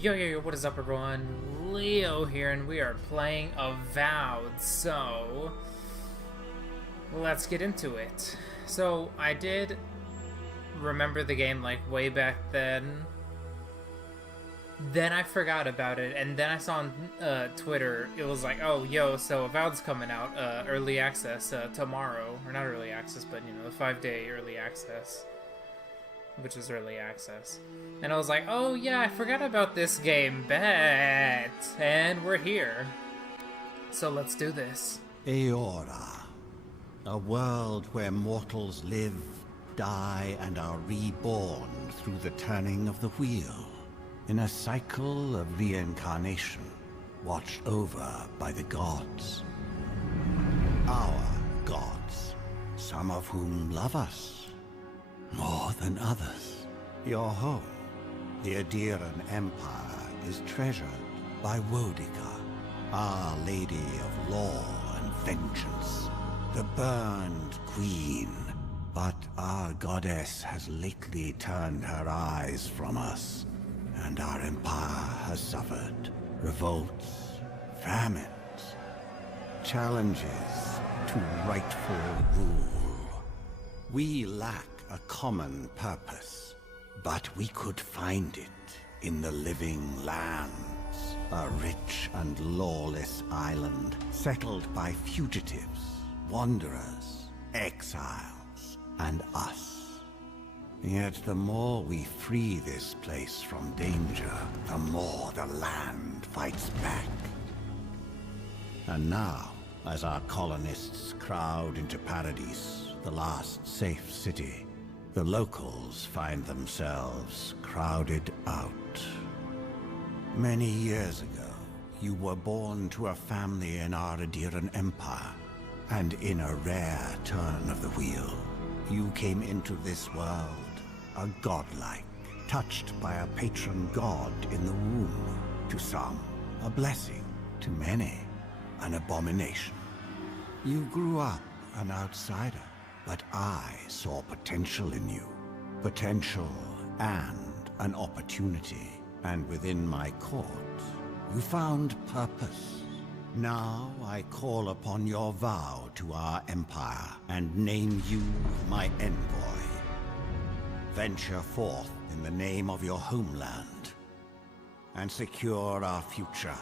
Yo, what is up everyone? Leo here, and we are playing Avowed, so let's get into it. So, I did remember the game, like, way back then. Then I forgot about it, and then I saw on Twitter, it was like, oh, yo, so Avowed's coming out, early access, tomorrow. Or not early access, but, you know, the 5-day early access. Which is early access. And I was like, oh yeah, I forgot about this game, bet! And we're here. So let's do this. Eora, a world where mortals live, die, and are reborn through the turning of the wheel, in a cycle of reincarnation, watched over by the gods. Our gods, some of whom love us more than others. Your home, the Adiran Empire, is treasured by Wodica, Our Lady of Law and Vengeance, the burned queen. But our goddess has lately turned her eyes from us, and our empire has suffered revolts, famines, challenges to rightful rule. We lack a common purpose, but we could find it in the living lands, a rich and lawless island settled by fugitives, wanderers, exiles, and us. Yet the more we free this place from danger, the more the land fights back. And now, as our colonists crowd into Paradise, the last safe city, the locals find themselves crowded out. Many years ago, you were born to a family in our Adiran Empire, and in a rare turn of the wheel, you came into this world, a godlike, touched by a patron god in the womb. To some, a blessing; to many, an abomination. You grew up an outsider, but I saw potential in you. Potential and an opportunity. And within my court, you found purpose. Now I call upon your vow to our empire and name you my envoy. Venture forth in the name of your homeland and secure our future.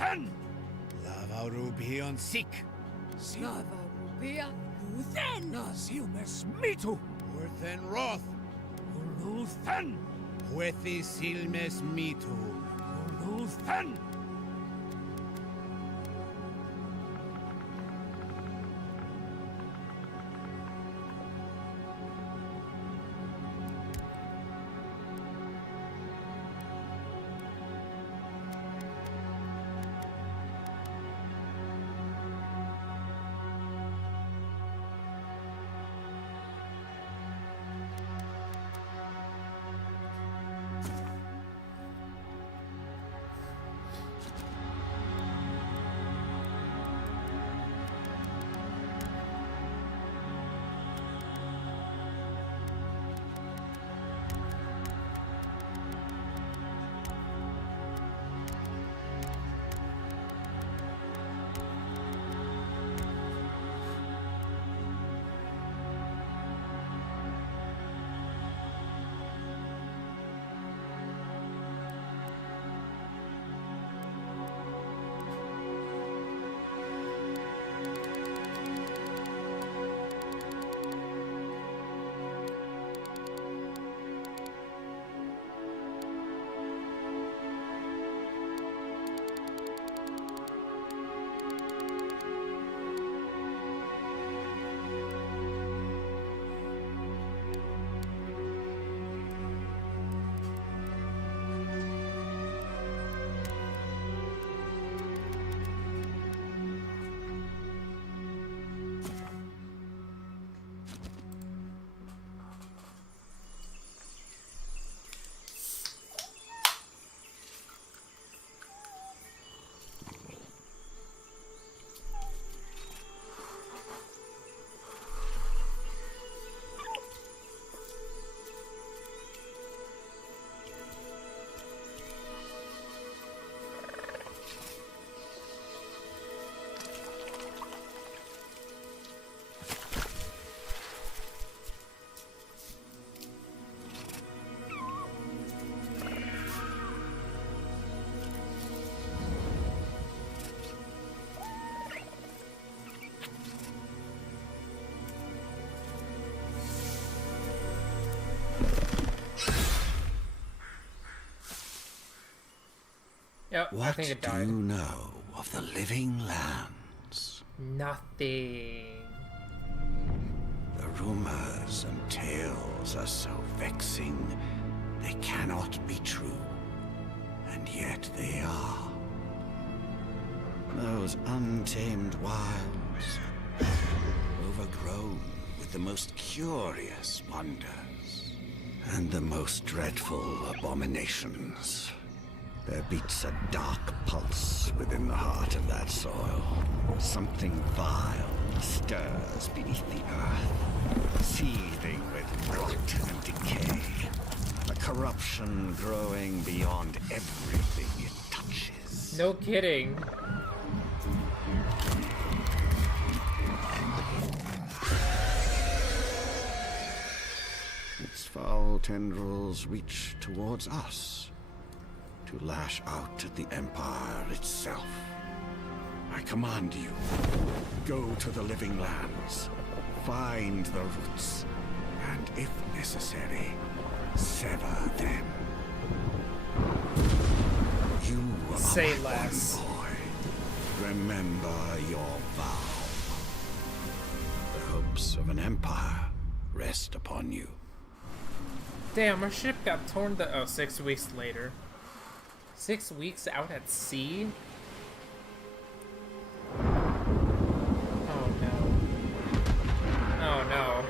Luthen! Lavarubion Sik! Slavarubia, Luthen! Silmes Mitu! Urthen Roth! Luthen! Huethi Silmes Mitu! Luthen! Yep, I What think it do died. you know of the living lands? Nothing. The rumors and tales are so vexing, they cannot be true. And yet they are. Those untamed wilds, overgrown with the most curious wonders, and the most dreadful abominations. There beats a dark pulse within the heart of that soil. Something vile stirs beneath the earth, seething with rot and decay. A corruption growing beyond everything it touches. No kidding. Its foul tendrils reach towards us, to lash out at the Empire itself. I command you, go to the living lands, find the roots, and if necessary, sever them. You are Say my less. one boy. Remember your vow. The hopes of an empire rest upon you. Damn, our ship got torn to— oh, 6 weeks later. 6 weeks out at sea? Oh no. Oh no.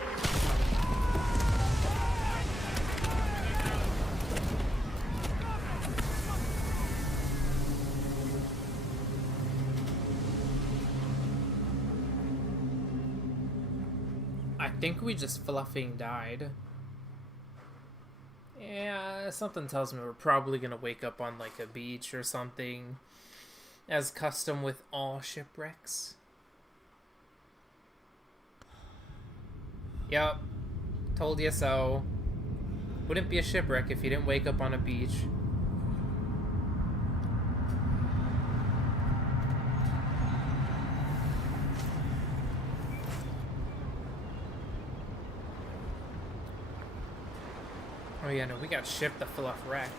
I think we just fluffing died. Yeah, something tells me we're probably gonna wake up on like a beach or something, as custom with all shipwrecks. Yup, told you so. Wouldn't be a shipwreck if you didn't wake up on a beach. Oh yeah, no, we got ship the full off wrecked.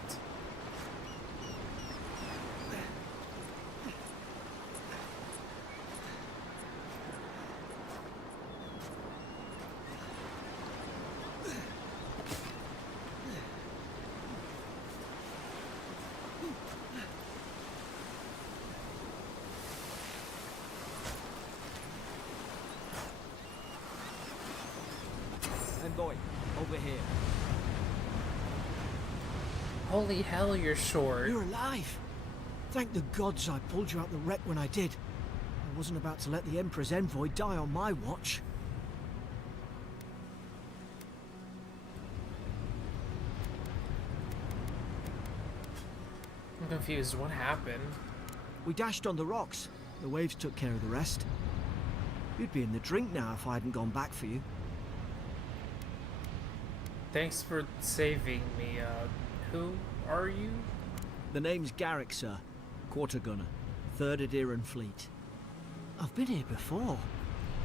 Envoy, over here. Holy hell, you're short. You're alive! Thank the gods I pulled you out the wreck when I did. I wasn't about to let the Emperor's envoy die on my watch. I'm confused. What happened? We dashed on the rocks. The waves took care of the rest. You'd be in the drink now if I hadn't gone back for you. Thanks for saving me. Who are you? The name's Garrick, sir. Quarter gunner. 3rd Adiran Fleet. I've been here before.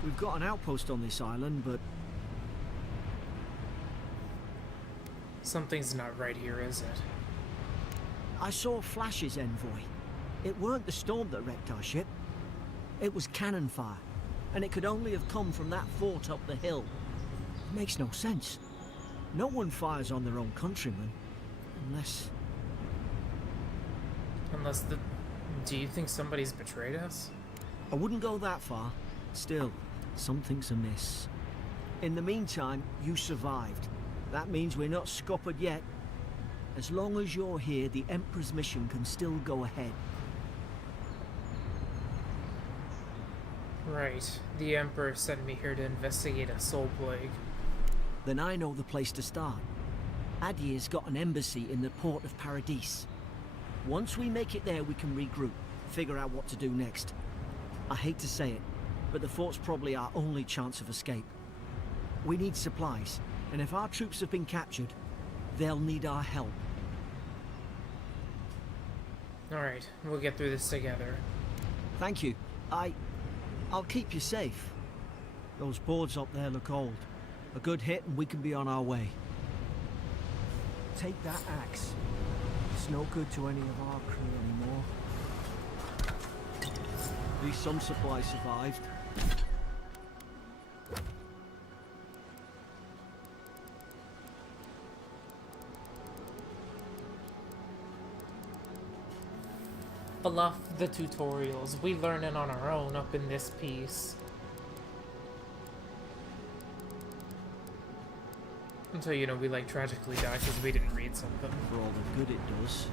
We've got an outpost on this island, but... Something's not right here, is it? I saw flashes, Envoy. It weren't the storm that wrecked our ship. It was cannon fire, and it could only have come from that fort up the hill. It makes no sense. No one fires on their own countrymen, unless... Unless the... Do you think somebody's betrayed us? I wouldn't go that far. Still, something's amiss. In the meantime, you survived. That means we're not scuppered yet. As long as you're here, the Emperor's mission can still go ahead. Right. The Emperor sent me here to investigate a soul plague. Then I know the place to start. Adir's got an embassy in the port of Paradis. Once we make it there, we can regroup, figure out what to do next. I hate to say it, but the fort's probably our only chance of escape. We need supplies, and if our troops have been captured, they'll need our help. Alright, we'll get through this together. Thank you. I'll keep you safe. Those boards up there look old. A good hit and we can be on our way. Take that axe. It's no good to any of our crew anymore. At least some supplies survived. I love the tutorials. We learn it on our own up in this piece. Until, you know, we like tragically die because we didn't read something. For all the good it does.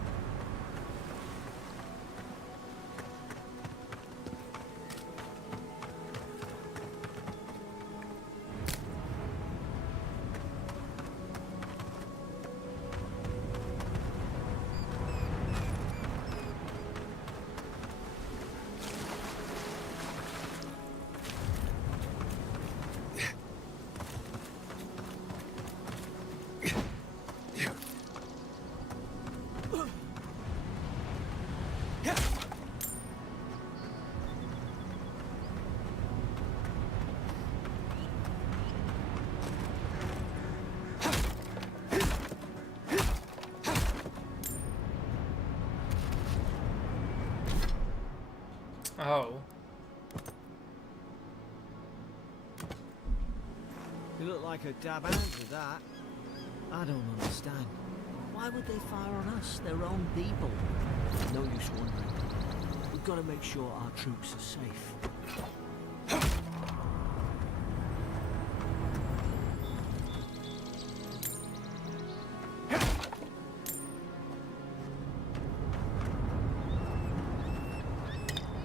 Oh. You look like a dab hand with that. I don't understand. Why would they fire on us, their own people? No use wondering. We've got to make sure our troops are safe.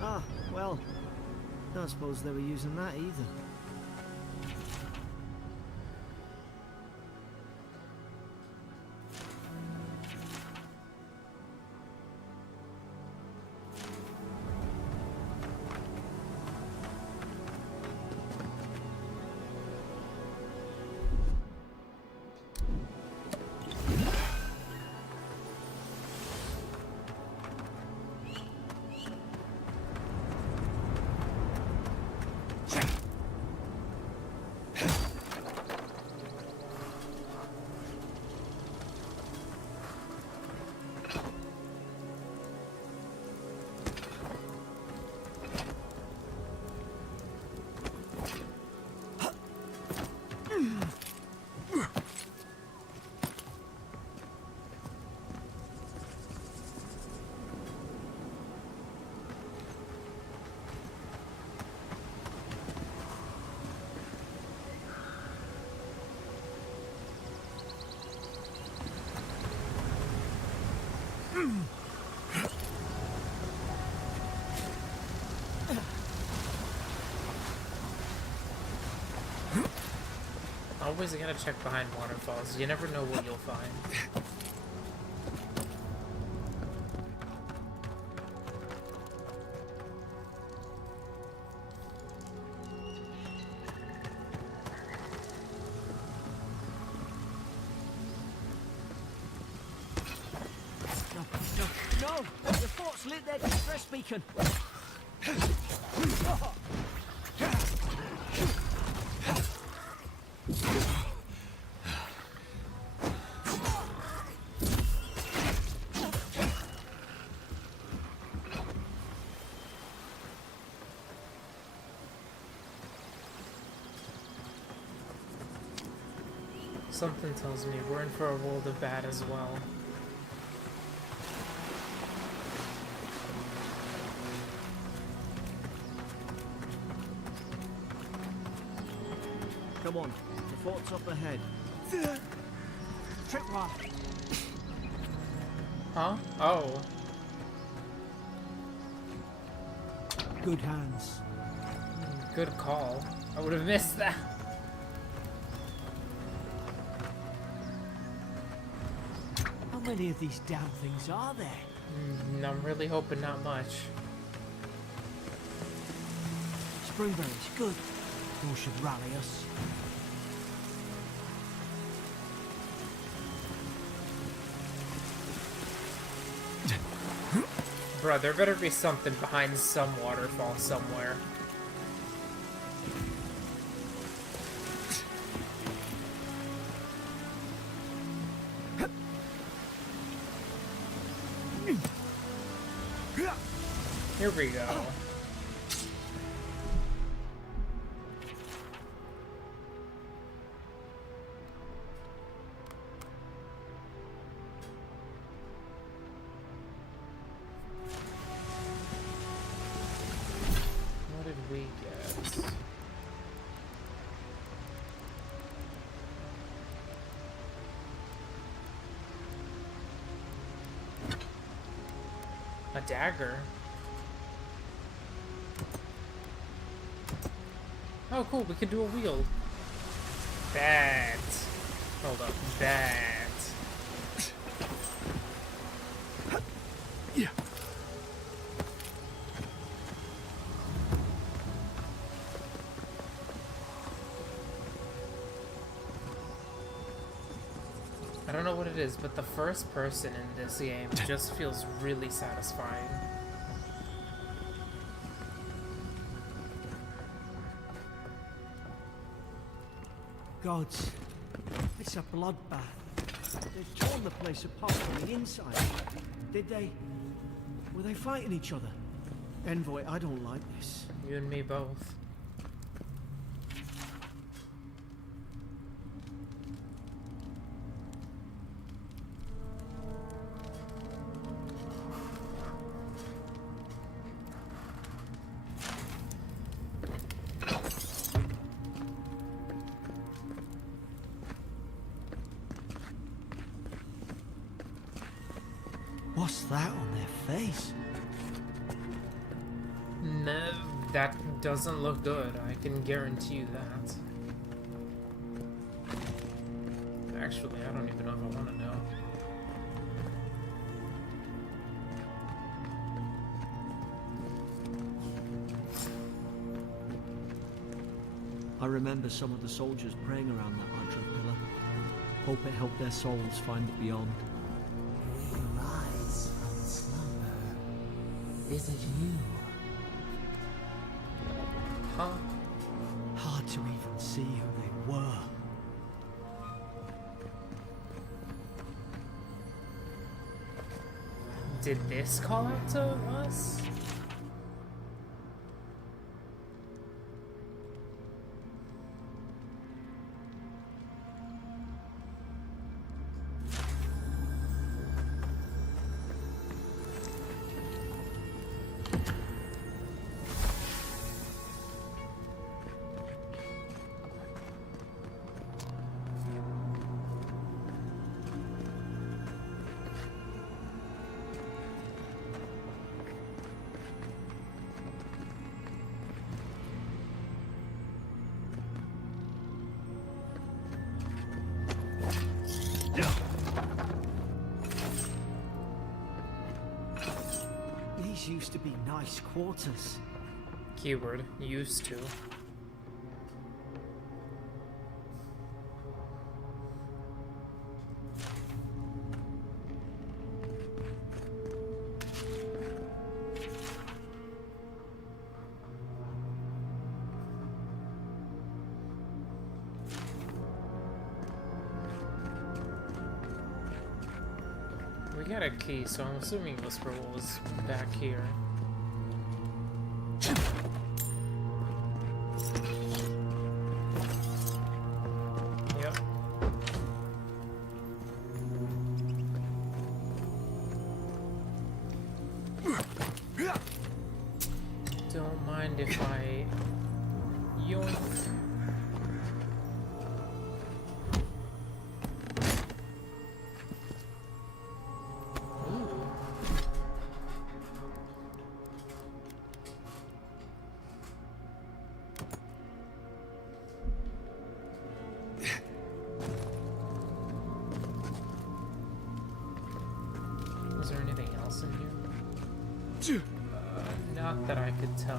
Ah, well, don't suppose they were using that either. Always gotta check behind waterfalls. You never know what you'll find. No! The fort's lit their distress beacon! Something tells me we're in for a world of bad as well. Come on, the fort's up ahead. Tripwire! Huh? Oh. Good hands. Good call. I would have missed that. How many of these damn things are there? I'm really hoping not much. Springberries, good. Those should rally us. Bruh, there better be something behind some waterfall somewhere. Here we go. What did we get? A dagger. Oh, cool, we can do a wheel. That. Hold up. That. Yeah. I don't know what it is, but the first person in this game just feels really satisfying. Gods, it's a bloodbath. They've torn the place apart from the inside. Did they? Were they fighting each other? Envoy, I don't like this. You and me both. What's that on their face? No, that doesn't look good. I can guarantee you that. Actually, I don't even know if I want to know. I remember some of the soldiers praying around that arch pillar. Hope it helped their souls find the beyond. We rise from slumber. Is it you? Huh? Hard to even see who they were. Did this call out to us? These used to be nice quarters. Keyword, used to. We got a key, so I'm assuming the scroll is back here. Yep. Don't mind if I yoink. Was there anything else in here? Not that I could tell.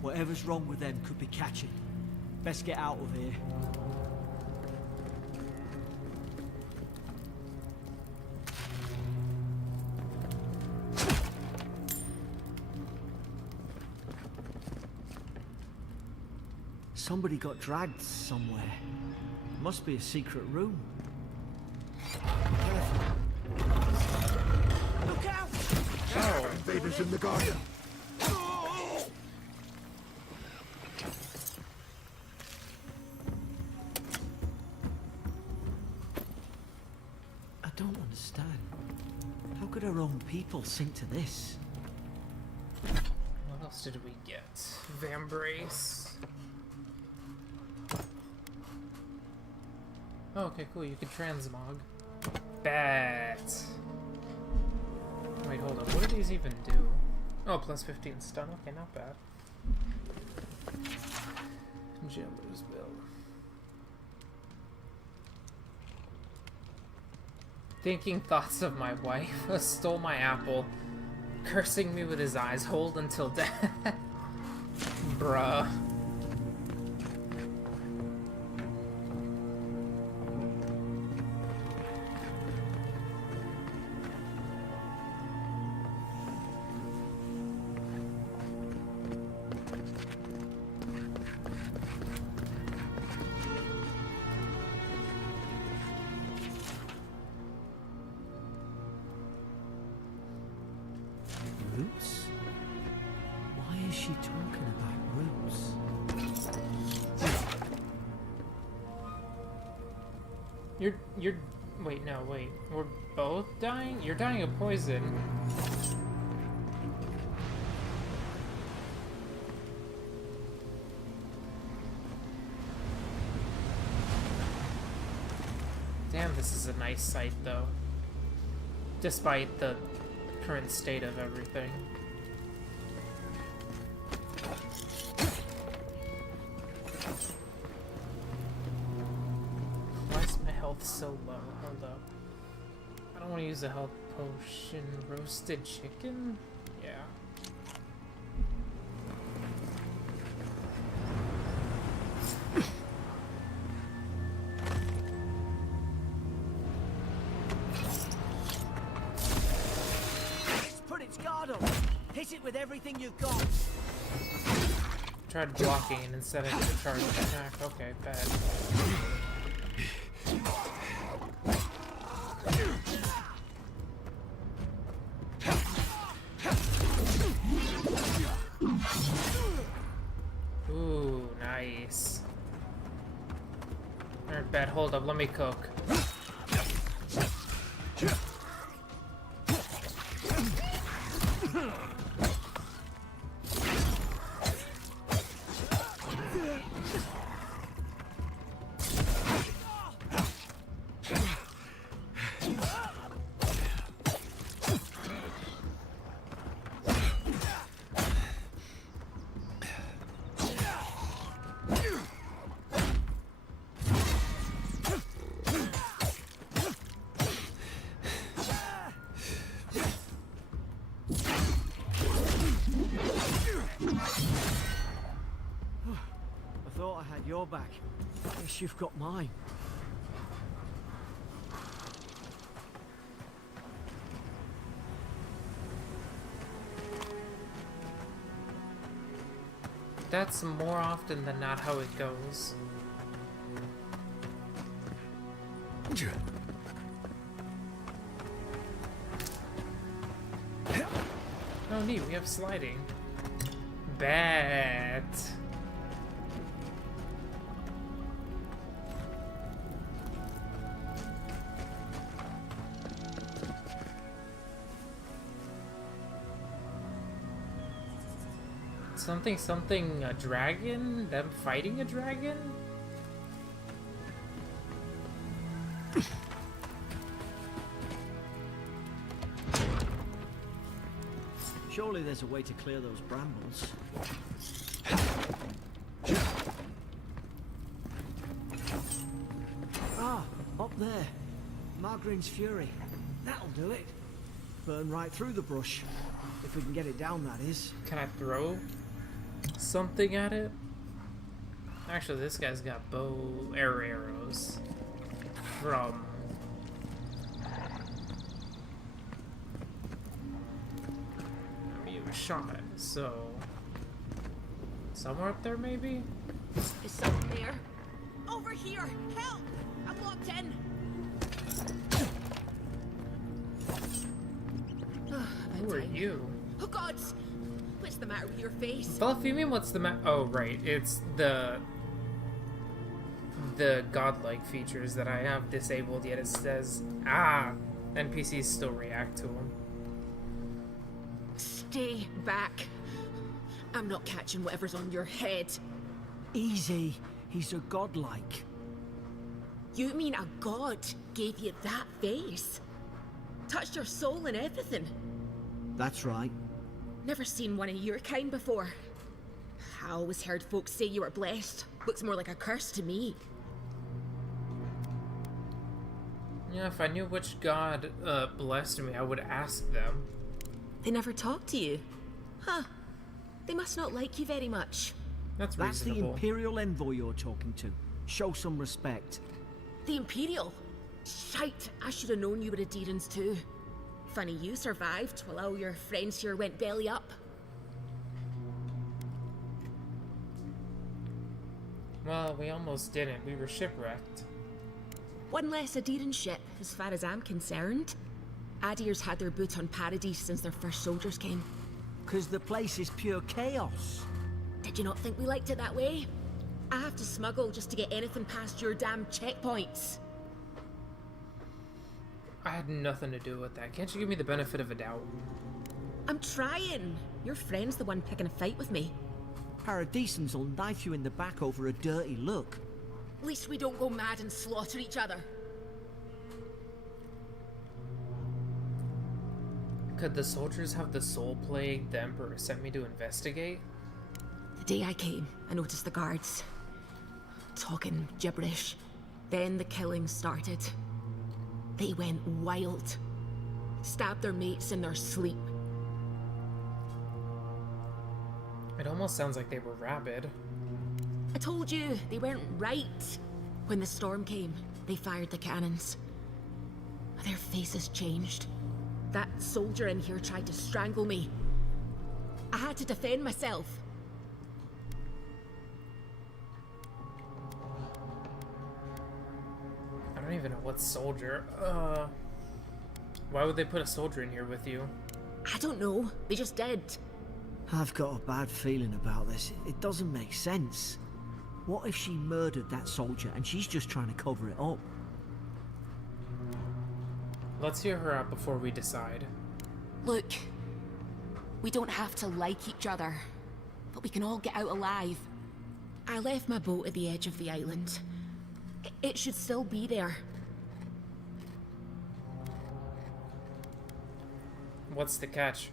Whatever's wrong with them could be catching. Best get out of here. Somebody got dragged somewhere. Must be a secret room. Careful. Look out! Oh, Invaders in the garden. I don't understand. How could our own people sink to this? what else did we get? Vambrace. Oh, okay, cool. You can transmog. Bet. Wait, hold up. What do these even do? Oh, plus 15 stun. Okay, not bad. Jailer's Bill. Thinking thoughts of my wife. Stole my apple. Cursing me with his eyes. Hold until death. Bruh. Roots? Why is she talking about roots? Wait, no, wait. We're both dying? You're dying of poison. Damn, this is a nice sight, though. Despite the current state of everything. Why is my health so low? Hold up. I don't want to use a health potion. Roasted chicken? Yeah. Hit it with everything you've got. Tried blocking and instead I did a charge attack. Okay, bad. Ooh, nice. Alright, bad. Hold up, let me cook. your back. Guess you've got mine. That's more often than not how it goes. Oh neat, we have sliding. Bet. Something, a dragon? Them fighting a dragon? Surely there's a way to clear those brambles. Ah, up there. Margarine's Fury. That'll do it. Burn right through the brush. If we can get it down, that is. Can I throw something at it? Actually, this guy's got arrows from... he was shot, so... somewhere up there, maybe? Is something there? Over here! Help! I'm locked in! Who are you? Oh God! What's the matter with your face? Buff, you mean what's the oh, right. It's the godlike features that I have disabled, yet it says, NPCs still react to them. Stay back. I'm not catching whatever's on your head. Easy. He's a godlike. You mean a god gave you that face? Touched your soul and everything? That's right. Never seen one of your kind before. I always heard folks say you were blessed. Looks more like a curse to me. Yeah, if I knew which god blessed me, I would ask them. They never talk to you. Huh. They must not like you very much. That's That's the reasonable. Imperial envoy you're talking to. Show some respect. The Imperial? Shite, I should have known you were a Deerans too. Funny you survived while all your friends here went belly up. Well, we almost didn't. We were shipwrecked. One less Aderan ship, as far as I'm concerned. Adir's had their boot on Paradise since their first soldiers came. 'Cause the place is pure chaos. Did you not think we liked it that way? I have to smuggle just to get anything past your damn checkpoints. I had nothing to do with that. Can't you give me the benefit of a doubt? I'm trying. Your friend's the one picking a fight with me. Paradisans will knife you in the back over a dirty look. At least we don't go mad and slaughter each other. Could the soldiers have the soul plague the Emperor sent me to investigate? The day I came, I noticed the guards talking gibberish. Then the killing started. They went wild. Stabbed their mates in their sleep. It almost sounds like they were rabid. I told you, they weren't right. When the storm came, they fired the cannons. Their faces changed. That soldier in here tried to strangle me. I had to defend myself. I don't even know what soldier. Why would they put a soldier in here with you? I don't know. They just did. I've got a bad feeling about this. It doesn't make sense. What if she murdered that soldier and she's just trying to cover it up? Let's hear her out before we decide. Look, we don't have to like each other, but we can all get out alive. I left my boat at the edge of the island. It should still be there. What's the catch?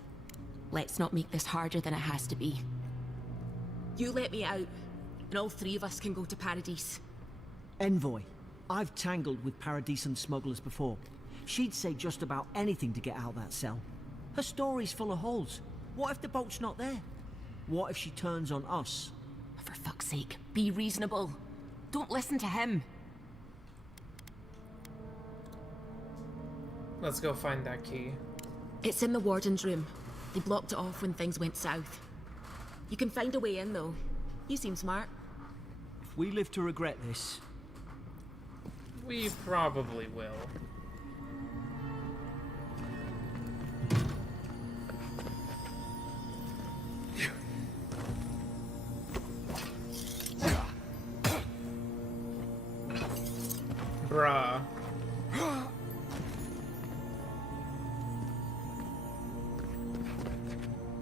Let's not make this harder than it has to be. You let me out, and all three of us can go to Paradise. Envoy, I've tangled with Paradisan smugglers before. She'd say just about anything to get out that cell. Her story's full of holes. What if the boat's not there? What if she turns on us? For fuck's sake, be reasonable. Don't listen to him. Let's go find that key. It's in the warden's room. They blocked it off when things went south. You can find a way in, though. You seem smart. If we live to regret this, We probably will. Bruh.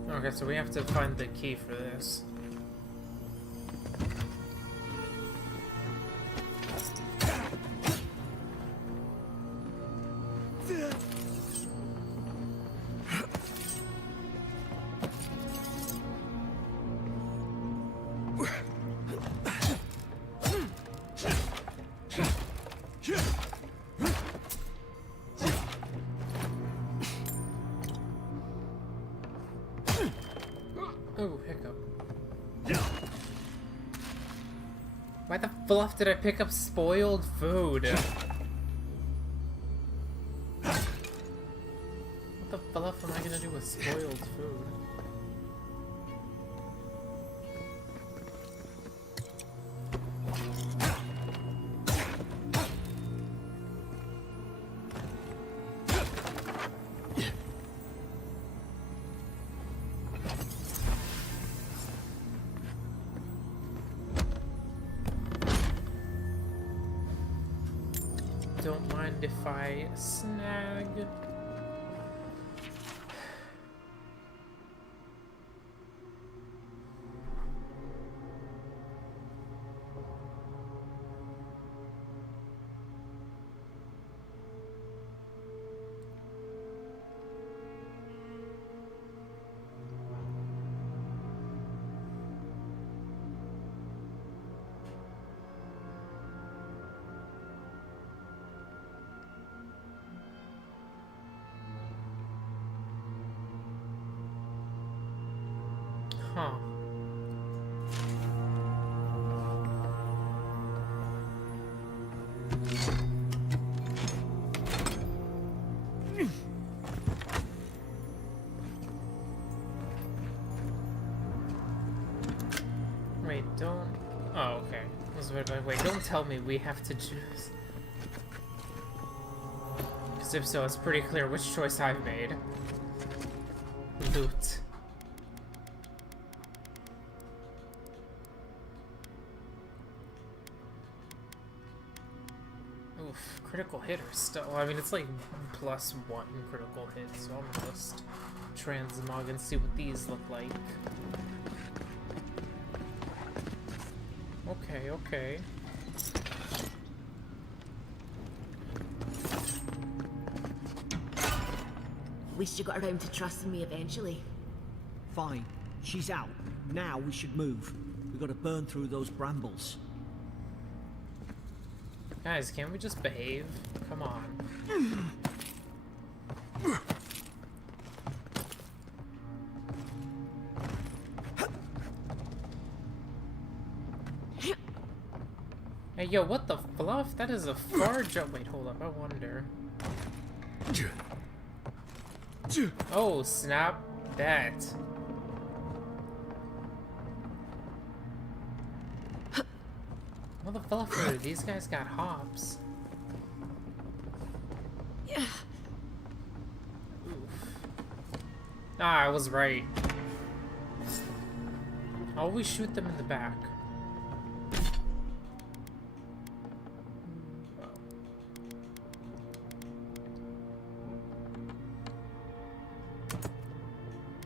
Okay, so we have to find the key for this. Oh, hiccup. Why the fluff did I pick up spoiled food? What the fluff am I gonna do with spoiled food? Don't mind if I snag. Huh. Wait, don't... Oh, okay. Wait, don't tell me we have to choose. Because if so, it's pretty clear which choice I've made. Loot. Oof, critical hit or still. I mean, it's like +1 critical hit, so I'm just transmog and see what these look like. Okay, okay. At least you got around to trusting me eventually. fine. She's out. Now we should move. We gotta burn through those brambles. Guys, can't we just behave? Come on. Hey, yo, what the fluff? That is a far jump. Wait, hold up. I wonder. Oh, snap that. What the fluff are these guys got hops. Yeah. Oof. Ah, I was right. Always shoot them in the back.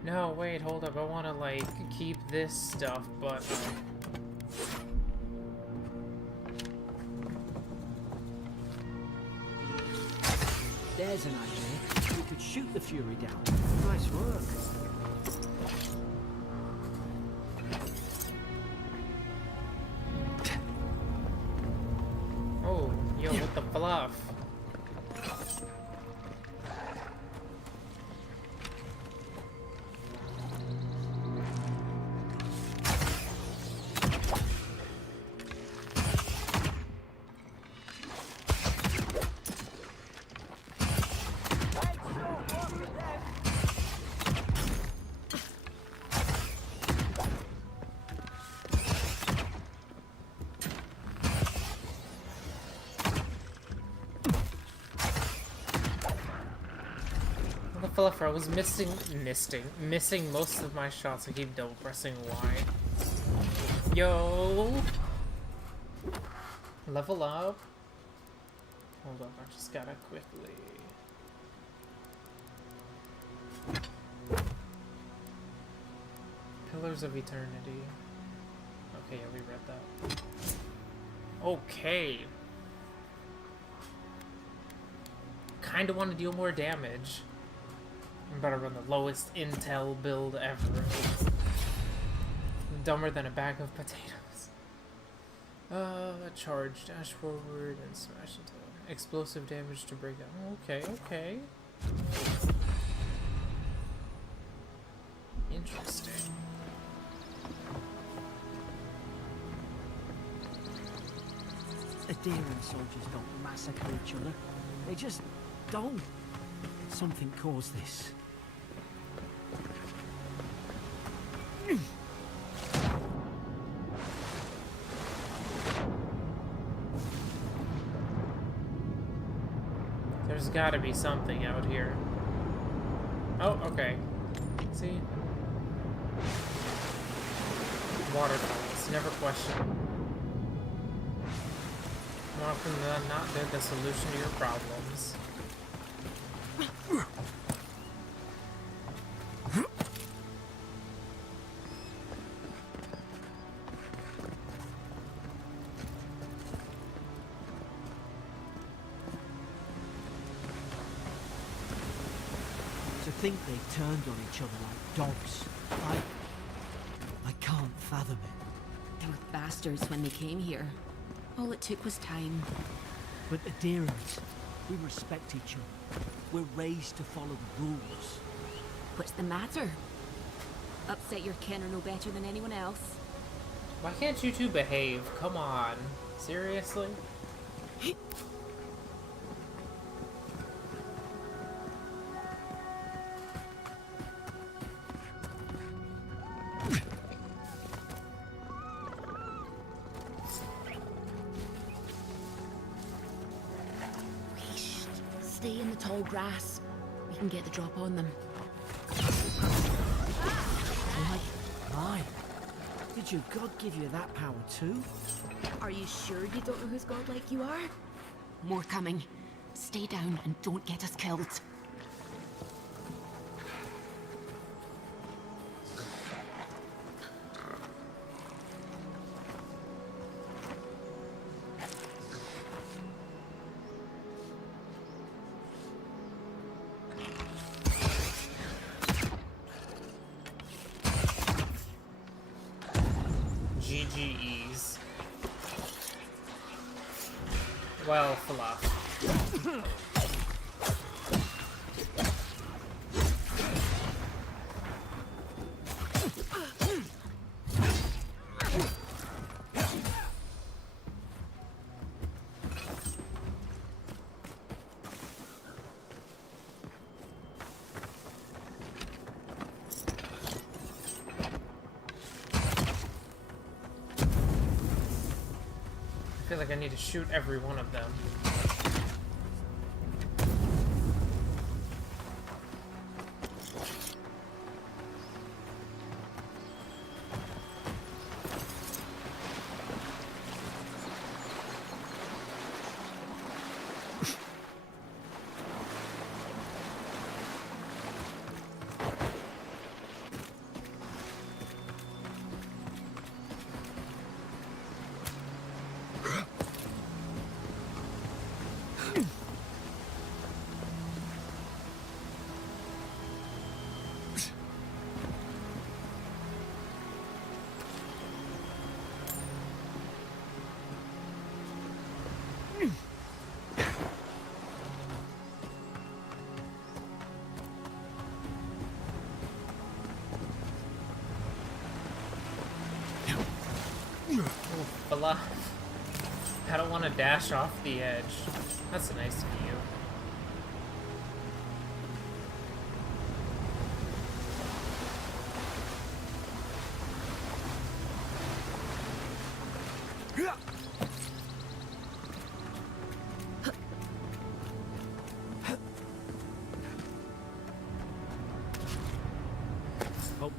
No, wait, hold up. I want to, like, keep this stuff, but... There's an idea. We could shoot the Fury down. Nice work. Oh, yo, what the fluff? Fluffer, I was missing most of my shots. I keep double pressing Y. Yo! Level up. Hold on, I just gotta quickly. Pillars of Eternity. Okay, yeah, we read that. Okay. Kinda want to deal more damage. I'm about to run the lowest intel build ever. Dumber than a bag of potatoes. Charge, dash forward, and smash into explosive damage to break down. Okay, okay. Interesting. Adherent soldiers don't massacre each other. They just don't. Something caused this. There's gotta be something out here. Oh, okay. See? Waterfalls. Never question. More often than not, they're the solution to your problems. To think they turned on each other like dogs. I can't fathom it. They were bastards when they came here. All it took was time. But adherents, we respect each other. We're raised to follow the rules. What's the matter? Upset your kin are no better than anyone else? Why can't you two behave? Come on. Seriously? Stay in the tall grass. We can get the drop on them. My. Did your god give you that power too? Are you sure you don't know who's godlike you are? More coming. Stay down and don't get us killed. GGEs. Well, fluff. I feel like I need to shoot every one of them. Fluff. I don't want to dash off the edge. That's nice of you.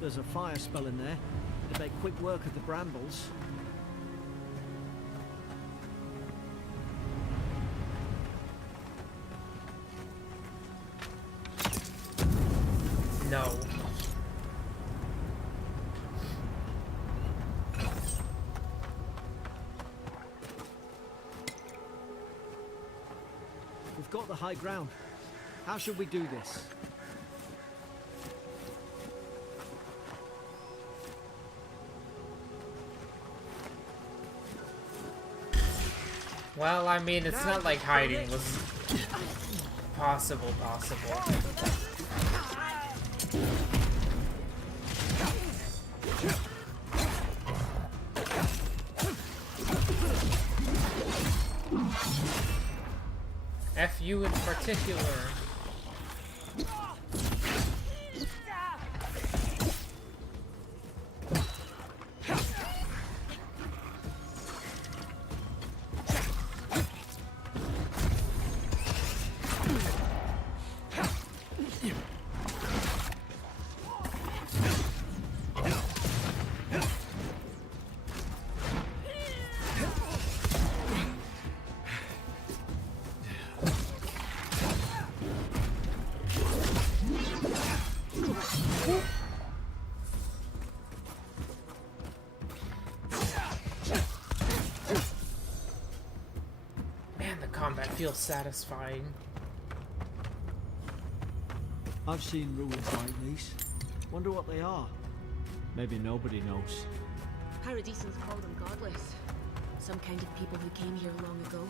There's a fire spell in there. It'd make quick work of the brambles. No. We've got the high ground. How should we do this? Well, I mean, it's not like hiding was possible. F you in particular. Man, the combat feels satisfying. I've seen ruins like these. Wonder what they are. Maybe nobody knows. Paradisans call them godless. Some kind of people who came here long ago.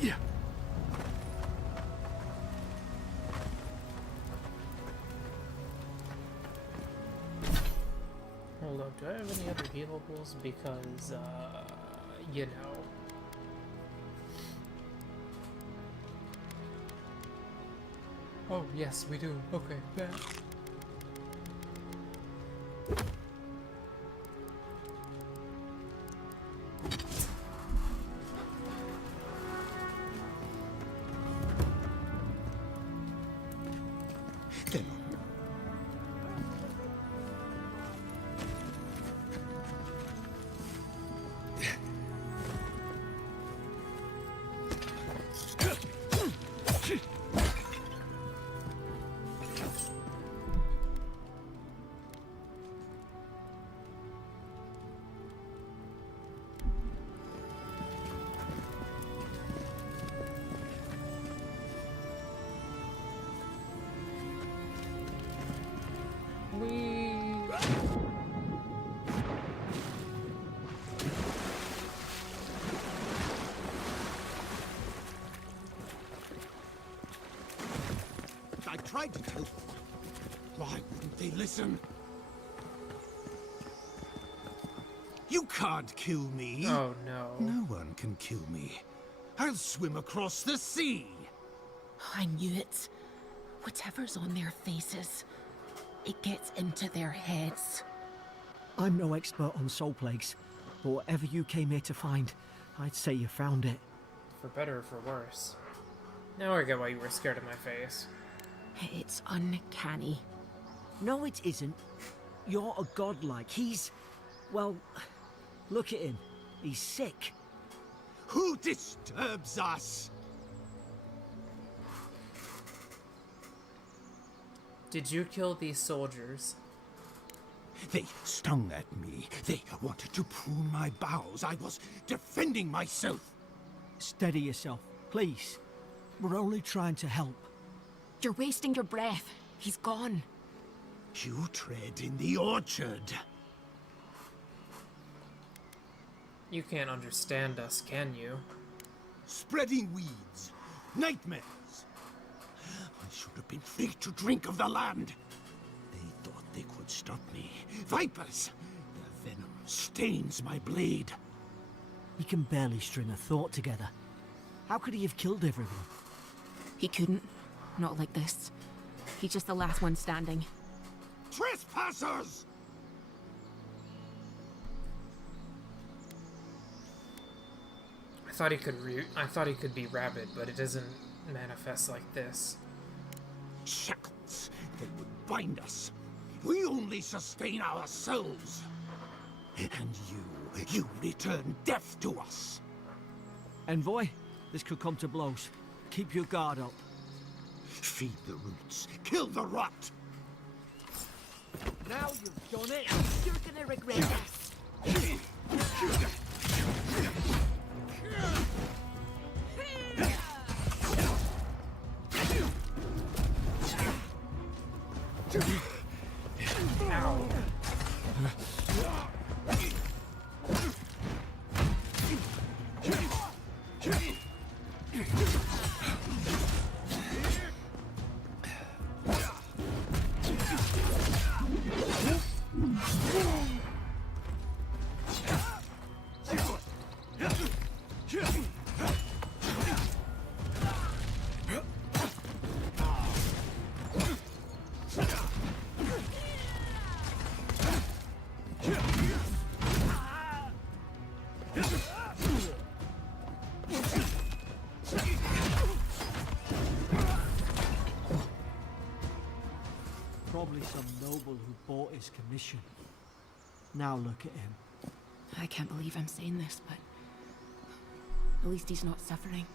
Yeah. Hold up, do I have any other healables? Because, you know. Oh, yes, we do. Okay, yeah. I tried to tell them. Why wouldn't they listen? You can't kill me. Oh, no. No one can kill me. I'll swim across the sea. I knew it. Whatever's on their faces, it gets into their heads. I'm no expert on soul plagues, but whatever you came here to find, I'd say you found it. For better or for worse. Now I get why you were scared of my face. It's uncanny. No, it isn't. You're a godlike. He's... well, look at him. He's sick. Who disturbs us? Did you kill these soldiers? They stung at me. They wanted to prune my bowels. I was defending myself. Steady yourself, please. We're only trying to help. You're wasting your breath. He's gone. You tread in the orchard. You can't understand us, can you? Spreading weeds. Nightmares. I should have been free to drink of the land. They thought they could stop me. Vipers! Their venom stains my blade. You can barely string a thought together. How could he have killed everyone? He couldn't. Not like this. He's just the last one standing. Trespassers! I thought he could be rabid, but it doesn't manifest like this. Shackles. They would bind us. We only sustain ourselves. And you return death to us. Envoy, this could come to blows. Keep your guard up. Feed the roots. Kill the rot. Now you've done it! You're gonna regret this. Ow. Probably some noble who bought his commission. Now look at him. I can't believe I'm saying this, but at least he's not suffering.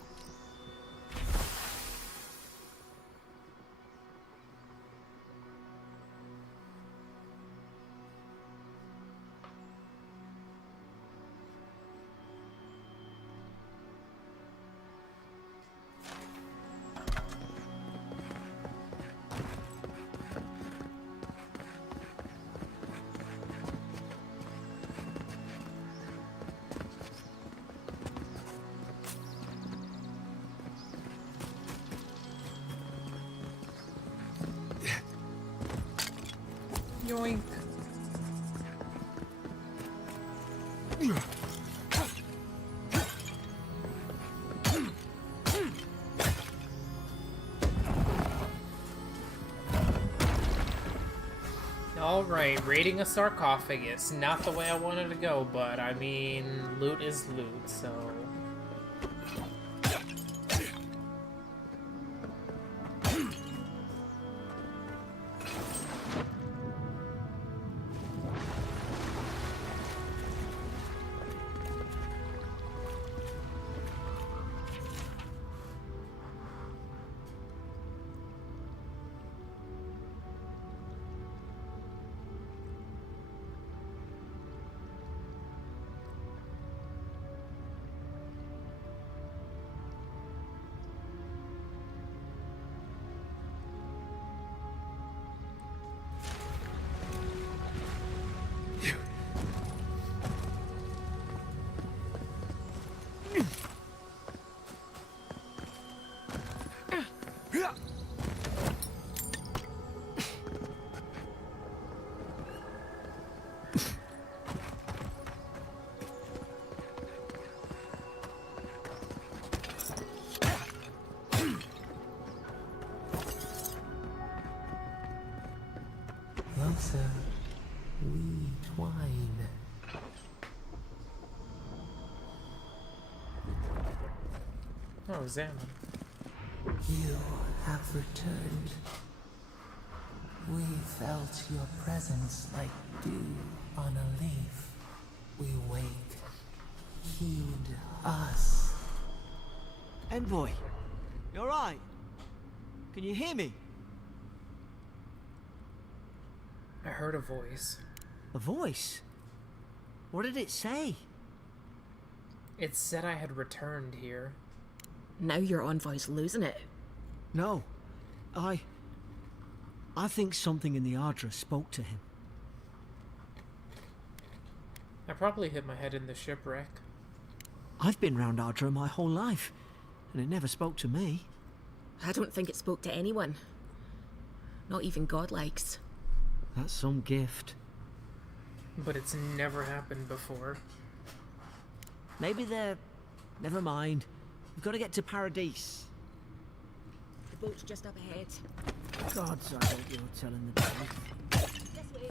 Yoink. Alright, raiding a sarcophagus. Not the way I wanted to go, but I mean, loot is loot, so... Closer, we twine. Oh, Zaman. You have returned. We felt your presence like dew on a leaf. We wake. Heed us. Envoy, you alright? Can you hear me? I heard a voice. A voice? What did it say? It said I had returned here. Now your envoy's losing it. No. I think something in the Ardra spoke to him. I probably hit my head in the shipwreck. I've been round Ardra my whole life, and it never spoke to me. I don't think it spoke to anyone. Not even godlikes. That's some gift. But it's never happened before. Maybe they're... Never mind. We've got to get to Paradise. The boat's just up ahead. Gods, I hope you're telling the truth. This way.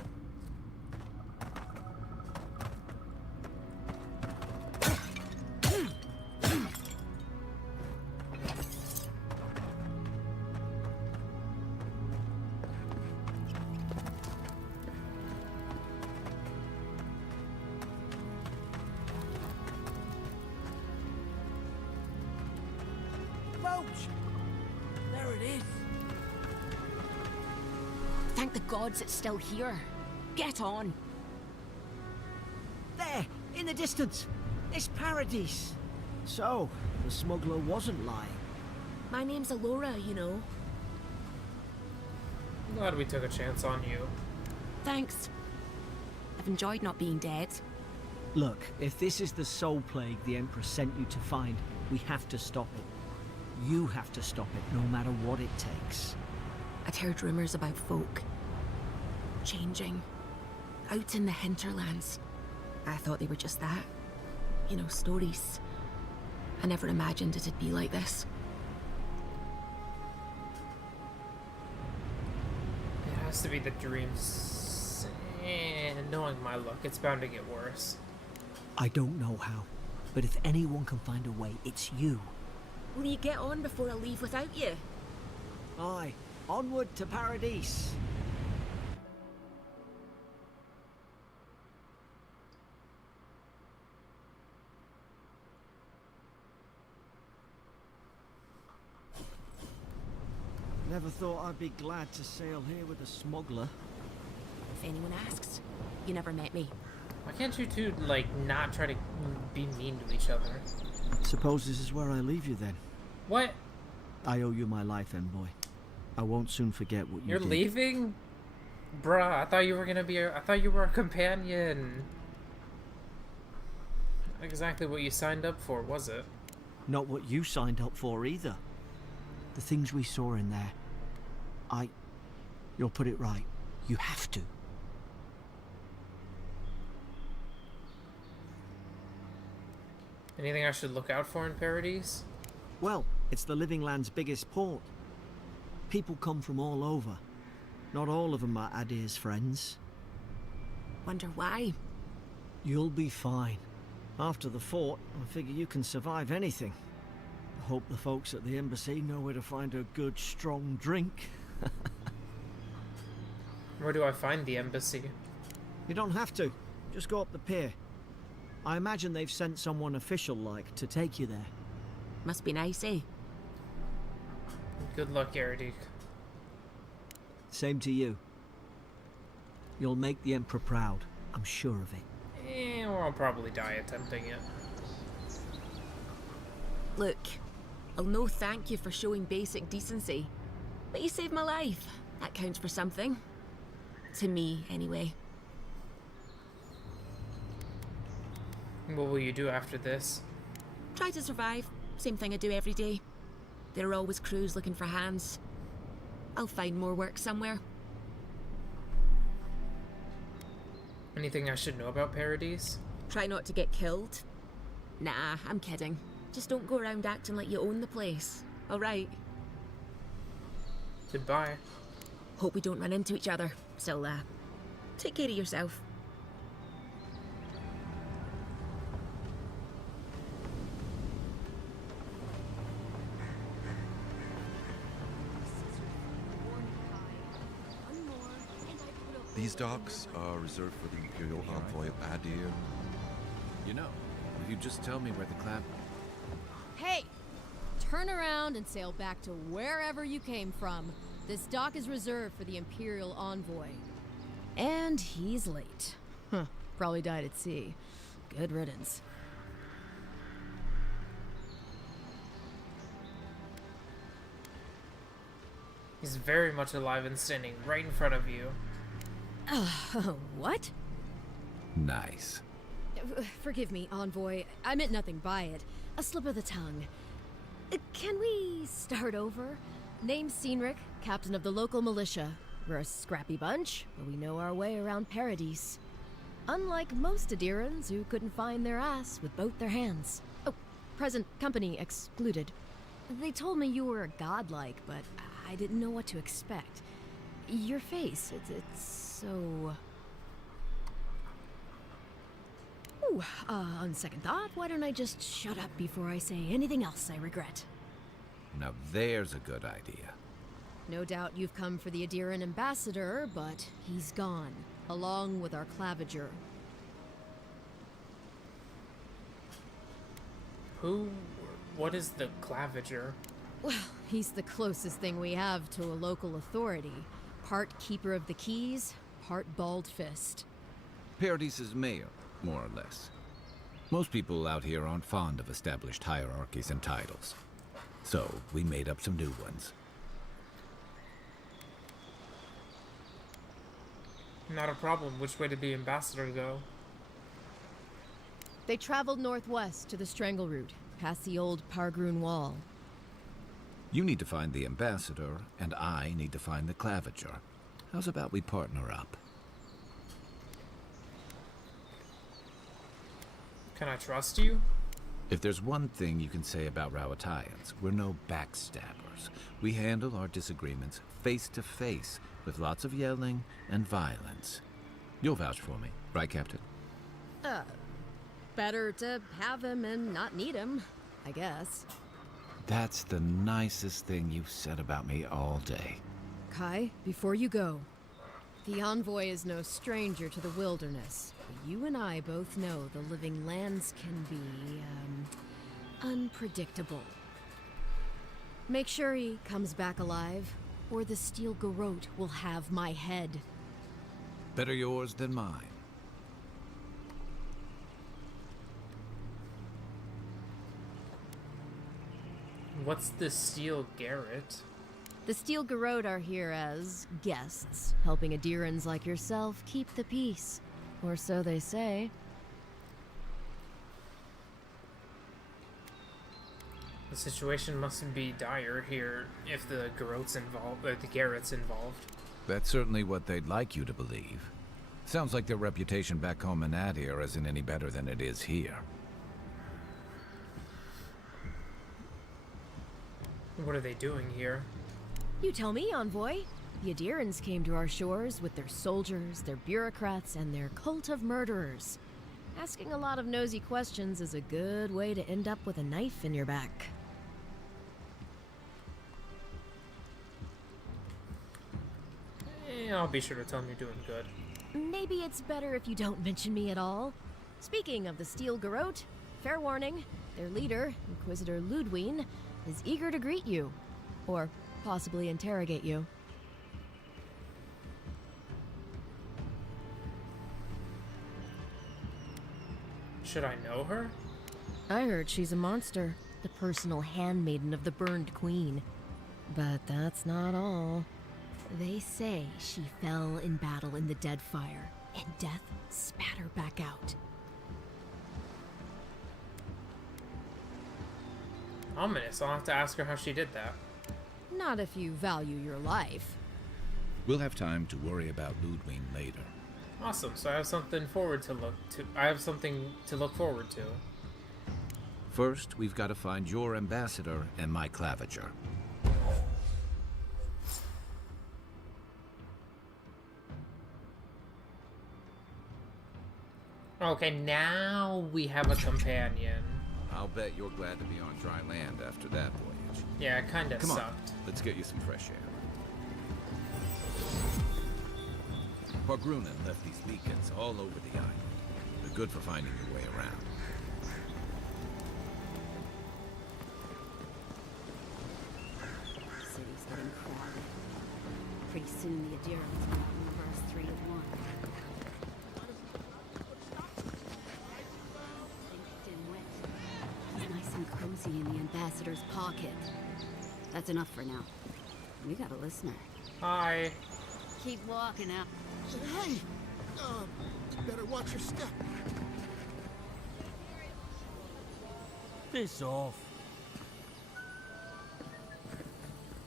Boat! There it is. Thank the gods it's still here. Get on. There, in the distance. It's Paradise. So, the smuggler wasn't lying. My name's Alora, you know. Glad we took a chance on you. Thanks. I've enjoyed not being dead. Look, if this is the soul plague the Emperor sent you to find, we have to stop it. You have to stop it, no matter what it takes. I'd heard rumors about folk changing out in the hinterlands. I thought they were just that. You know, stories. I never imagined it'd be like this. It has to be the dreams. And knowing my luck, it's bound to get worse. I don't know how, but if anyone can find a way, it's you. Will you get on before I leave without you? Aye, onward to Paradise. Never thought I'd be glad to sail here with a smuggler. If anyone asks, you never met me. Why can't you two, like, not try to be mean to each other? Suppose this is where I leave you then. What? I owe you my life, envoy. I won't soon forget what you You're did. leaving? Bruh, I thought you were gonna be I thought you were a companion. Not exactly what you signed up for, was it? Not what you signed up for either. The things we saw in there. You'll put it right. You have to. Anything I should look out for in Paradise? Well, it's the Living Land's biggest port. People come from all over. Not all of them are Adir's friends. Wonder why? You'll be fine. After the fort, I figure you can survive anything. I hope the folks at the embassy know where to find a good, strong drink. Where do I find the embassy? You don't have to. Just go up the pier. I imagine they've sent someone official-like to take you there. Must be nice, eh? Good luck, Eridik. Same to you. You'll make the Emperor proud. I'm sure of it. Or I'll probably die attempting it. Look, I'll no thank you for showing basic decency. But you saved my life. That counts for something. To me, anyway. What will you do after this? Try to survive. Same thing I do every day. There are always crews looking for hands. I'll find more work somewhere. Anything I should know about Paradise? Try not to get killed. Nah, I'm kidding. Just don't go around acting like you own the place. Alright. Goodbye. Hope we don't run into each other. Still, take care of yourself. These docks are reserved for the Imperial Envoy of Adir. You know, if you just tell me where the clam... Hey! Turn around and sail back to wherever you came from. This dock is reserved for the Imperial Envoy. And he's late. Huh. Probably died at sea. Good riddance. He's very much alive and standing right in front of you. What? Nice. Forgive me, Envoy. I meant nothing by it. A slip of the tongue. Can we start over? Name's Cynric, captain of the local militia. We're a scrappy bunch, but we know our way around Paradise. Unlike most Adirans who couldn't find their ass with both their hands. Oh, present company excluded. They told me you were godlike, but I didn't know what to expect. Your face, it's so... Ooh, on second thought, why don't I just shut up before I say anything else I regret? Now there's a good idea. No doubt you've come for the Adiran ambassador, but he's gone, along with our claviger. What is the claviger? Well, he's the closest thing we have to a local authority. Part keeper of the keys, part bald fist. Paradis's mayor, more or less. Most people out here aren't fond of established hierarchies and titles. So, we made up some new ones. Not a problem. Which way did the ambassador go? They traveled northwest to the Strangle Route, past the old Pargroon Wall. You need to find the ambassador, and I need to find the claviger. How's about we partner up? Can I trust you? If there's one thing you can say about Rowatayans, we're no backstabbers. We handle our disagreements face to face, with lots of yelling and violence. You'll vouch for me, right, Captain? Better to have him and not need him, I guess. That's the nicest thing you've said about me all day. Kai, before you go, the envoy is no stranger to the wilderness. But you and I both know the living lands can be, unpredictable. Make sure he comes back alive, or the Steel Garrote will have my head. Better yours than mine. What's the Steel Garrote? The Steel Garrote are here as guests, helping Adirans like yourself keep the peace. Or so they say. The situation mustn't be dire here if the Garrote's involved, or the Garrote's involved. That's certainly what they'd like you to believe. Sounds like their reputation back home in Adir isn't any better than it is here. What are they doing here? You tell me, envoy. The Adirans came to our shores with their soldiers, their bureaucrats, and their cult of murderers. Asking a lot of nosy questions is a good way to end up with a knife in your back. I'll be sure to tell them you're doing good. Maybe it's better if you don't mention me at all. Speaking of the Steel Garrote, fair warning, their leader, Inquisitor Ludwine, is eager to greet you. Or possibly interrogate you. Should I know her? I heard she's a monster, the personal handmaiden of the Burned Queen. But that's not all. They say she fell in battle in the Deadfire, and death spat her back out. Ominous. I'll have to ask her how she did that. Not if you value your life. We'll have time to worry about Ludwine later. Awesome. So I have something to look forward to. First, we've got to find your ambassador and my claviger. Okay, now we have a companion. I'll bet you're glad to be on dry land after that voyage. Yeah, it kinda Come on, sucked. let's get you some fresh air. Pargrunen left these beacons all over the island. They're good for finding your way around. City's getting crowded. Pretty soon the Adirans will reverse 3 at 1. He's nice and cozy in the ambassador's pocket. That's enough for now. We got a listener. Hi. Keep walking out. Hey! You better watch your step. Piss off.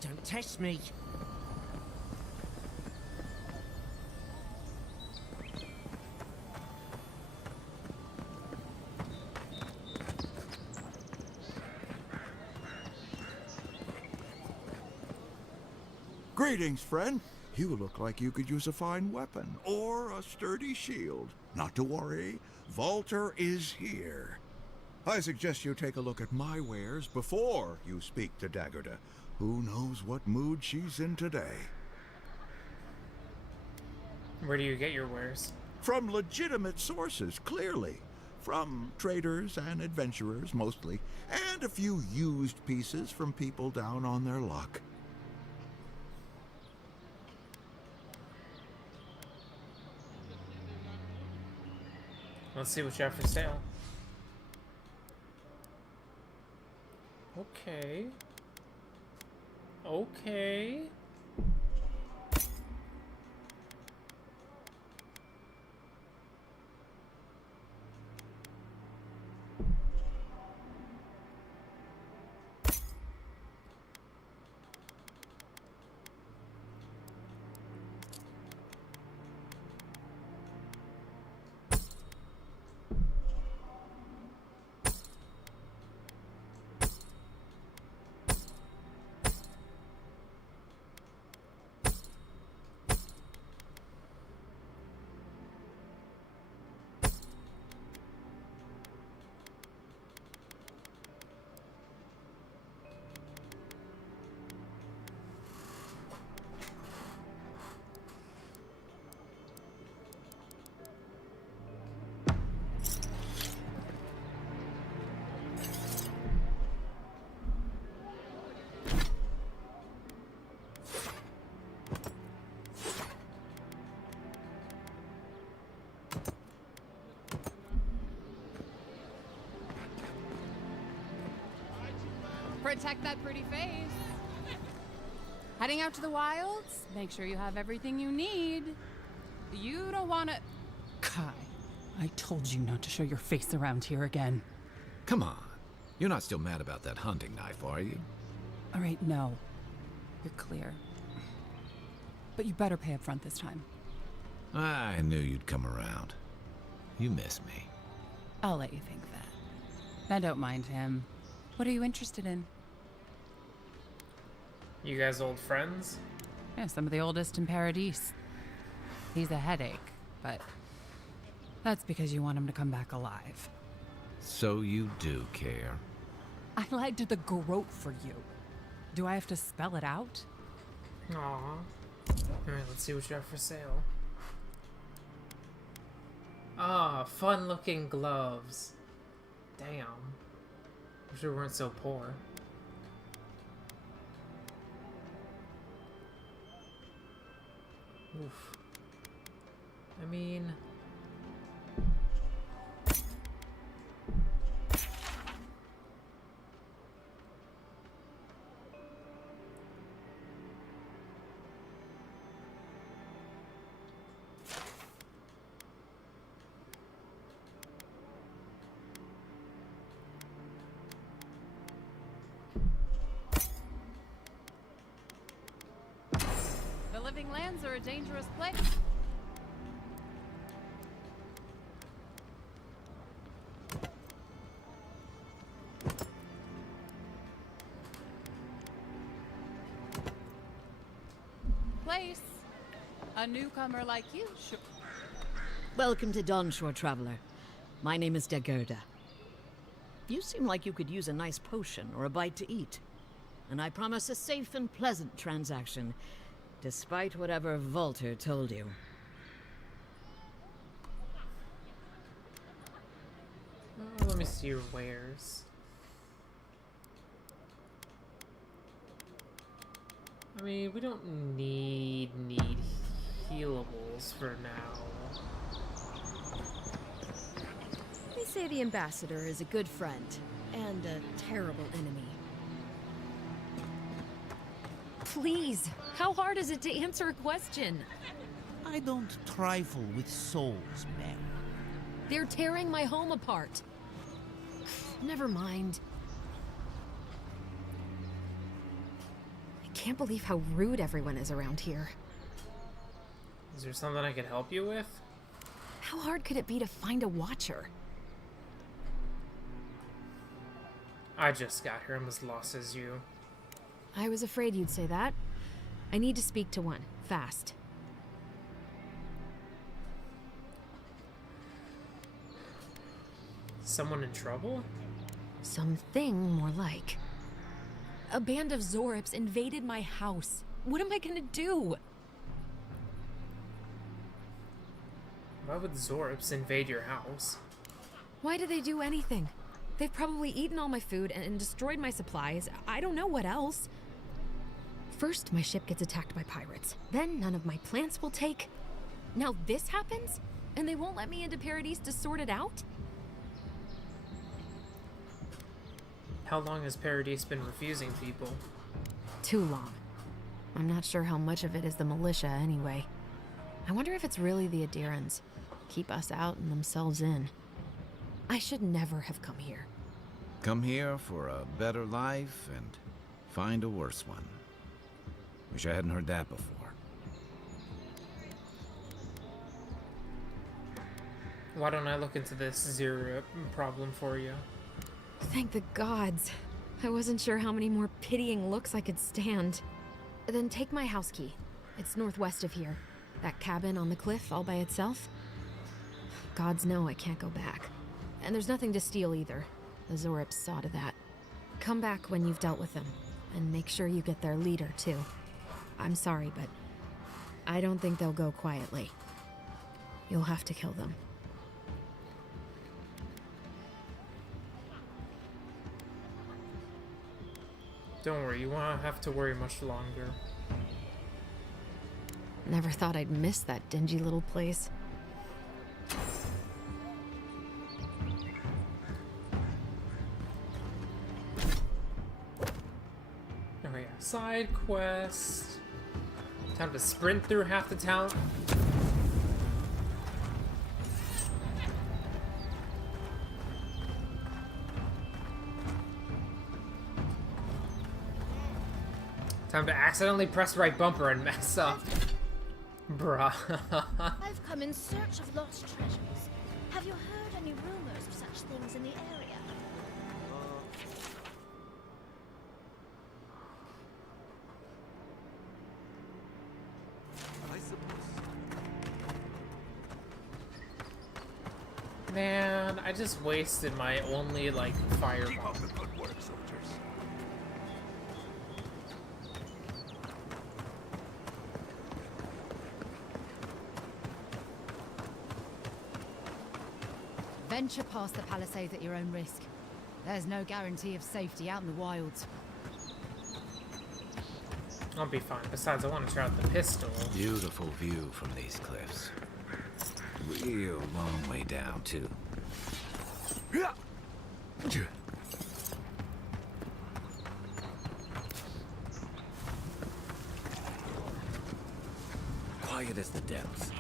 Don't test me. Greetings, friend. You look like you could use a fine weapon or a sturdy shield. Not to worry, Volter is here. I suggest you take a look at my wares before you speak to Daggerda. Who knows what mood she's in today? Where do you get your wares? From legitimate sources, clearly. From traders and adventurers, mostly. And a few used pieces from people down on their luck. Let's see what you have for sale. Okay. Okay. Protect that pretty face. Heading out to the wilds? Make sure you have everything you need. You don't want to... Kai, I told you not to show your face around here again. Come on. You're not still mad about that hunting knife, are you? All right, no. You're clear. But you better pay up front this time. I knew you'd come around. You miss me. I'll let you think that. I don't mind him. What are you interested in? You guys old friends? Yeah, some of the oldest in Paradise. He's a headache, but that's because you want him to come back alive. So you do care. I lied to the Garrote for you. Do I have to spell it out? Aww. Alright, let's see what you have for sale. Ah, fun-looking gloves. Damn. Wish we weren't so poor. Oof. I mean... The living lands are a dangerous place. A newcomer like you should... Welcome to Dawnshore, traveler. My name is Daggerda. You seem like you could use a nice potion or a bite to eat. And I promise a safe and pleasant transaction, despite whatever Volter told you. Let me see your wares. I mean, we don't need healables for now. They say the ambassador is a good friend and a terrible enemy. Please, how hard is it to answer a question? I don't trifle with souls, man. They're tearing my home apart. Never mind. I can't believe how rude everyone is around here. Is there something I could help you with? How hard could it be to find a watcher? I just got here. I'm as lost as you. I was afraid you'd say that. I need to speak to one, fast. Someone in trouble? Something more like. A band of Zorips invaded my house. What am I gonna do? Why would Zorips invade your house? Why do they do anything? They've probably eaten all my food and destroyed my supplies. I don't know what else. First, my ship gets attacked by pirates. Then none of my plants will take. Now this happens? And they won't let me into Paradise to sort it out? How long has Paradise been refusing people? Too long. I'm not sure how much of it is the militia anyway. I wonder if it's really the Adirans. Keep us out and themselves in. I should never have come here. Come here for a better life and find a worse one. Wish I hadn't heard that before. Why don't I look into this Zero problem for you? Thank the gods. I wasn't sure how many more pitying looks I could stand. Then take my house key. It's northwest of here. That cabin on the cliff all by itself. Gods know I can't go back. And there's nothing to steal either. The Zorips saw to that. Come back when you've dealt with them. And make sure you get their leader, too. I'm sorry, but I don't think they'll go quietly. You'll have to kill them. Don't worry, you won't have to worry much longer. Never thought I'd miss that dingy little place. Oh yeah, side quest. Time to sprint through half the town. Time to accidentally press right bumper and mess up. Bruh. I've come in search of lost treasures. Have you heard any rumors of such things in the area? I suppose. Man, I just wasted my only, like, fireball. Keep up the good work, soldiers. Venture past the palisades at your own risk. There's no guarantee of safety out in the wilds. I'll be fine. Besides, I want to try out the pistol. Beautiful view from these cliffs. Real long way down, too. Quiet as the depths.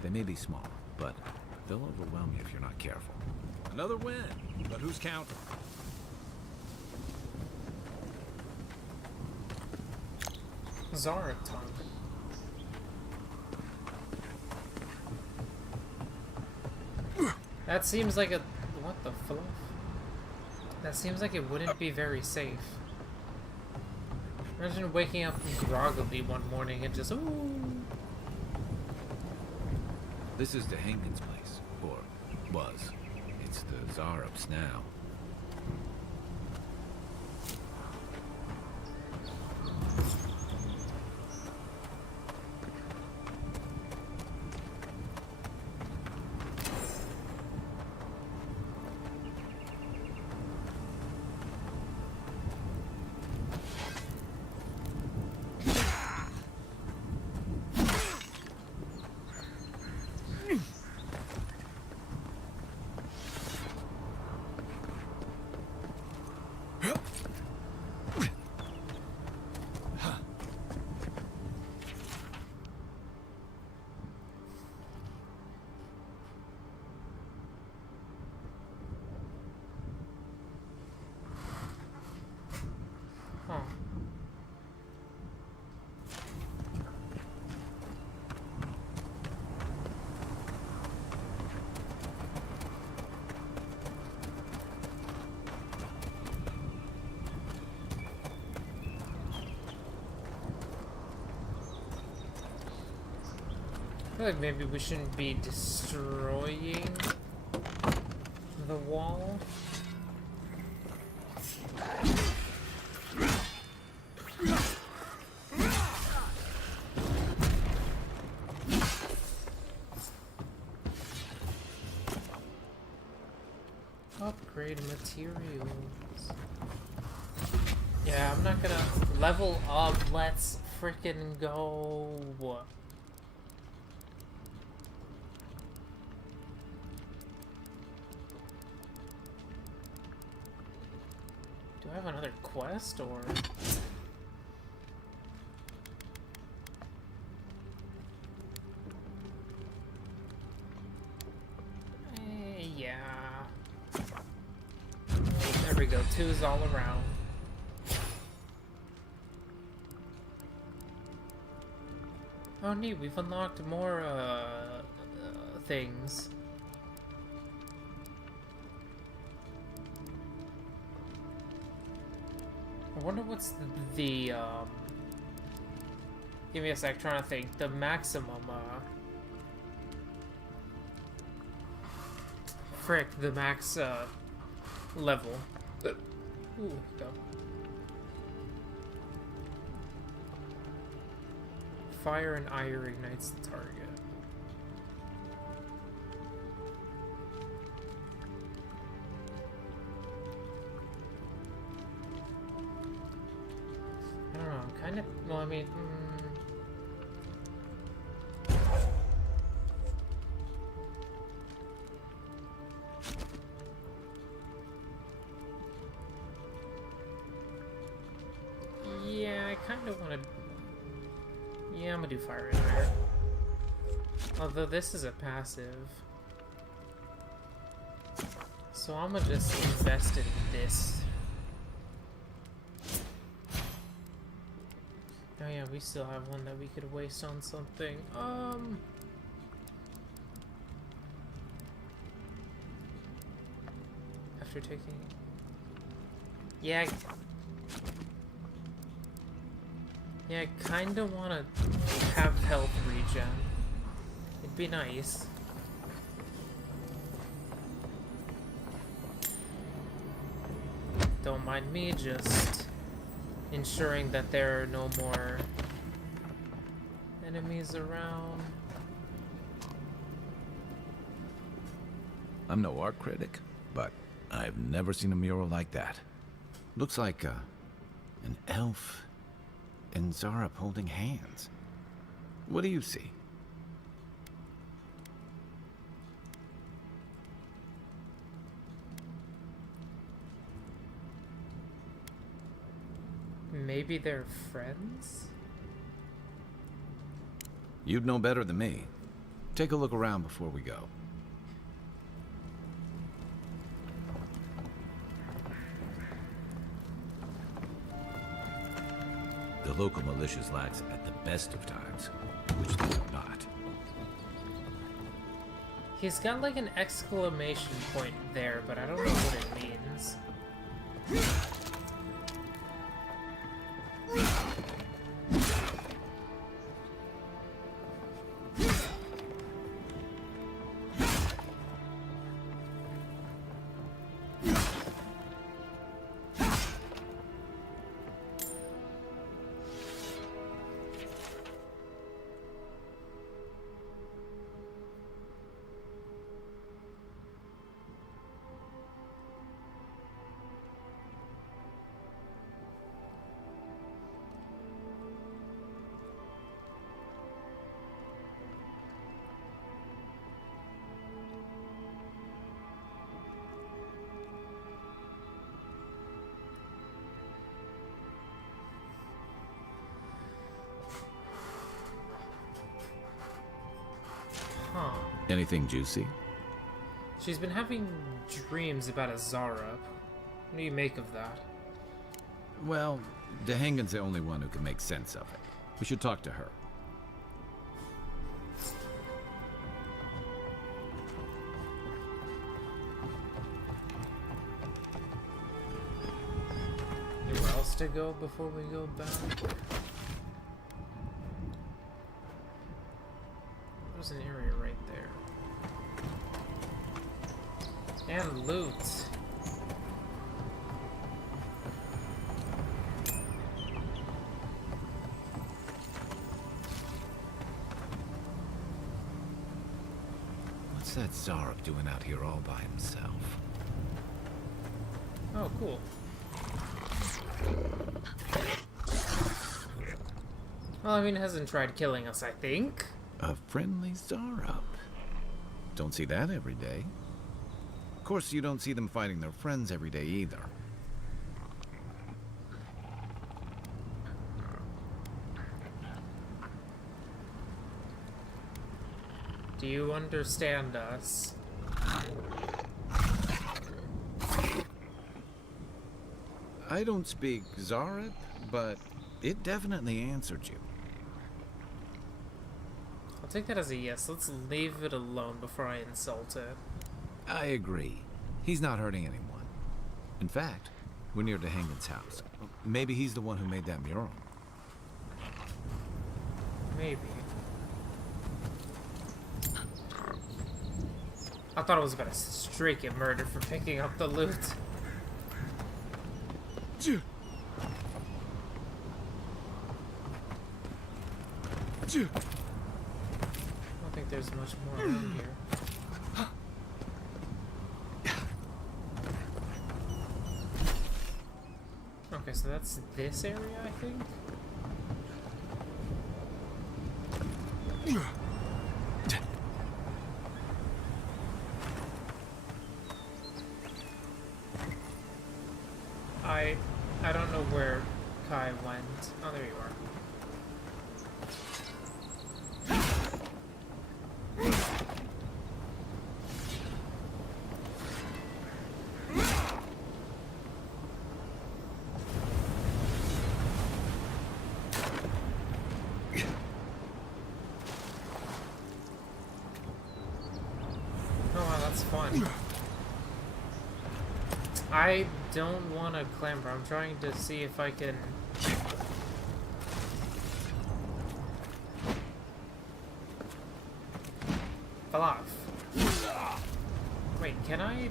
They may be small, but they'll overwhelm you if you're not careful. Another win, but who's counting? Zara tongue. That seems like a... What the fluff? That seems like it wouldn't be very safe. Imagine waking up groggily one morning and just... Ooh. This is the Hankins place, or was. It's the Zorops now. feel like maybe we shouldn't be destroying the wall. Upgrade materials. Yeah, I'm not gonna level up. Let's freaking go. Do I have another quest or? Yeah. There we go. 2's all around. Oh neat, we've unlocked more things. I wonder what's the give me a sec, trying to think. The maximum frick, the max level. Ooh, go. Fire and ire ignites the target. I don't know, I'm kind of, well, I mean, yeah, I kind of want to. Yeah, I'm gonna do fire and ire. Although this is a passive. So I'm gonna just invest in this. Oh yeah, we still have one that we could waste on something. After taking... Yeah, I kinda wanna have health regen. It'd be nice. Don't mind me just ensuring that there are no more enemies around. I'm no art critic, but I've never seen a mural like that. Looks like an elf and Zarab holding hands. What do you see? Maybe they're friends? You'd know better than me. Take a look around before we go. The local militias lax at the best of times, which they do not. He's got like an exclamation point there, but I don't know what it means. Anything juicy? She's been having dreams about a Zarab. What do you make of that? Well, Dehangan's the only one who can make sense of it. We should talk to her. Anywhere else to go before we go back? There's an And loot. What's that Zarek doing out here all by himself? Oh, cool. Well, I mean, it hasn't tried killing us, I think. A friendly Zarek. Don't see that every day. Of course, you don't see them fighting their friends every day either. Do you understand us? I don't speak Zarek, but it definitely answered you. I'll take that as a yes. Let's leave it alone before I insult it. I agree. He's not hurting anyone. In fact, we're near DeHangen's house. Maybe he's the one who made that mural. Maybe. I thought it was about to straight get murdered for picking up the loot. I don't think there's much more around here. Okay, so that's this area, I think? I don't know where Kai went. Oh, there you are. Oh wow, that's fun. I don't want to clamber. I'm trying to see if I can... Fell off. Wait, can I...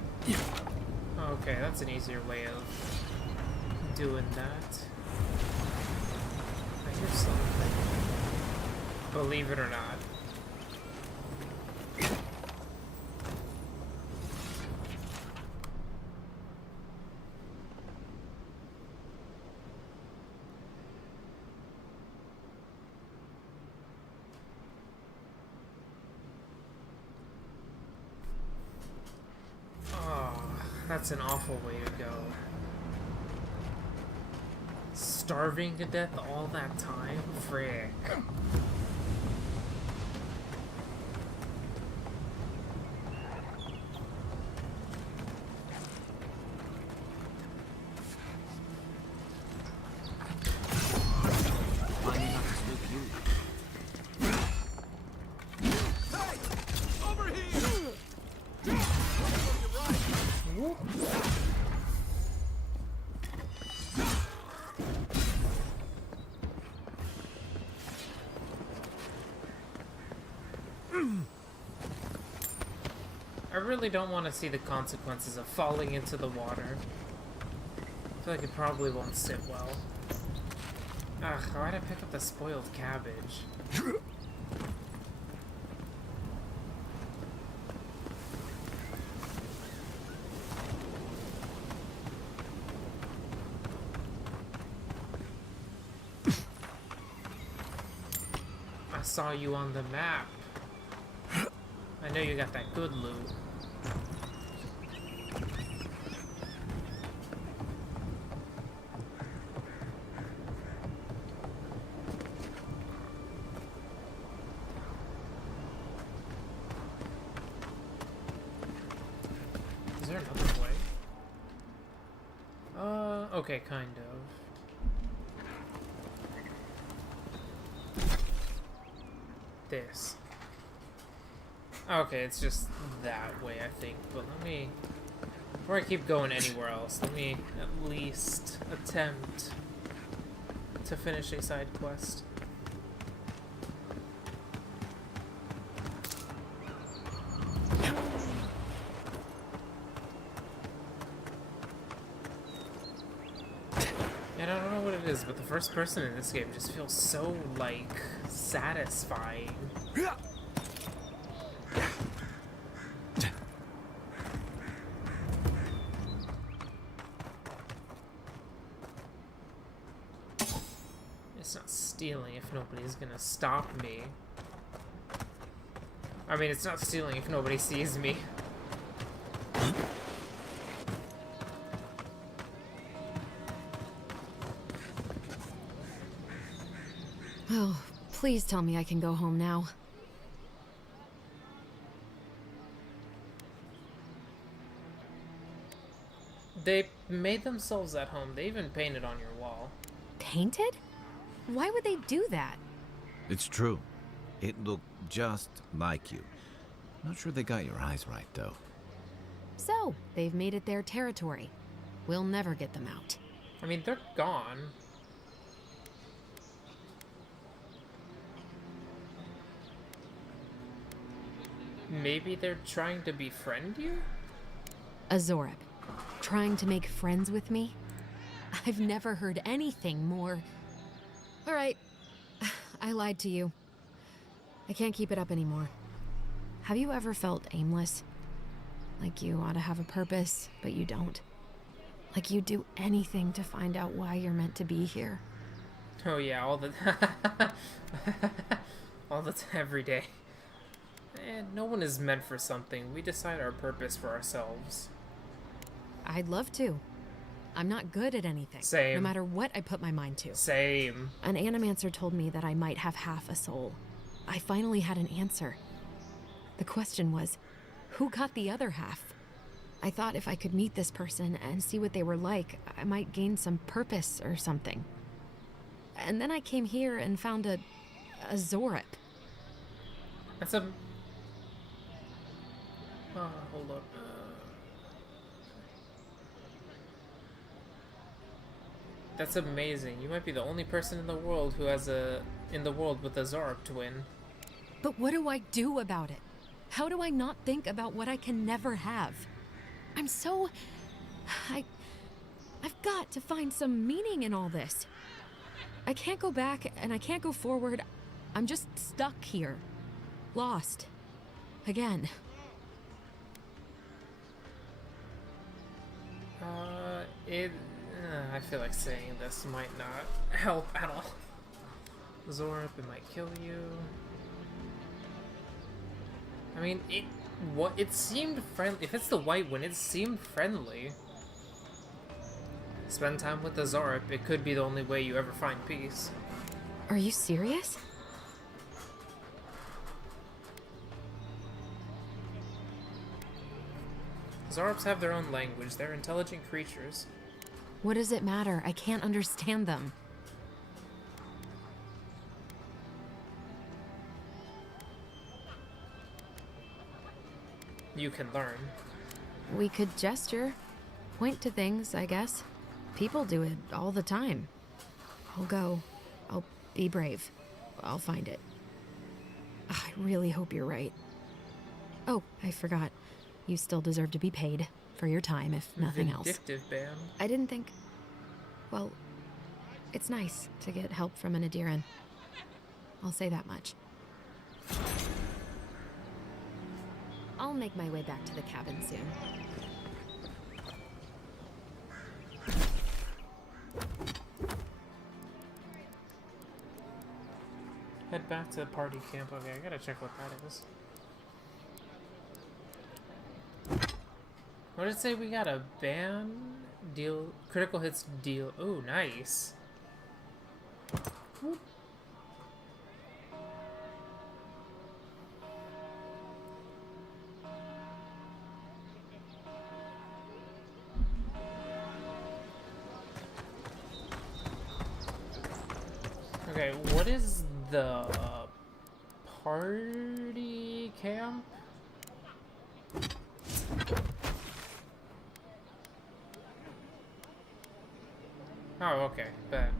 Okay, that's an easier way of doing that. I hear something. Believe it or not. That's an awful way to go. Starving to death all that time? Frick. I really don't want to see the consequences of falling into the water. I feel like it probably won't sit well. Ugh, why'd I pick up the spoiled cabbage? I saw you on the map. I know you got that good loot. Is there another way? Okay, kind of. This. Okay, it's just that way, I think. But let me... Before I keep going anywhere else, let me at least attempt to finish a side quest. is, but the first person in this game just feels so, like, satisfying. It's not stealing if nobody's gonna stop me. I mean, it's not stealing if nobody sees me. Oh, please tell me I can go home now. They made themselves at home. They even painted on your wall. Painted? Why would they do that? It's true. It looked just like you. Not sure they got your eyes right, though. So, they've made it their territory. We'll never get them out. I mean, they're gone. Maybe they're trying to befriend you? Azorep, trying to make friends with me? I've never heard anything more... Alright, I lied to you. I can't keep it up anymore. Have you ever felt aimless? Like you ought to have a purpose, but you don't? Like you'd do anything to find out why you're meant to be here? Oh yeah, all the... all the time, every day. And no one is meant for something. We decide our purpose for ourselves. I'd love to. I'm not good at anything. Same. No matter what I put my mind to. Same. An animancer told me that I might have half a soul. I finally had an answer. The question was, who got the other half? I thought if I could meet this person and see what they were like, I might gain some purpose or something. And then I came here and found a Zorip. That's a... Oh, hold up. That's amazing. You might be the only person in the world who has in the world with a Zorip twin. But what do I do about it? How do I not think about what I can never have? I'm so... I've got to find some meaning in all this. I can't go back and I can't go forward. I'm just stuck here. Lost. Again. I feel like saying this might not help at all. Zorip, it might kill you. I mean, it seemed friendly. If it's the white one, it seemed friendly. Spend time with the Zorip. It could be the only way you ever find peace. Are you serious? Zorips have their own language. They're intelligent creatures. What does it matter? I can't understand them. You can learn. We could gesture. Point to things, I guess. People do it all the time. I'll go. I'll be brave. I'll find it. I really hope you're right. Oh, I forgot. You still deserve to be paid for your time, if nothing else. Vindictive, Bam. I didn't think... Well, it's nice to get help from an Adiran. I'll say that much. I'll make my way back to the cabin soon. Head back to the party camp. Okay, I gotta check what that is. What did it say? We got a ban deal, critical hits deal. Oh, nice. Whoop. Okay, what is the party camp? Oh, okay, bet.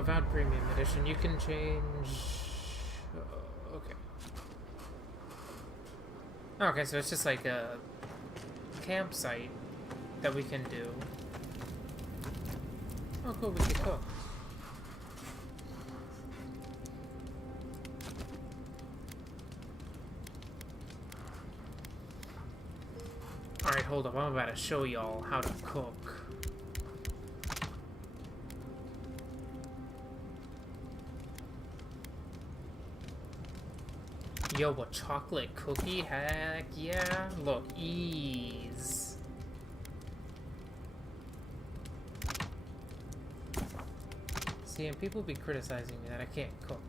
Avowed Premium Edition. You can change... okay. Okay, so it's just like a campsite that we can do. Oh, cool, we can cook. Alright, hold up. I'm about to show y'all how to cook. Yo, a chocolate cookie? Heck yeah. Look, ease. See, and people be criticizing me that I can't cook.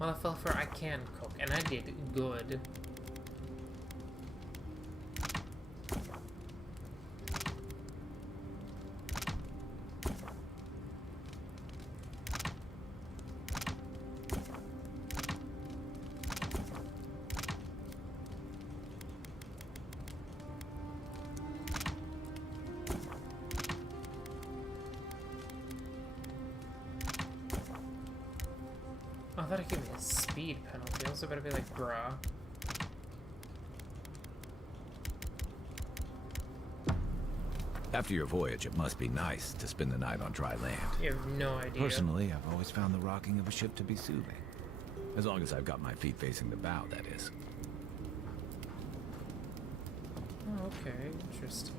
Well, I fell for I can cook, and I did good. I thought it gave me a speed penalty. I also better be like, bruh. After your voyage, it must be nice to spend the night on dry land. You have no idea. Personally, I've always found the rocking of a ship to be soothing. As long as I've got my feet facing the bow, that is. Oh, okay. Interesting.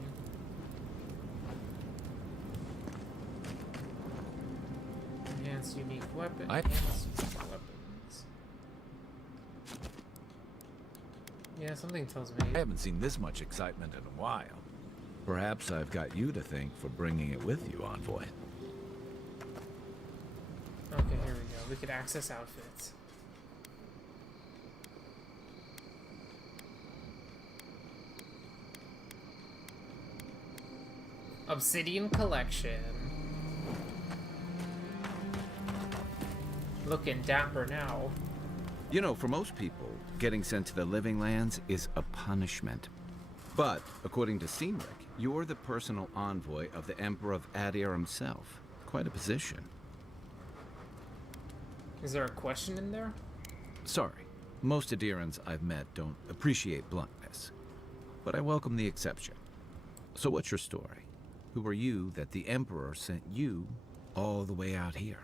Enhanced unique weapon. Enhanced unique weapons. Yeah, something tells me. I haven't seen this much excitement in a while. Perhaps I've got you to thank for bringing it with you, Envoy. Okay, here we go. We could access outfits. Obsidian collection. Looking dapper now. You know, for most people, getting sent to the Living Lands is a punishment. But, according to Cynric, you're the personal envoy of the Emperor of Adir himself. Quite a position. Is there a question in there? Sorry. Most Adirans I've met don't appreciate bluntness. But I welcome the exception. So what's your story? Who are you that the Emperor sent you all the way out here?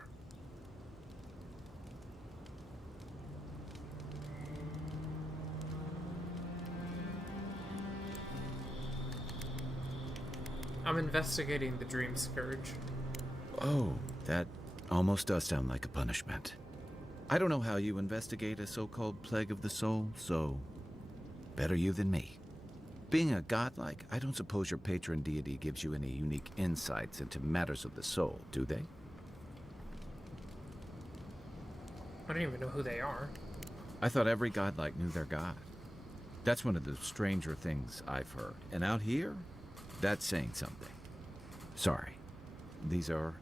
I'm investigating the Dream Scourge. Oh, that almost does sound like a punishment. I don't know how you investigate a so-called plague of the soul, so better you than me. Being a godlike, I don't suppose your patron deity gives you any unique insights into matters of the soul, do they? I don't even know who they are. I thought every godlike knew their god. That's one of the stranger things I've heard. And out here, that's saying something. Sorry. These are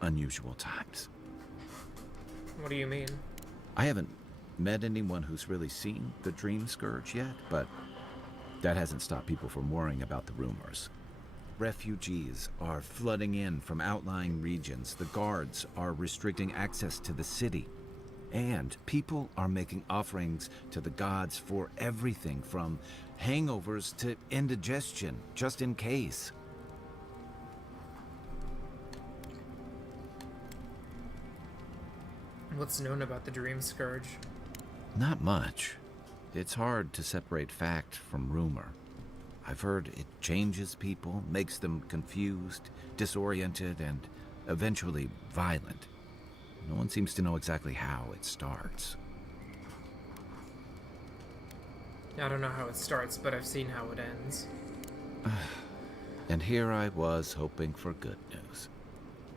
unusual times. What do you mean? I haven't met anyone who's really seen the Dream Scourge yet, but that hasn't stopped people from worrying about the rumors. Refugees are flooding in from outlying regions. The guards are restricting access to the city. And people are making offerings to the gods for everything from hangovers to indigestion, just in case. What's known about the Dream Scourge? Not much. It's hard to separate fact from rumor. I've heard it changes people, makes them confused, disoriented, and eventually violent. No one seems to know exactly how it starts. I don't know how it starts, but I've seen how it ends. And here I was hoping for good news.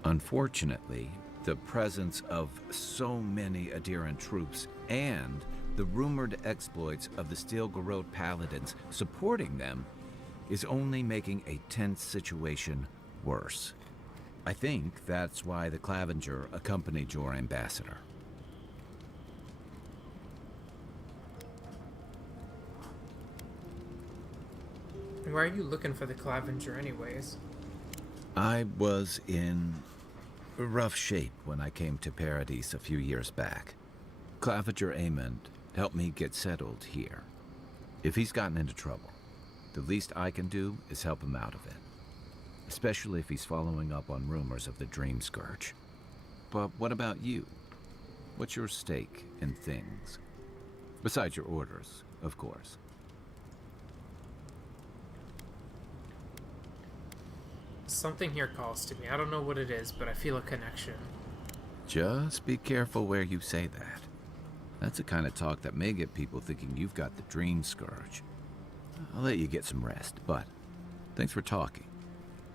Unfortunately, the presence of so many Adiran troops and the rumored exploits of the Steel Garrote Paladins supporting them is only making a tense situation worse. I think that's why the Clavenger accompanied your ambassador. Why are you looking for the Clavenger anyways? I was in rough shape when I came to Paradise a few years back. Claviger Amond helped me get settled here. If he's gotten into trouble, the least I can do is help him out of it. Especially if he's following up on rumors of the Dream Scourge. But what about you? What's your stake in things? Besides your orders, of course. Something here calls to me. I don't know what it is, but I feel a connection. Just be careful where you say that. That's the kind of talk that may get people thinking you've got the Dream Scourge. I'll let you get some rest, but thanks for talking.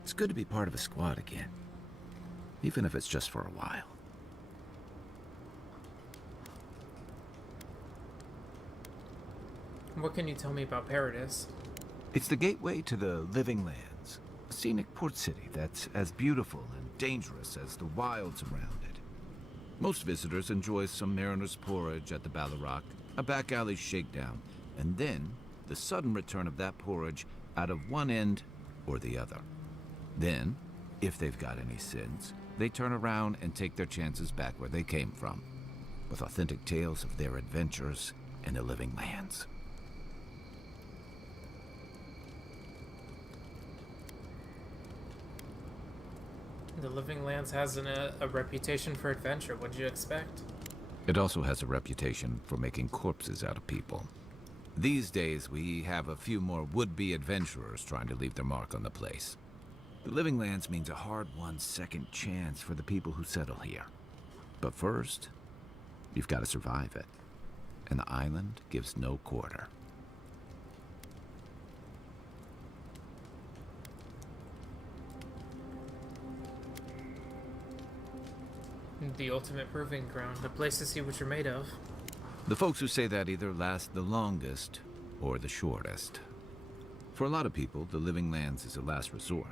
It's good to be part of a squad again. Even if it's just for a while. What can you tell me about Paradise? It's the gateway to the Living Lands. A scenic port city that's as beautiful and dangerous as the wilds around it. Most visitors enjoy some mariner's porridge at the Ballarrock, a back alley shakedown, and then the sudden return of that porridge out of one end or the other. Then, if they've got any sins, they turn around and take their chances back where they came from, with authentic tales of their adventures in the Living Lands. The Living Lands has a reputation for adventure. What'd you expect? It also has a reputation for making corpses out of people. These days, we have a few more would-be adventurers trying to leave their mark on the place. The Living Lands means a hard-won second chance for the people who settle here. But first, you've got to survive it. And the island gives no quarter. The ultimate proving ground, a place to see what you're made of. The folks who say that either last the longest or the shortest. For a lot of people, the Living Lands is a last resort.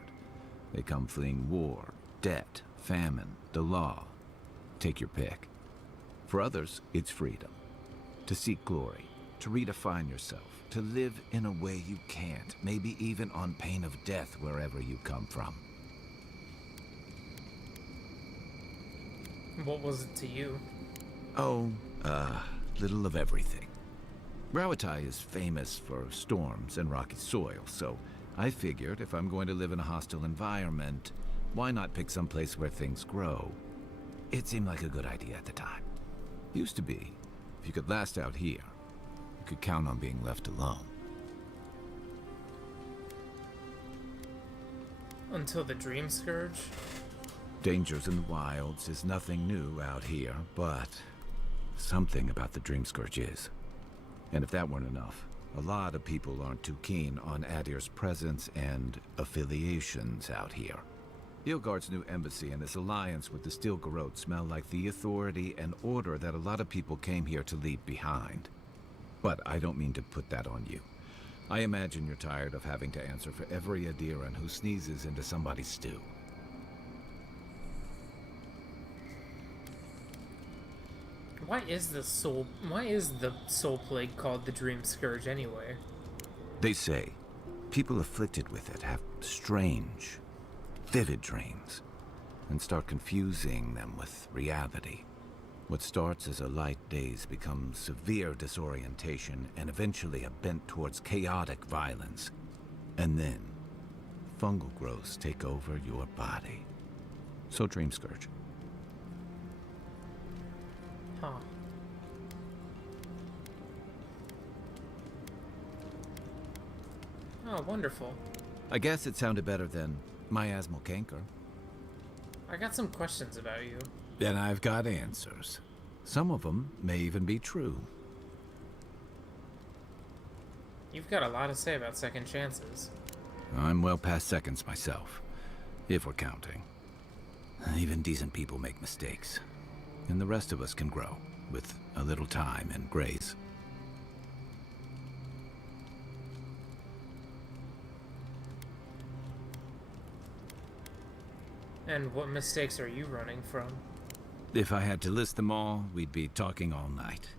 They come fleeing war, debt, famine, the law. Take your pick. For others, it's freedom. To seek glory, to redefine yourself, to live in a way you can't, maybe even on pain of death wherever you come from. What was it to you? Oh, little of everything. Rawatai is famous for storms and rocky soil, so I figured if I'm going to live in a hostile environment, why not pick some place where things grow? It seemed like a good idea at the time. Used to be. If you could last out here, you could count on being left alone. Until the Dream Scourge? Dangers in the wilds is nothing new out here, but something about the Dream Scourge is. And if that weren't enough, a lot of people aren't too keen on Adir's presence and affiliations out here. Ilgard's new embassy and his alliance with the Steel Garrote smell like the authority and order that a lot of people came here to leave behind. But I don't mean to put that on you. I imagine you're tired of having to answer for every Adiran who sneezes into somebody's stew. Why is the soul plague called the Dream Scourge anyway? They say people afflicted with it have strange, vivid dreams and start confusing them with reality. What starts as a light daze becomes severe disorientation and eventually a bent towards chaotic violence. And then fungal growths take over your body. So Dream Scourge. Huh. Oh, wonderful. I guess it sounded better than miasmal canker. I got some questions about you. And I've got answers. Some of them may even be true. You've got a lot to say about second chances. I'm well past seconds myself, if we're counting. Even decent people make mistakes. And the rest of us can grow, with a little time and grace. And what mistakes are you running from? If I had to list them all, we'd be talking all night.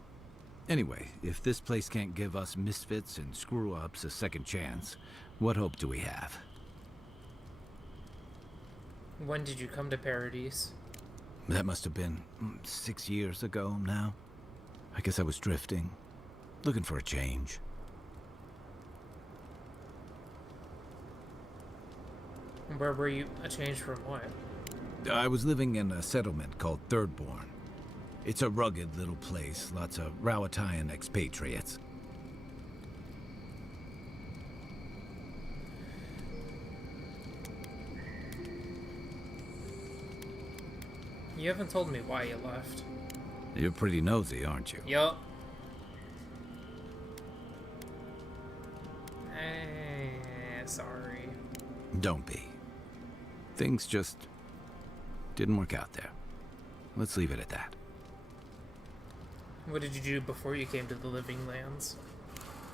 Anyway, if this place can't give us misfits and screw-ups a second chance, what hope do we have? When did you come to Paradise? That must have been 6 years ago now. I guess I was drifting, looking for a change. Where were you? A change from what? I was living in a settlement called Thirdborn. It's a rugged little place, lots of Rowatayan expatriates. You haven't told me why you left. You're pretty nosy, aren't you? Yup. Sorry. Don't be. Things just didn't work out there. Let's leave it at that. What did you do before you came to the Living Lands?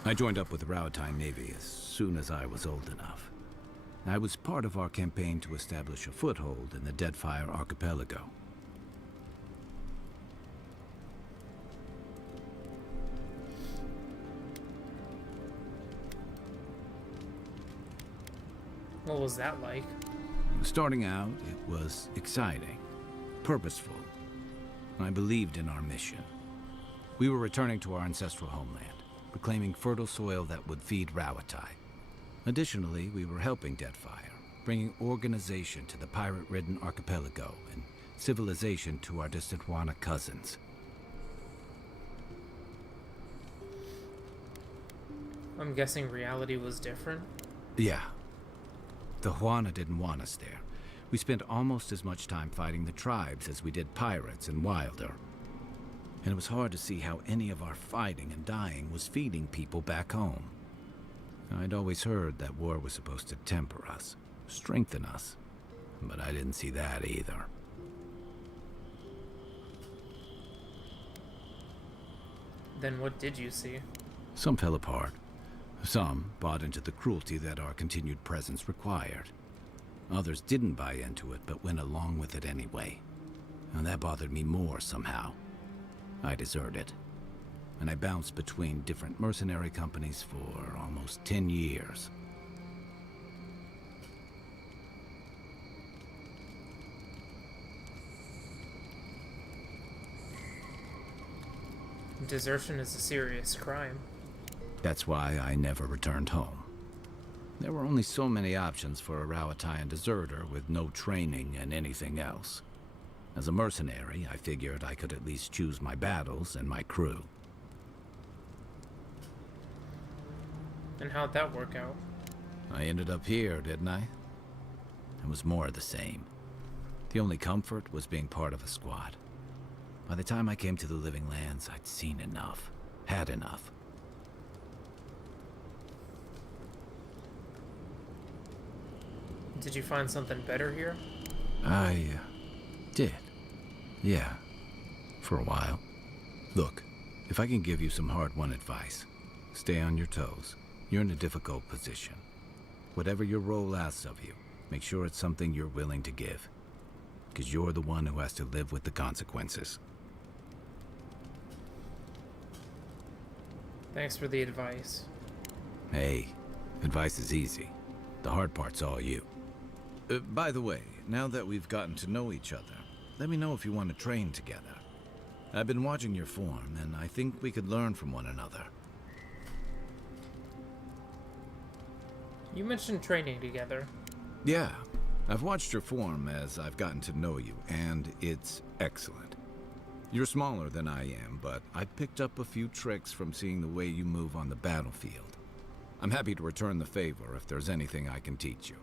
I joined up with the Rowatayan Navy as soon as I was old enough. I was part of our campaign to establish a foothold in the Deadfire Archipelago. What was that like? Starting out, it was exciting, purposeful. I believed in our mission. We were returning to our ancestral homeland, reclaiming fertile soil that would feed Rawatai. Additionally, we were helping Deadfire, bringing organization to the pirate-ridden archipelago and civilization to our distant Wana cousins. I'm guessing reality was different? Yeah. The Huana didn't want us there. We spent almost as much time fighting the tribes as we did pirates and Wilder. And it was hard to see how any of our fighting and dying was feeding people back home. I'd always heard that war was supposed to temper us, strengthen us, but I didn't see that either. Then what did you see? Some fell apart. Some bought into the cruelty that our continued presence required. Others didn't buy into it, but went along with it anyway. And that bothered me more somehow. I deserted. And I bounced between different mercenary companies for almost 10 years. Desertion is a serious crime. That's why I never returned home. There were only so many options for a Rowatayan deserter with no training and anything else. As a mercenary, I figured I could at least choose my battles and my crew. And how'd that work out? I ended up here, didn't I? It was more of the same. The only comfort was being part of a squad. By the time I came to the Living Lands, I'd seen enough, had enough. Did you find something better here? I did. Yeah, for a while. Look, if I can give you some hard-won advice, stay on your toes. You're in a difficult position. Whatever your role asks of you, make sure it's something you're willing to give. Because you're the one who has to live with the consequences. Thanks for the advice. Hey, advice is easy. The hard part's all you. By the way, now that we've gotten to know each other, let me know if you want to train together. I've been watching your form, and I think we could learn from one another. You mentioned training together. Yeah, I've watched your form as I've gotten to know you, and it's excellent. You're smaller than I am, but I picked up a few tricks from seeing the way you move on the battlefield. I'm happy to return the favor if there's anything I can teach you.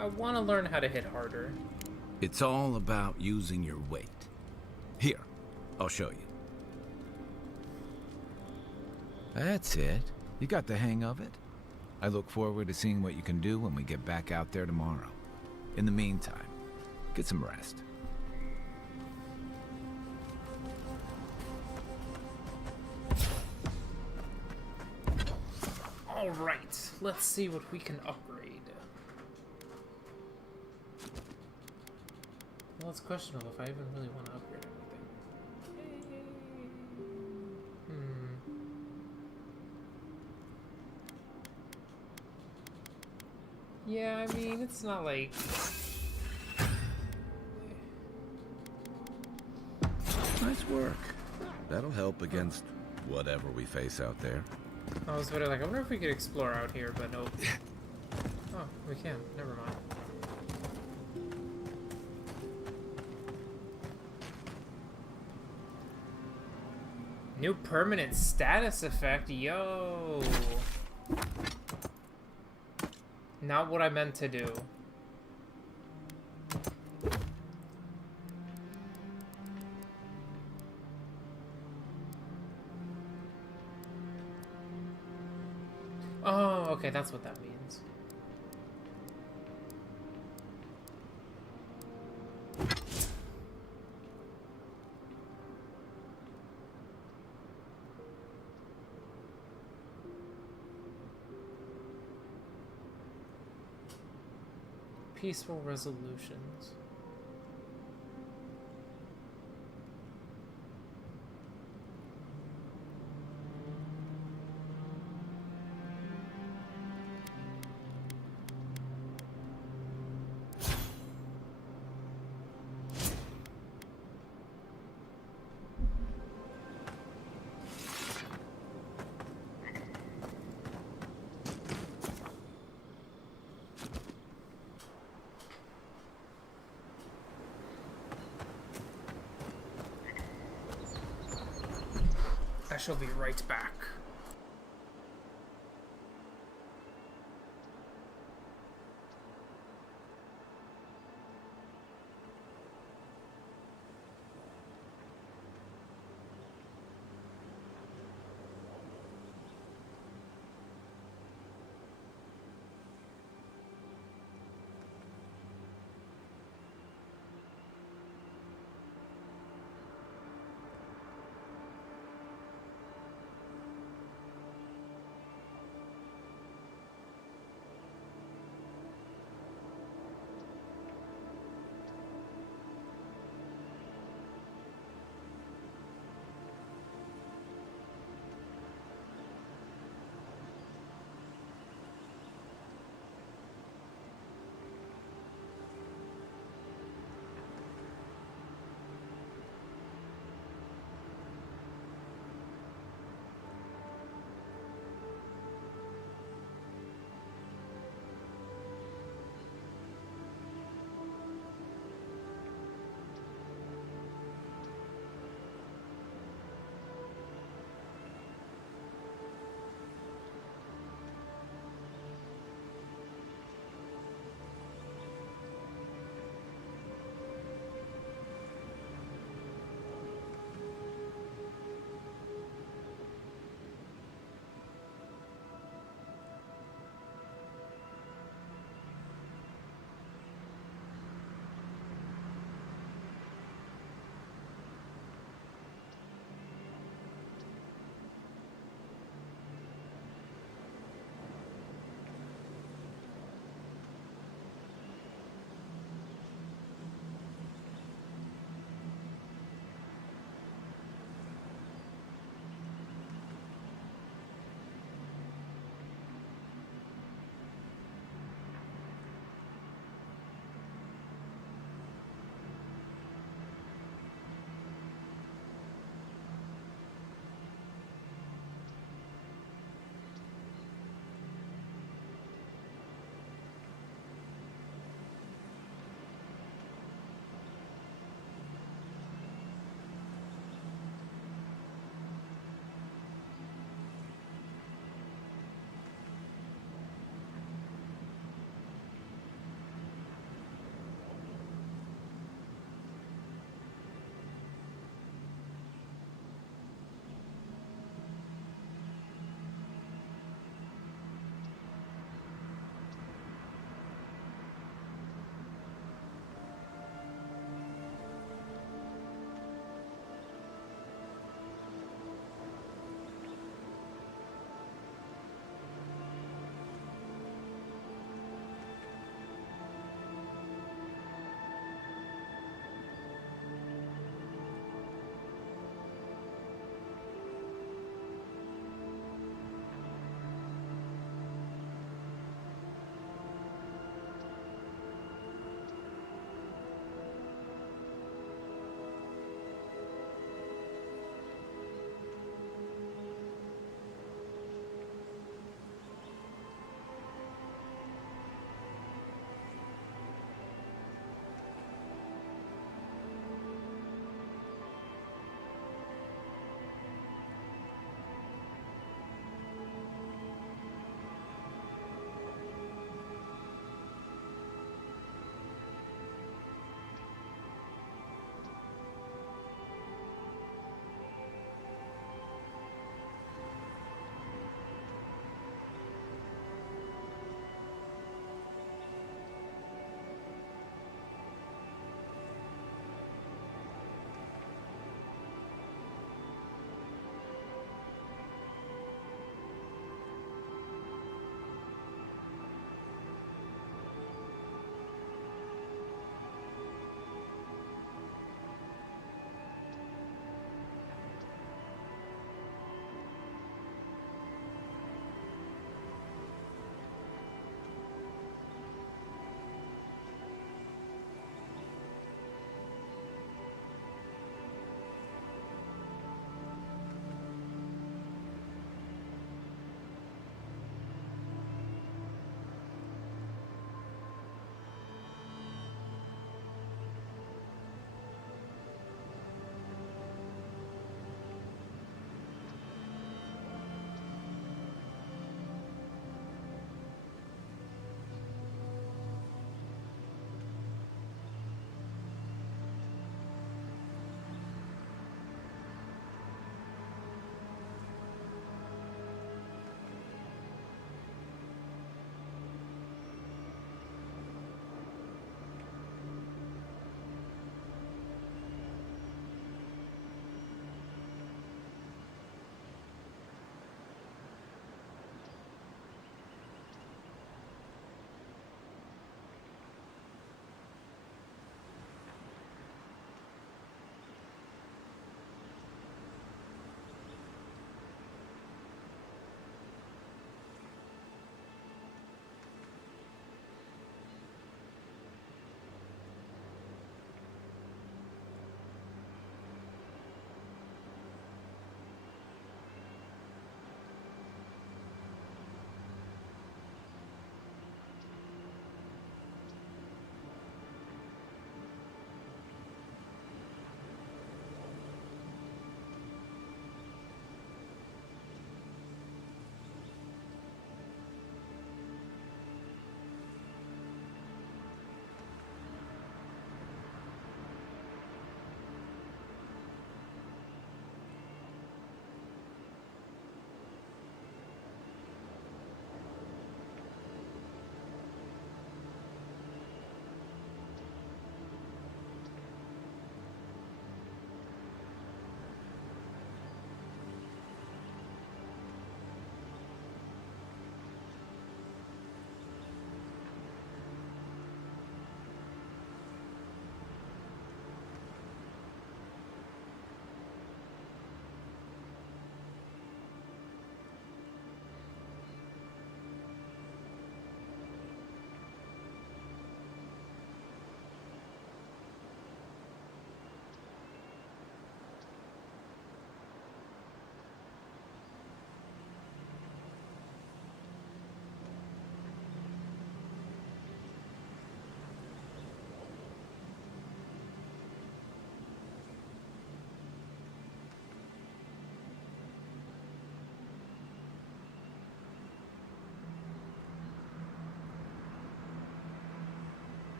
I want to learn how to hit harder. It's all about using your weight. Here, I'll show you. That's it. You got the hang of it. I look forward to seeing what you can do when we get back out there tomorrow. In the meantime, get some rest. All right, let's see what we can upgrade. Well, it's questionable if I even really want to upgrade anything. Yeah, I mean, it's not like... Nice work. That'll help against whatever we face out there. I was like, I wonder if we could explore out here, but nope. Oh, we can. Never mind. New permanent status effect, yo! Not what I meant to do. Oh, okay, that's what that means. Peaceful resolutions. I shall be right back.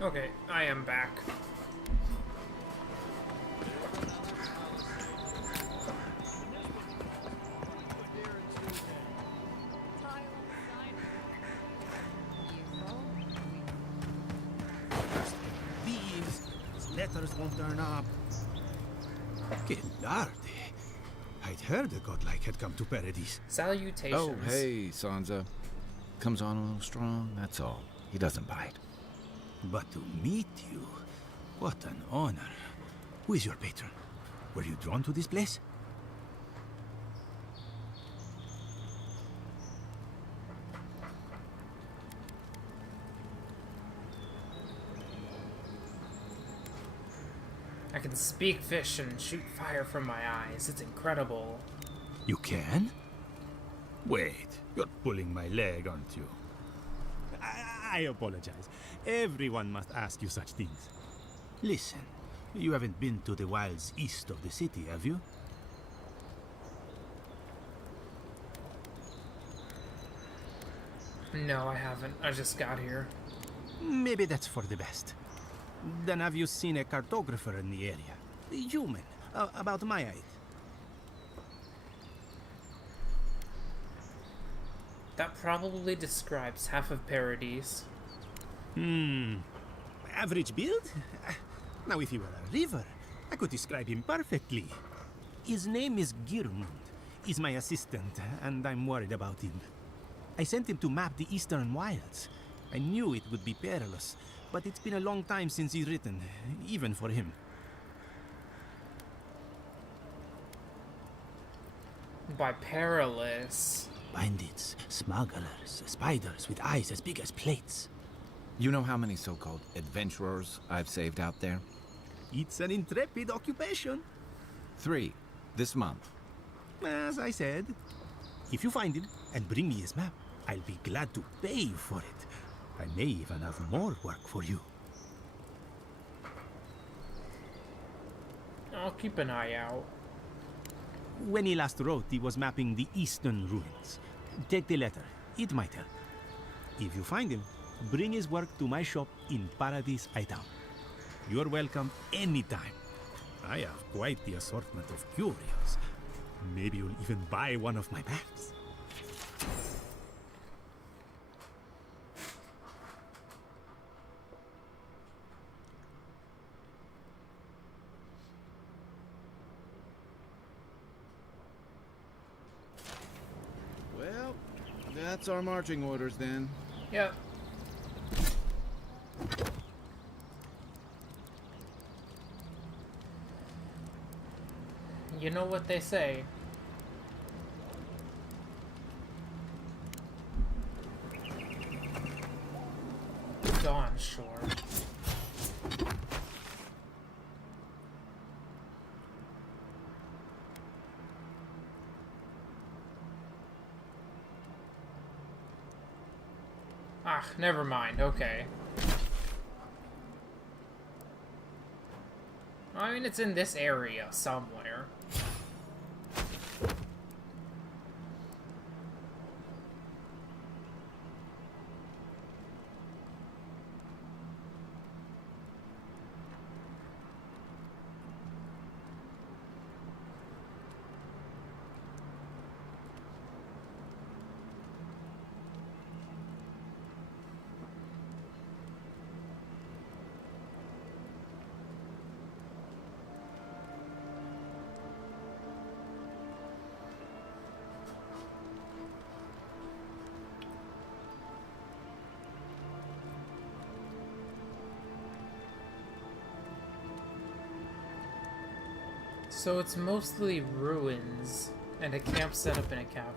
Okay, I am back. These letters won't turn up. Que larde. I'd heard the godlike had come to Paradise. Salutations. Oh, hey, Sansa. Comes on a little strong, that's all. He doesn't bite. But to meet you, what an honor. Who is your patron? Were you drawn to this place? I can speak fish and shoot fire from my eyes. It's incredible. You can? Wait, you're pulling my leg, aren't you? I apologize. Everyone must ask you such things. Listen, you haven't been to the wilds east of the city, have you? No, I haven't. I just got here. Maybe that's for the best. Then have you seen a cartographer in the area? A human, about my height. That probably describes half of Paradise. Average build? Now, if he were a river, I could describe him perfectly. His name is Girmund. He's my assistant, and I'm worried about him. I sent him to map the eastern wilds. I knew it would be perilous, but it's been a long time since he's written, even for him. By perilous. Bandits, smugglers, spiders with eyes as big as plates. You know how many so-called adventurers I've saved out there? It's an intrepid occupation. 3, this month. As I said, if you find him and bring me his map, I'll be glad to pay you for it. I may even have more work for you. I'll keep an eye out. When he last wrote, he was mapping the eastern ruins. Take the letter. It might help. If you find him, bring his work to my shop in Paradise Town. You're welcome anytime. I have quite the assortment of curios. Maybe you'll even buy one of my maps. Well, that's our marching orders then. Yep. You know what they say. Dawn Shore. Ah, never mind. Okay. I mean, it's in this area somewhere. So it's mostly ruins and a camp set up in a cavern.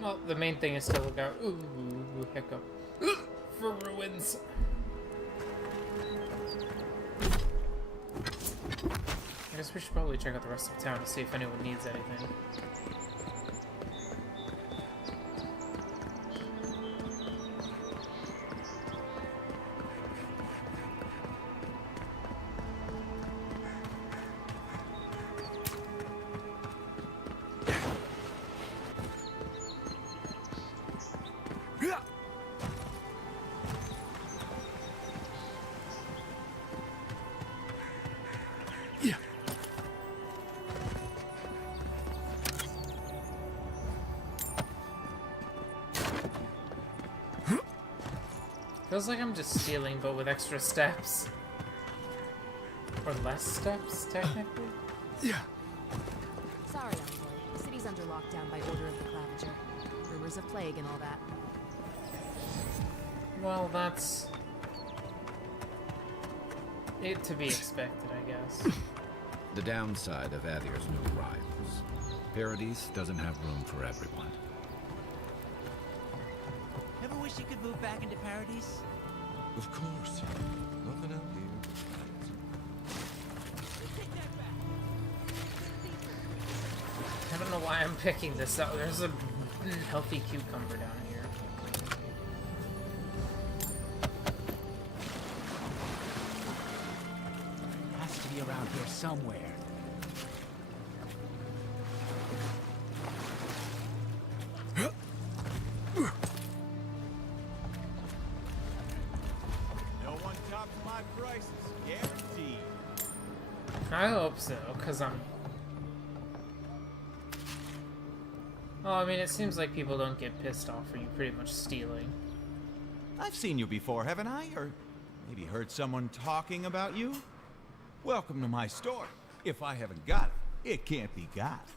Well, the main thing is to look out. Ooh, hiccup. For ruins. I guess we should probably check out the rest of town to see if anyone needs anything. Feels like I'm just stealing, but with extra steps. Or less steps, technically? Yeah. Sorry, Envoy. The city's under lockdown by order of the Claviger. Rumors of plague and all that. Well, that's... it to be expected, I guess. The downside of Adir's new rivals. Paradise doesn't have room for everyone. Ever wish you could move back into Paradise? Of course. Nothing out here. I don't know why I'm picking this up. There's a healthy cucumber down here. It has to be around here somewhere. No one tops my prices, guaranteed. I hope so, because I'm... oh, I mean, it seems like people don't get pissed off for you pretty much stealing. I've seen you before, haven't I? Or maybe heard someone talking about you? Welcome to my store. If I haven't got it, it can't be got.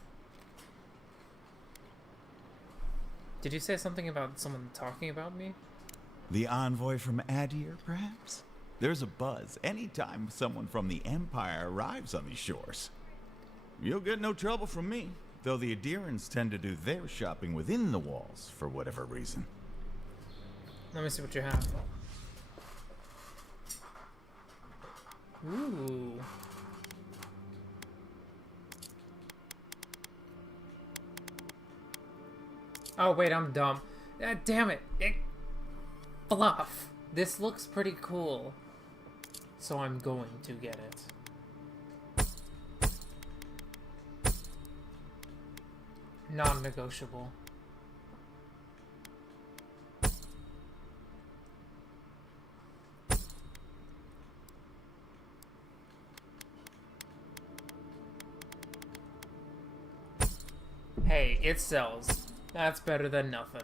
Did you say something about someone talking about me? The envoy from Adir, perhaps? There's a buzz anytime someone from the Empire arrives on these shores. You'll get no trouble from me, though the Adirans tend to do their shopping within the walls for whatever reason. Let me see what you have. Ooh. Oh, wait, I'm dumb. Damn it. Fluff. This looks pretty cool. So I'm going to get it. Non-negotiable. Hey, it sells. That's better than nothing.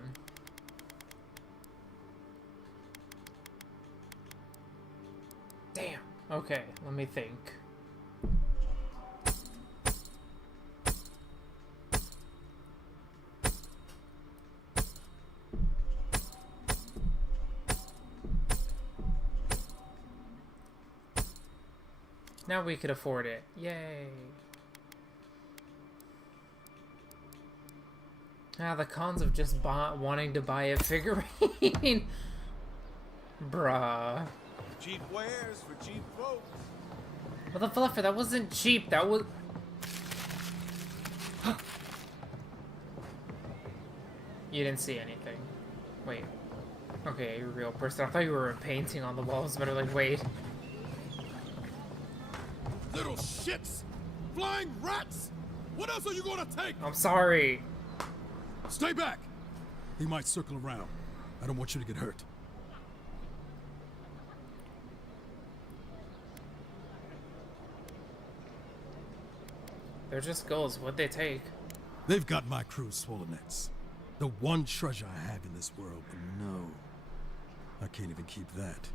Damn. Okay, let me think. Now we could afford it. Yay. Ah, the cons of just wanting to buy a figurine. Bruh. Cheap wares for cheap folks. Well, the fluffer, that wasn't cheap. That was... You didn't see anything. Wait. Okay, you're a real person. I thought you were painting on the walls, but I'm like, wait. Little shits! Flying rats! What else are you gonna take? I'm sorry. Stay back! He might circle around. I don't want you to get hurt. They're just goals. What'd they take? They've got my crew's swollen nets. The one treasure I have in this world, but no. I can't even keep that.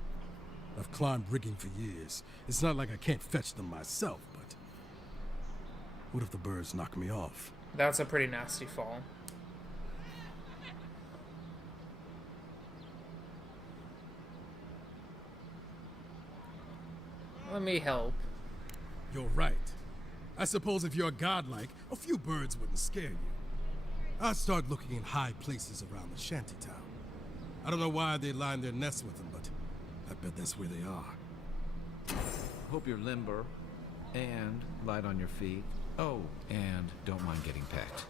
I've climbed rigging for years. It's not like I can't fetch them myself, but... what if the birds knock me off? That's a pretty nasty fall. Let me help. You're right. I suppose if you're godlike, a few birds wouldn't scare you. I'd start looking in high places around the shantytown. I don't know why they line their nests with them, but I bet that's where they are. Hope you're limber and light on your feet. Oh, and don't mind getting pecked.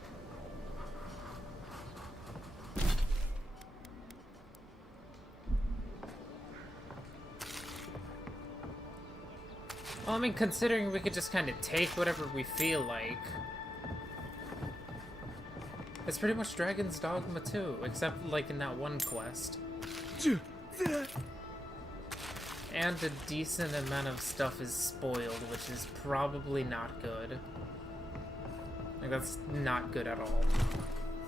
Well, I mean, considering we could just kind of take whatever we feel like. It's pretty much Dragon's Dogma 2, except, like, in that one quest. And a decent amount of stuff is spoiled, which is probably not good. Like, that's not good at all.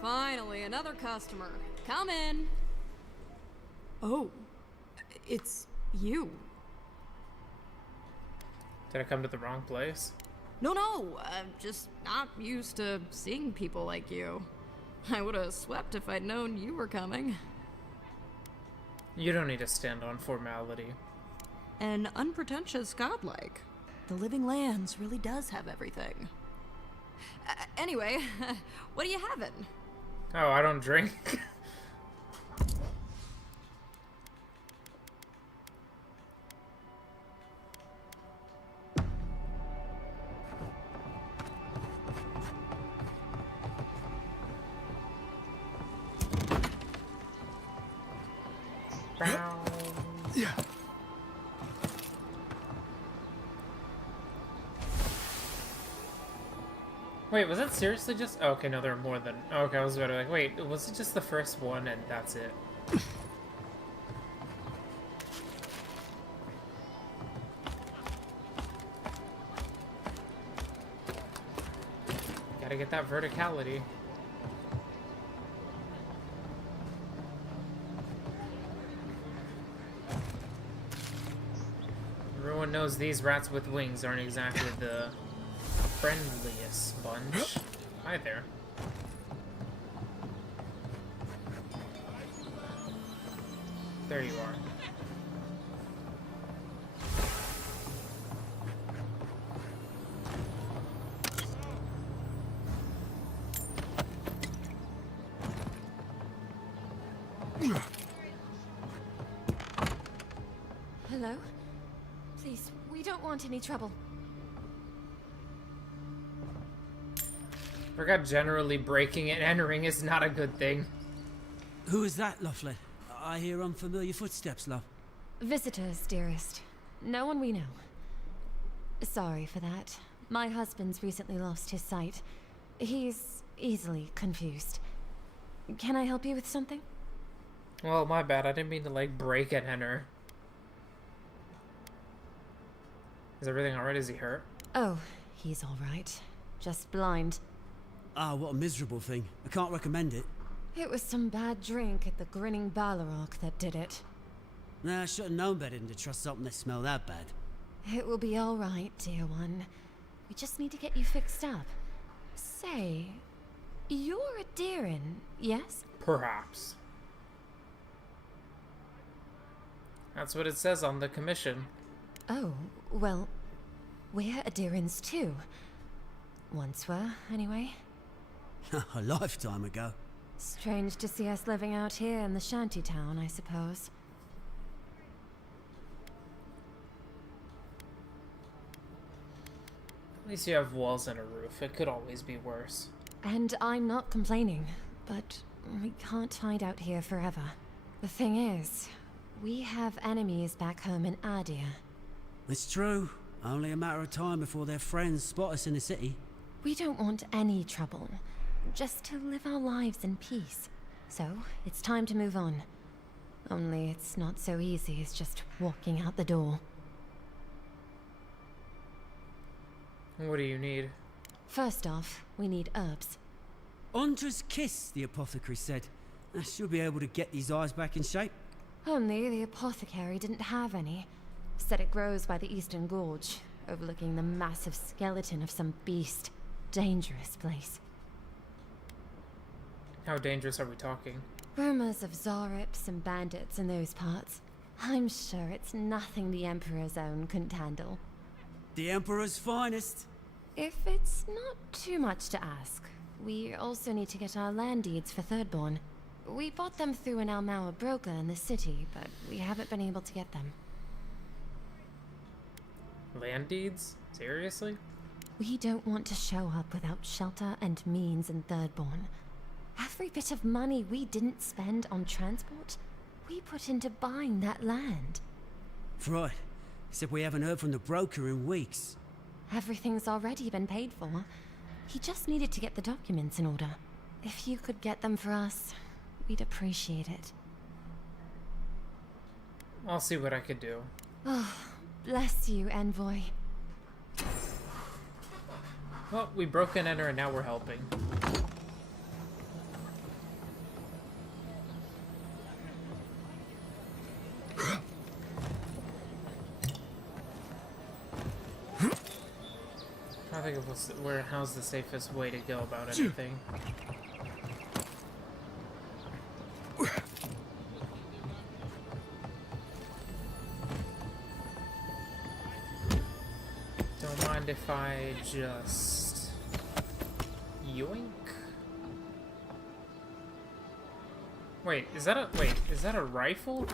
Finally, another customer. Come in. Oh, it's you. Did I come to the wrong place? No, I'm just not used to seeing people like you. I would have swept if I'd known you were coming. You don't need to stand on formality. And unpretentious godlike. The Living Lands really does have everything. Anyway, what are you having? Oh, I don't drink. Yeah. Wait, was that seriously just... Oh, okay, no, there are more than... Oh, okay, I was about to like, wait, was it just the first one and that's it? Gotta get that verticality. Everyone knows these rats with wings aren't exactly the friendliest bunch. Hi there. There you are. Hello? Please, we don't want any trouble. Forgot generally breaking and entering is not a good thing. Who is that, Lovely? I hear unfamiliar footsteps, love. Visitors, dearest. No one we know. Sorry for that. My husband's recently lost his sight. He's easily confused. Can I help you with something? Well, my bad. I didn't mean to, like, break and enter. Is everything alright? Is he hurt? Oh, he's alright. Just blind. Ah, what a miserable thing. I can't recommend it. It was some bad drink at the Grinning Balrog that did it. Nah, I should have known better than to trust something that smelled that bad. It will be alright, dear one. We just need to get you fixed up. Say, you're a Deerin, yes? Perhaps. That's what it says on the commission. Oh, well, we're Adirans too. Once were, anyway. A lifetime ago. Strange to see us living out here in the shanty town, I suppose. At least you have walls and a roof. It could always be worse. And I'm not complaining, but we can't hide out here forever. The thing is, we have enemies back home in Adir. It's true. Only a matter of time before their friends spot us in the city. We don't want any trouble. Just to live our lives in peace. So, it's time to move on. Only it's not so easy as just walking out the door. What do you need? First off, we need herbs. Ondra's kiss, the apothecary said. I should be able to get these eyes back in shape. Only the apothecary didn't have any. Said it grows by the Eastern Gorge, overlooking the massive skeleton of some beast. Dangerous place. How dangerous are we talking? Rumors of Zarips and bandits in those parts. I'm sure it's nothing the Emperor's own couldn't handle. The Emperor's finest. If it's not too much to ask, we also need to get our land deeds for Thirdborn. We bought them through an Almaua broker in the city, but we haven't been able to get them. Land deeds? Seriously? We don't want to show up without shelter and means in Thirdborn. Every bit of money we didn't spend on transport, we put into buying that land. Right. Except we haven't heard from the broker in weeks. Everything's already been paid for. He just needed to get the documents in order. If you could get them for us, we'd appreciate it. I'll see what I could do. Oh, bless you, Envoy. Well, we broke and enter and now we're helping. think of how's the safest way to go about anything. Don't mind if I just yoink. Wait, is that a rifle?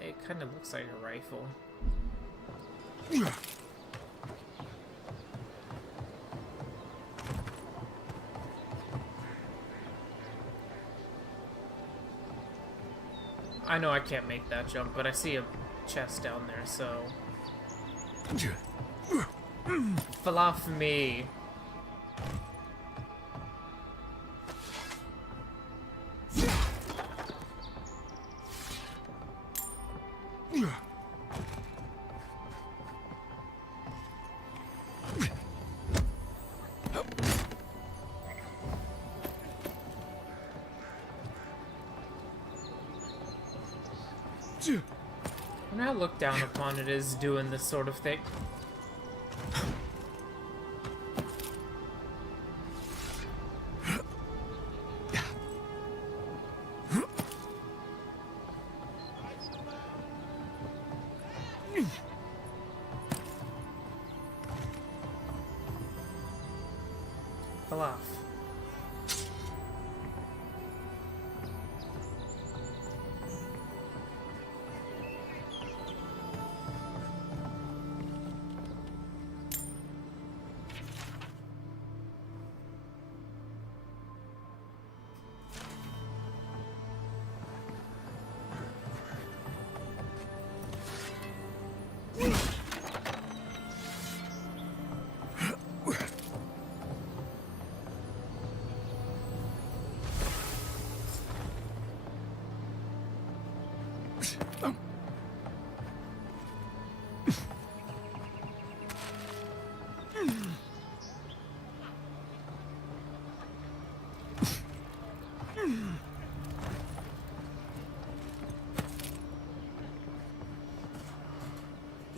It kind of looks like a rifle. I know I can't make that jump, but I see a chest down there, so... Fall off me. I'm not looked down upon it as doing this sort of thing. Fell off.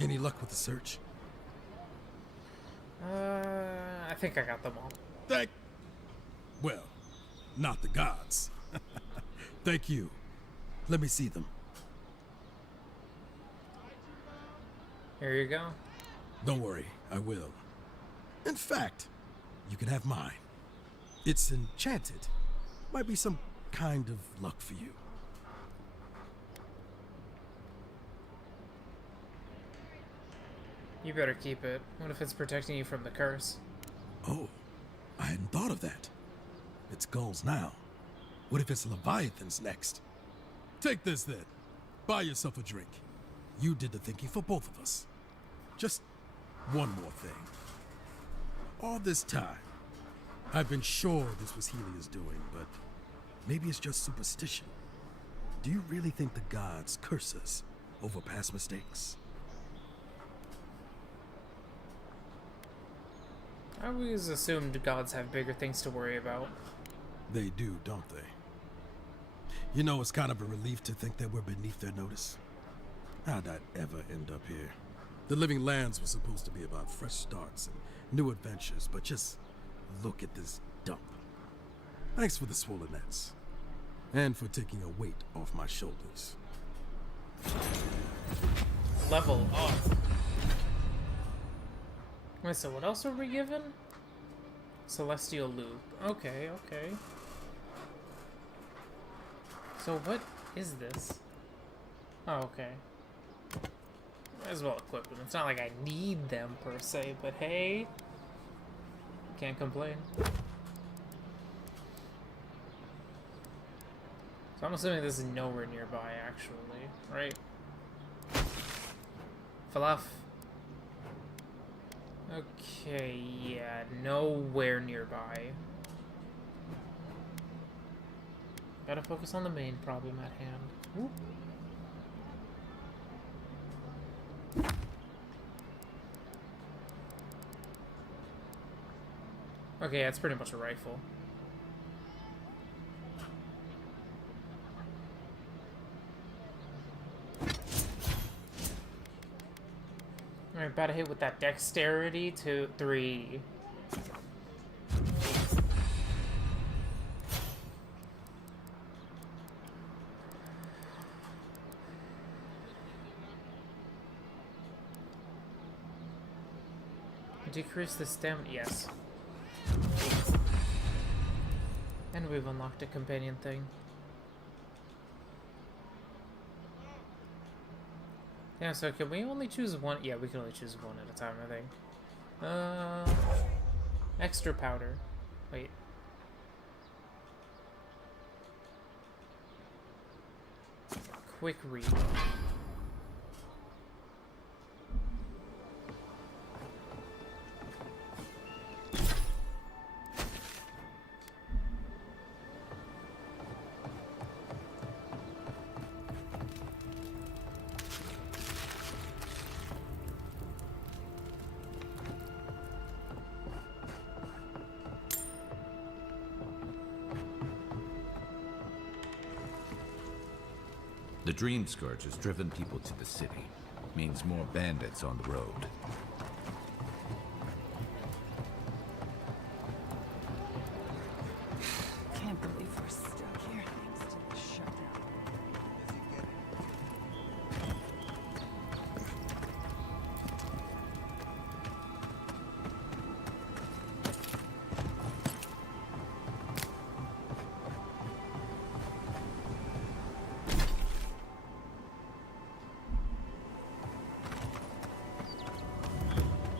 Any luck with the search? I think I got them all. Well, not the gods. Thank you. Let me see them. Here you go. Don't worry, I will. In fact, you can have mine. It's enchanted. Might be some kind of luck for you. You better keep it. What if it's protecting you from the curse? Oh, I hadn't thought of that. It's gulls now. What if it's leviathans next? Take this then. Buy yourself a drink. You did the thinking for both of us. Just one more thing. All this time, I've been sure this was Helia's doing, but maybe it's just superstition. Do you really think the gods curse us over past mistakes? I always assumed gods have bigger things to worry about. They do, don't they? You know, it's kind of a relief to think that we're beneath their notice. How'd I ever end up here? The Living Lands was supposed to be about fresh starts and new adventures, but just look at this dump. Thanks for the swollen nets. And for taking a weight off my shoulders. Level up. Wait, so what else were we given? Celestial Loop. Okay, okay. So what is this? Oh, okay. Might as well equip them. It's not like I need them per se, but hey, can't complain. So I'm assuming this is nowhere nearby, actually, right? Falaf. Okay, yeah, nowhere nearby. Gotta focus on the main problem at hand. Whoop. Okay, that's pretty much a rifle. about to hit with that dexterity. 2, 3. Decrease the stamina. Yes. And we've unlocked a companion thing. Yeah, so can we only choose one? Yeah, we can only choose one at a time, I think. Extra powder. Wait. Quick read. The Dream Scourge has driven people to the city. Means more bandits on the road. Can't believe we're stuck here thanks to the shutdown.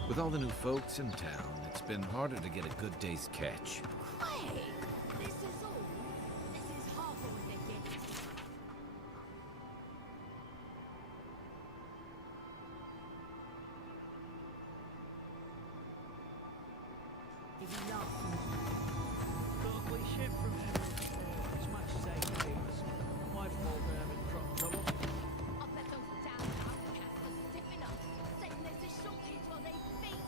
With all the new folks in town, it's been harder to get a good day's catch. Hey, this is all. This is half of what they get. If you laugh, can't we ship from here? As much as they can be, it's my fault they're having trouble. I bet those damn outcasts are stiffing up, saying there's a shortage while they feast.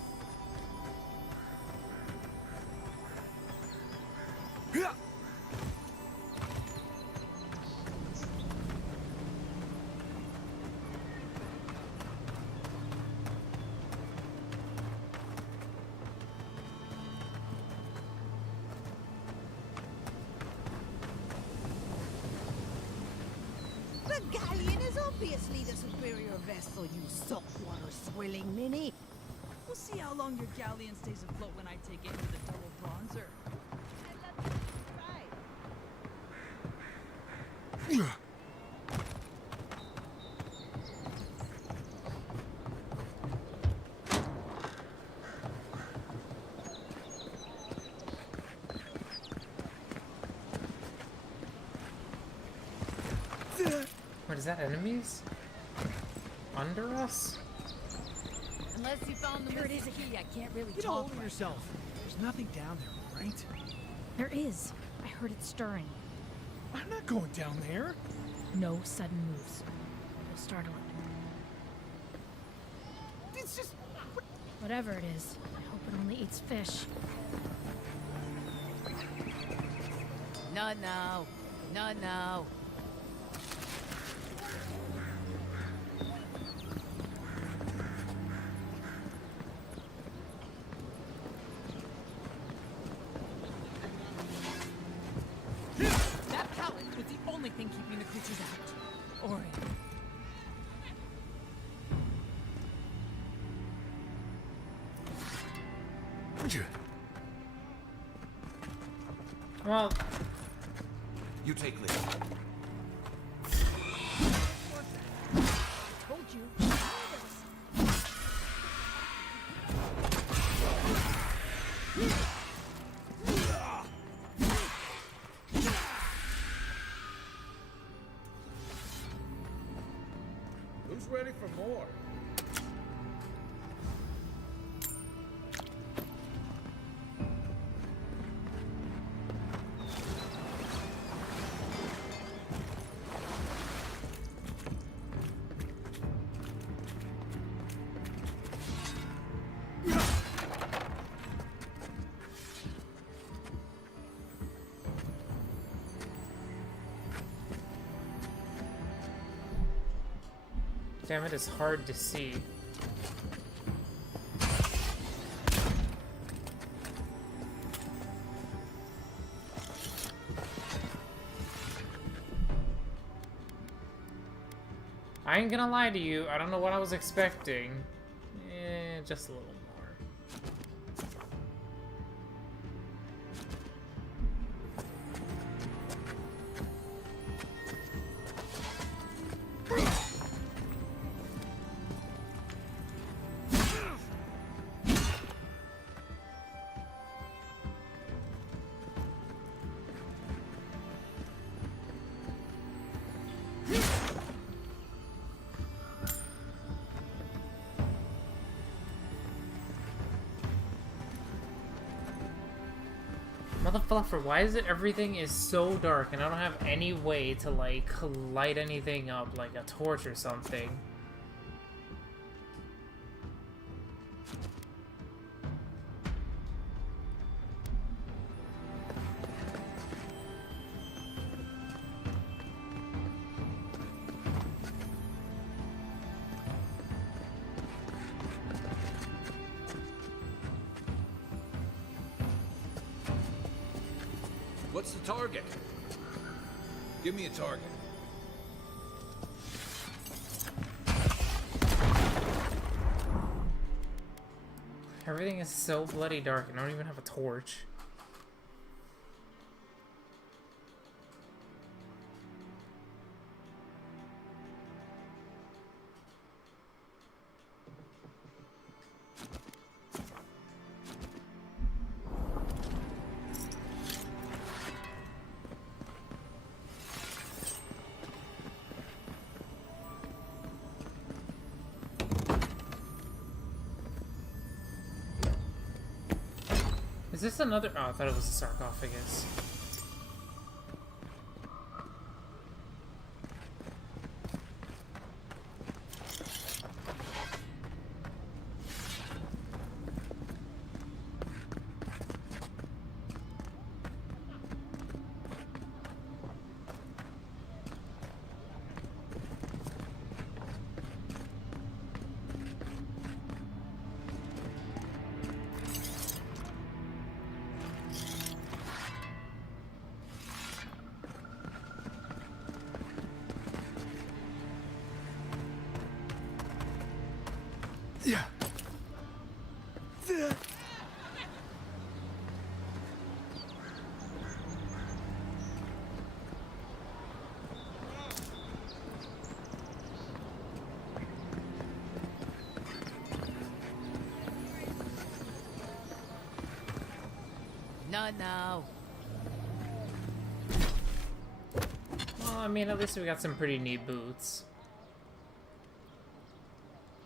The galleon is obviously the superior vessel, you saltwater swilling ninny. We'll see how long your galleon stays afloat when I take it into the double bronzer. What is that? Enemies? Under us? Unless you found the missing key, I can't really Get talk. all over yourself. There's nothing down there, right? There is. I heard it stirring. I'm not going down there. No sudden moves. It'll startle it. It's just... Whatever it is, I hope it only eats fish. No, no. No, no. That pallet was the only thing keeping the creatures out. Or in. Well, you take lead. Told you. Who's ready for more? damn it, it's hard to see. I ain't gonna lie to you, I don't know what I was expecting. Just a little more. Motherfluffer, why is it everything is so dark and I don't have any way to like light anything up like a torch or something? What's the target? Give me a target. Everything is so bloody dark and I don't even have a torch. Is this another? Oh, I thought it was a sarcophagus. Yeah. No. Well, I mean, at least we got some pretty neat boots.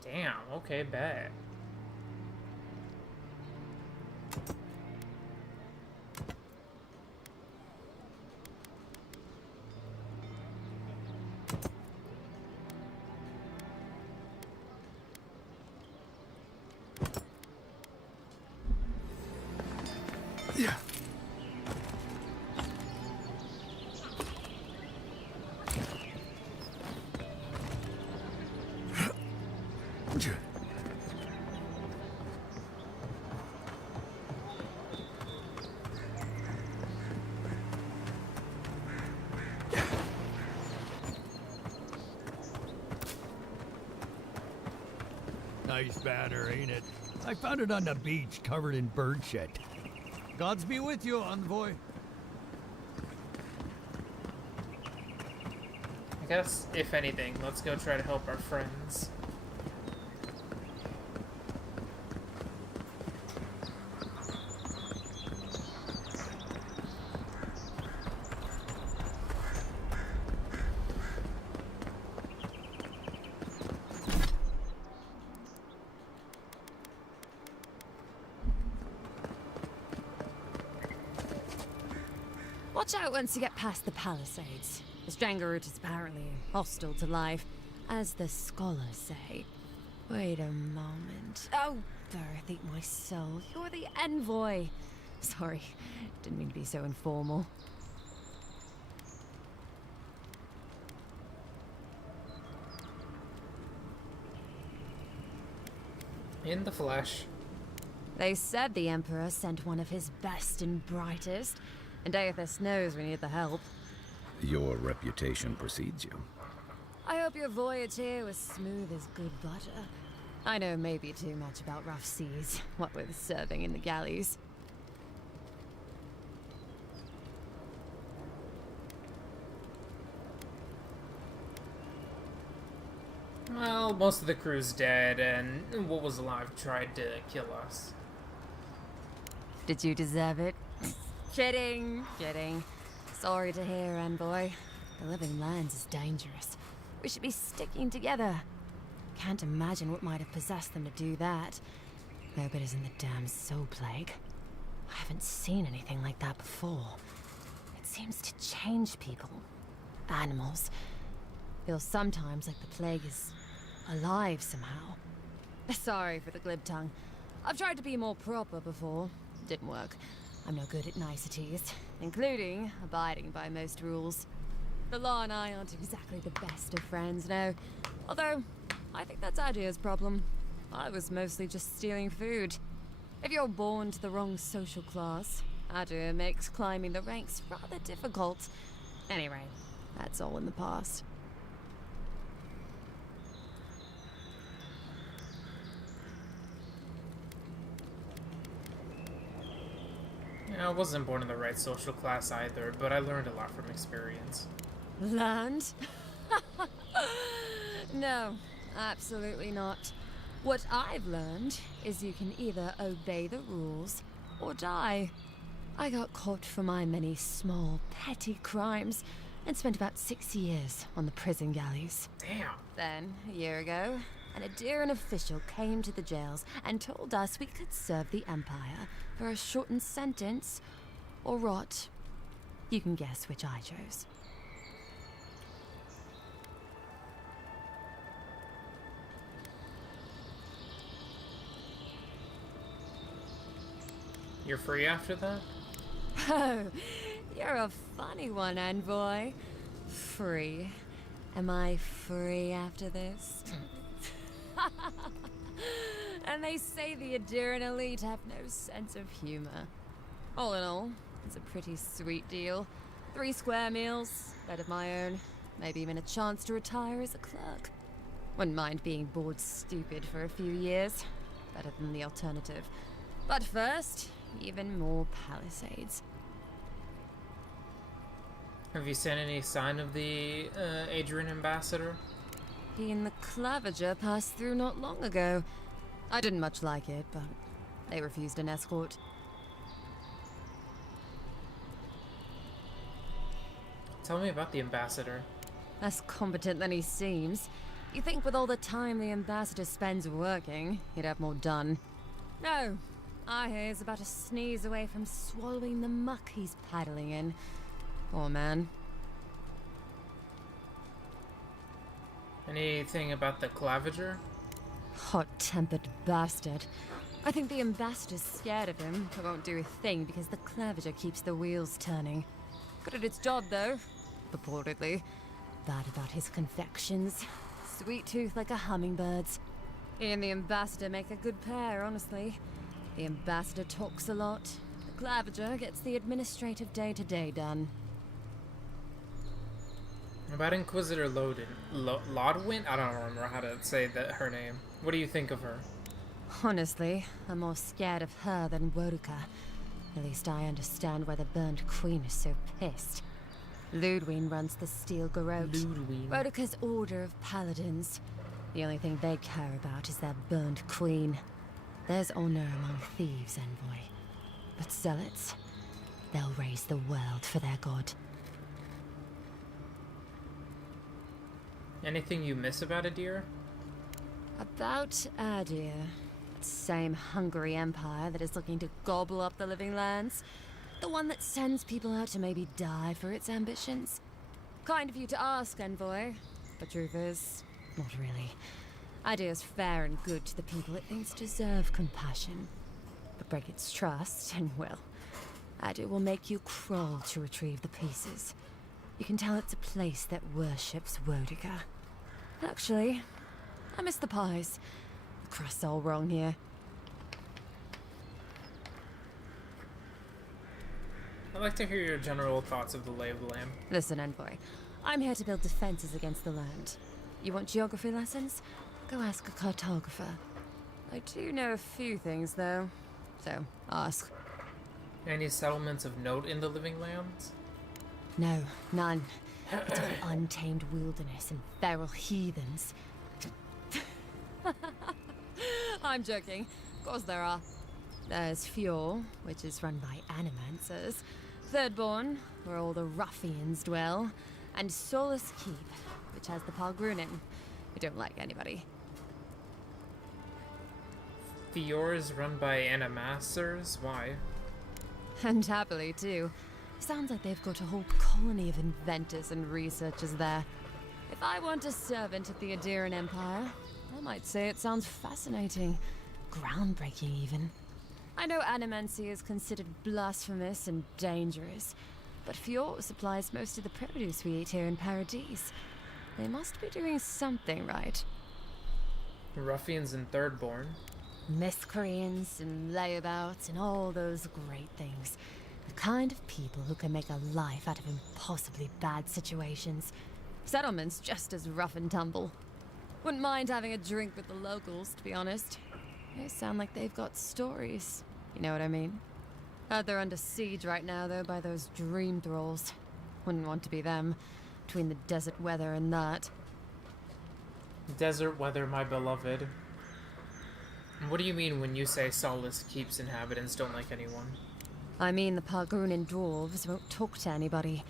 Damn, okay, bet. Yeah. Nice banner, ain't it? I found it on the beach, covered in bird shit. Gods be with you, envoy. I guess, if anything, let's go try to help our friends. Watch out once you get past the palisades. The Strangerroot is apparently hostile to life, as the scholars say. Wait a moment. Oh, Gareth, eat my soul. You're the envoy. Sorry, didn't mean to be so informal. In the flesh. They said the Emperor sent one of his best and brightest, and Aethys knows we need the help. Your reputation precedes you. I hope your voyage here was smooth as good butter. I know maybe too much about rough seas, what with serving in the galleys. Well, most of the crew's dead, and what was alive tried to kill us. Did you deserve it? Kidding, kidding. Sorry to hear, envoy. The living lands is dangerous. We should be sticking together. Can't imagine what might have possessed them to do that. Hope it isn't the damn soul plague. I haven't seen anything like that before. It seems to change people. Animals. Feels sometimes like the plague is alive somehow. Sorry for the glib tongue. I've tried to be more proper before. Didn't work. I'm no good at niceties, including abiding by most rules. The law and I aren't exactly the best of friends, no. Although, I think that's Adia's problem. I was mostly just stealing food. If you're born to the wrong social class, Adia makes climbing the ranks rather difficult. Anyway, that's all in the past. I wasn't born in the right social class either, but I learned a lot from experience. Learned? No, absolutely not. What I've learned is you can either obey the rules or die. I got caught for my many small, petty crimes and spent about 6 years on the prison galleys. Damn. Then, a year ago, an Adiran official came to the jails and told us we could serve the Empire for a shortened sentence or rot. You can guess which I chose. You're free after that? Oh, you're a funny one, envoy. Free. Am I free after this? And they say the Adiran elite have no sense of humor. All in all, it's a pretty sweet deal. 3 square meals, bed of my own, maybe even a chance to retire as a clerk. Wouldn't mind being bored stupid for a few years. Better than the alternative. But first, even more palisades. Have you seen any sign of the Adrian ambassador? He and the Clavager passed through not long ago. I didn't much like it, but they refused an escort. Tell me about the ambassador. Less competent than he seems. You think with all the time the ambassador spends working, he'd have more done. No, I hear he's about a sneeze away from swallowing the muck he's paddling in. Poor man. Anything about the Clavager? Hot-tempered bastard. I think the ambassador's scared of him, but won't do a thing because the Clavager keeps the wheels turning. Good at its job, though. Purportedly. Bad about his confections. Sweet tooth like a hummingbird's. He and the ambassador make a good pair, honestly. The ambassador talks a lot. The Clavager gets the administrative day-to-day done. About Inquisitor Lodwin? I don't remember how to say her name. What do you think of her? Honestly, I'm more scared of her than Wodica. At least I understand why the Burnt Queen is so pissed. Ludwig runs the Steel Garrote. Wodica's order of paladins. The only thing they care about is their Burnt Queen. There's honor among thieves, envoy. But zealots, they'll raise the world for their god. Anything you miss about Adir? About Adir. That same hungry empire that is looking to gobble up the living lands. The one that sends people out to maybe die for its ambitions. Kind of you to ask, envoy. But truth is, not really. Adir's fair and good to the people it thinks deserve compassion. But break its trust, and well, Adir will make you crawl to retrieve the pieces. You can tell it's a place that worships Wodica. Actually, I miss the pies. The crust's all wrong here. I'd like to hear your general thoughts of the lay of the land. Listen, envoy. I'm here to build defenses against the land. You want geography lessons? Go ask a cartographer. I do know a few things, though, so ask. Any settlements of note in the Living Lands? No, none. It's all untamed wilderness and feral heathens. I'm joking. Of course there are. There's Fjord, which is run by animancers. Thirdborn, where all the ruffians dwell. And Solace Keep, which has the Pargrunin, who don't like anybody. Fjord is run by animassers? Why? And happily, too. Sounds like they've got a whole colony of inventors and researchers there. If I want a servant of the Adiran Empire, I might say it sounds fascinating. Groundbreaking, even. I know animancy is considered blasphemous and dangerous, but Fjord supplies most of the produce we eat here in Paradise. They must be doing something right. Ruffians and Thirdborn. Miscreants and layabouts and all those great things. The kind of people who can make a life out of impossibly bad situations. Settlements just as rough and tumble. Wouldn't mind having a drink with the locals, to be honest. They sound like they've got stories. You know what I mean? Heard they're under siege right now, though, by those dream thralls. Wouldn't want to be them. Between the desert weather and that. Desert weather, my beloved. What do you mean when you say Solace Keep's inhabitants don't like anyone? I mean the Pargrunin dwarves won't talk to anybody.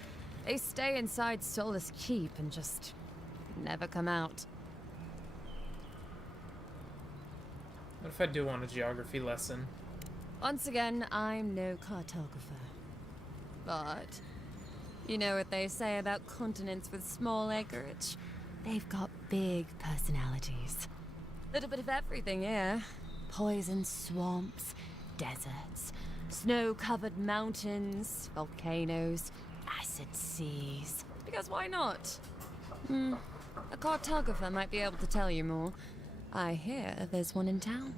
They stay inside Solace Keep and just never come out. What if I do want a geography lesson? Once again, I'm no cartographer. But you know what they say about continents with small acreage? They've got big personalities. Little bit of everything here. Poison swamps, deserts, snow-covered mountains, volcanoes, acid seas. Because why not? A cartographer might be able to tell you more. I hear there's one in town.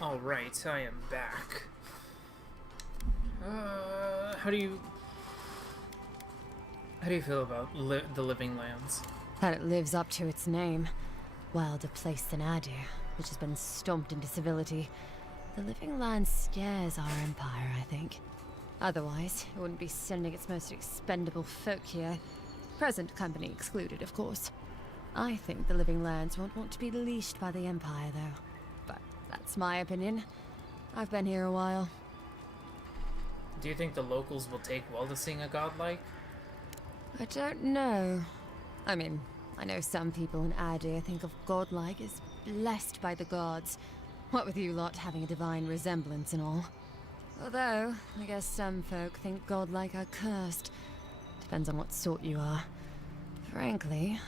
Alright, I am back. How do you feel about the Living Lands? That it lives up to its name. Wilder place than Adir, which has been stomped into civility. The Living Land scares our empire, I think. Otherwise, it wouldn't be sending its most expendable folk here. Present company excluded, of course. I think the Living Lands won't want to be leashed by the Empire, though. But that's my opinion. I've been here a while. Do you think the locals will take well to seeing a godlike? I don't know. I mean, I know some people in Adir think of godlike as blessed by the gods. What with you lot having a divine resemblance and all. Although, I guess some folk think godlike are cursed. Depends on what sort you are. Frankly,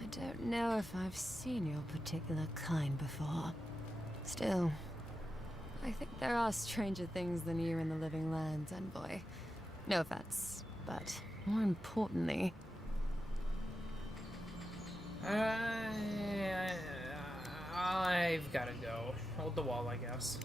I don't know if I've seen your particular kind before. Still, I think there are stranger things than you in the Living Lands, Envoy. No offense, but more importantly... I've gotta go. Hold the wall, I guess.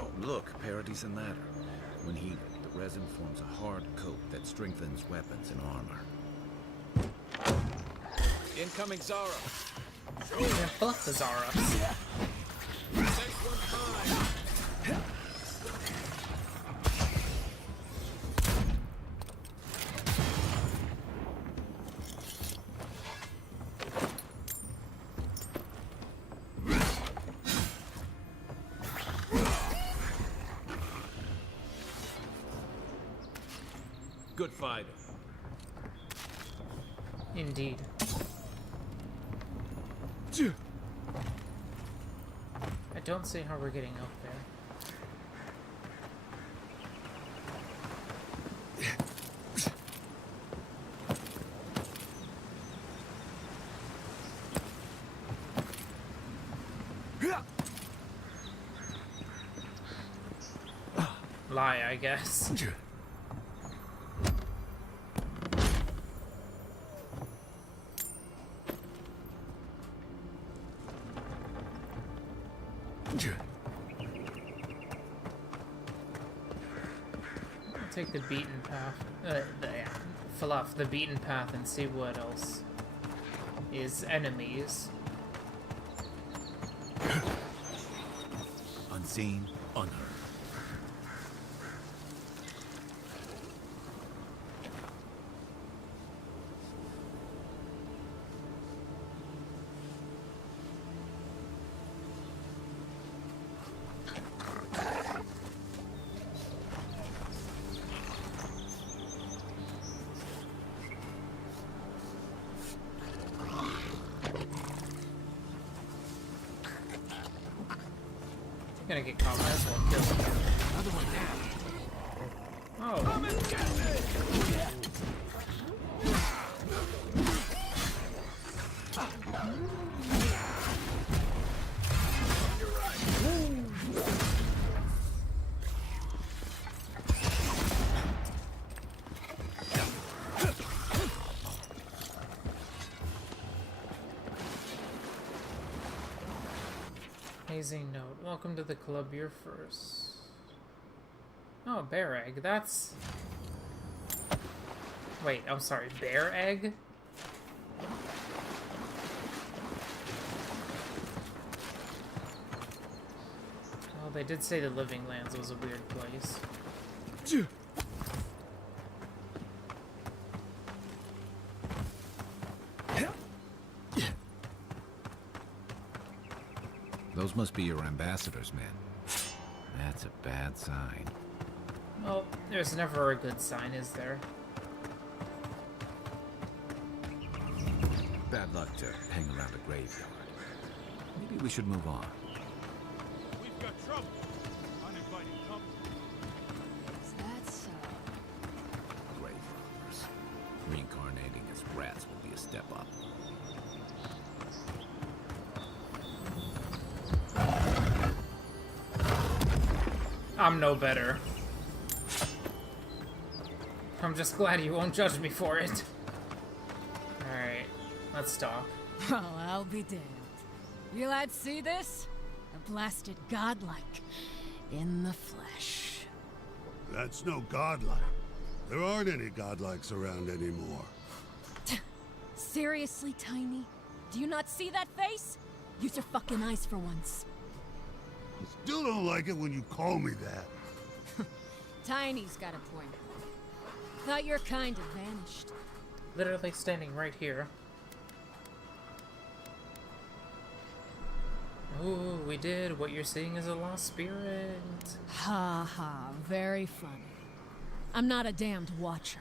Oh, look, Paradise and Ladder. When heated, the resin forms a hard coat that strengthens weapons and armor. Incoming Zara. Yeah, fuck the Zara. Good fighter. Indeed. I don't see how we're getting up there. Lie, I guess. Take the beaten path, fill off the beaten path and see what else is enemies. Unseen, unheard. Gonna get caught, might as well kill him. Another one down. Oh. Come and get me! Hazing note. Welcome to the club. You're first. Oh, bear egg. That's... Wait, I'm sorry. Bear egg? Well, they did say the Living Lands was a weird place. Those must be your ambassadors, man. That's a bad sign. Well, there's never a good sign, is there? Bad luck to hang around a graveyard. Maybe we should move on. We've got trouble. Uninvited company. Is that so? Grave robbers. Reincarnating as rats will be a step up. I'm no better. I'm just glad you won't judge me for it. Alright, let's talk. Well, I'll be damned. You lads see this? A blasted godlike. In the flesh. That's no godlike. There aren't any godlikes around anymore. Seriously, Tiny? Do you not see that face? Use your fucking eyes for once. I still don't like it when you call me that. Tiny's got a point. Thought your kind had vanished. Literally standing right here. Ooh, we did. What you're seeing is a lost spirit. Ha ha, very funny. I'm not a damned watcher.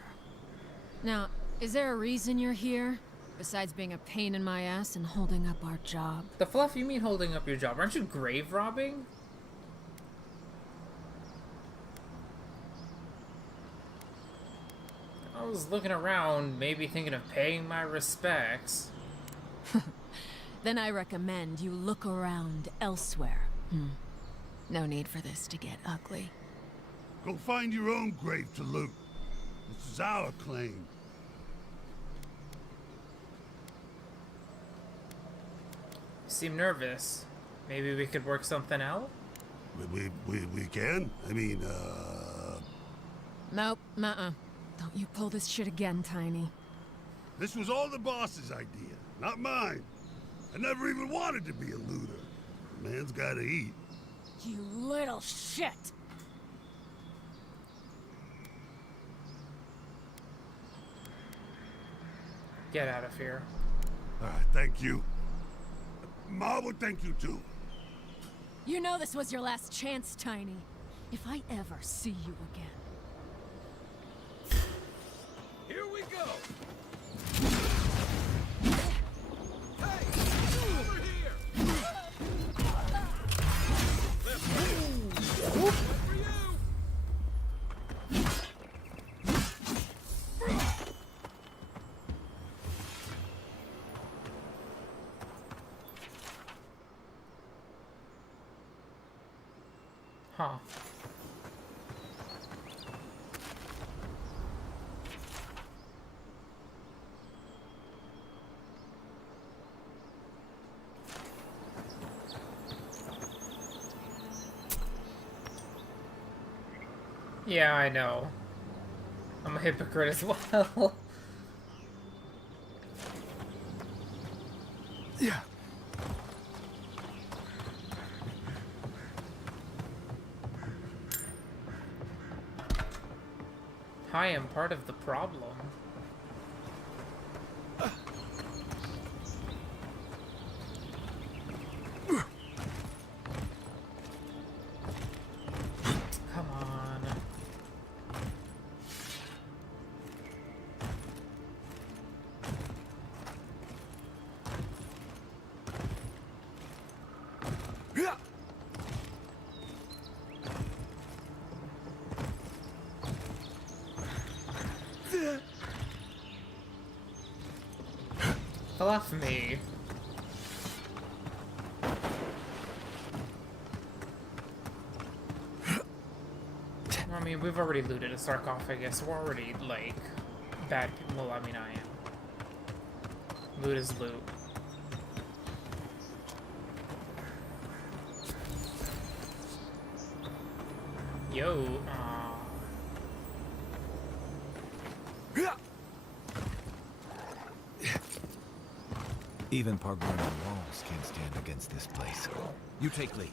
Now, is there a reason you're here? Besides being a pain in my ass and holding up our job? The fluff you mean holding up your job? Aren't you grave robbing? I was looking around, maybe thinking of paying my respects. Then I recommend you look around elsewhere. No need for this to get ugly. Go find your own grave to loot. This is our claim. You seem nervous. Maybe we could work something out? We can? I mean, Nope, Don't you pull this shit again, Tiny. This was all the boss's idea, not mine. I never even wanted to be a looter. A man's gotta eat. You little shit! Get out of here. Alright, thank you. Ma would thank you too. You know this was your last chance, Tiny. If I ever see you again. Here we go! Huh. Yeah, I know. I'm a hypocrite as well. Yeah. I am part of the problem. Come on. Fluff me. I mean, we've already looted a sarcophagus. We're already, like, bad people. Well, I mean, I am. Loot is loot. Yo, Even Pargorn walls can't stand against this place. You take lead.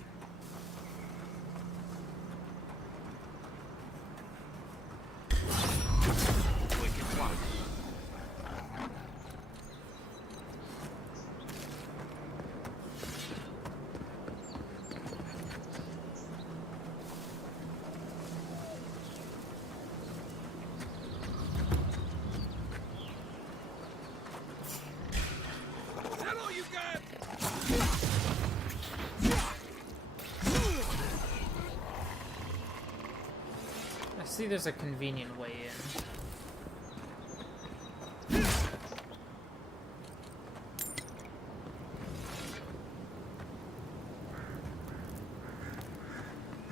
see there's a convenient way in.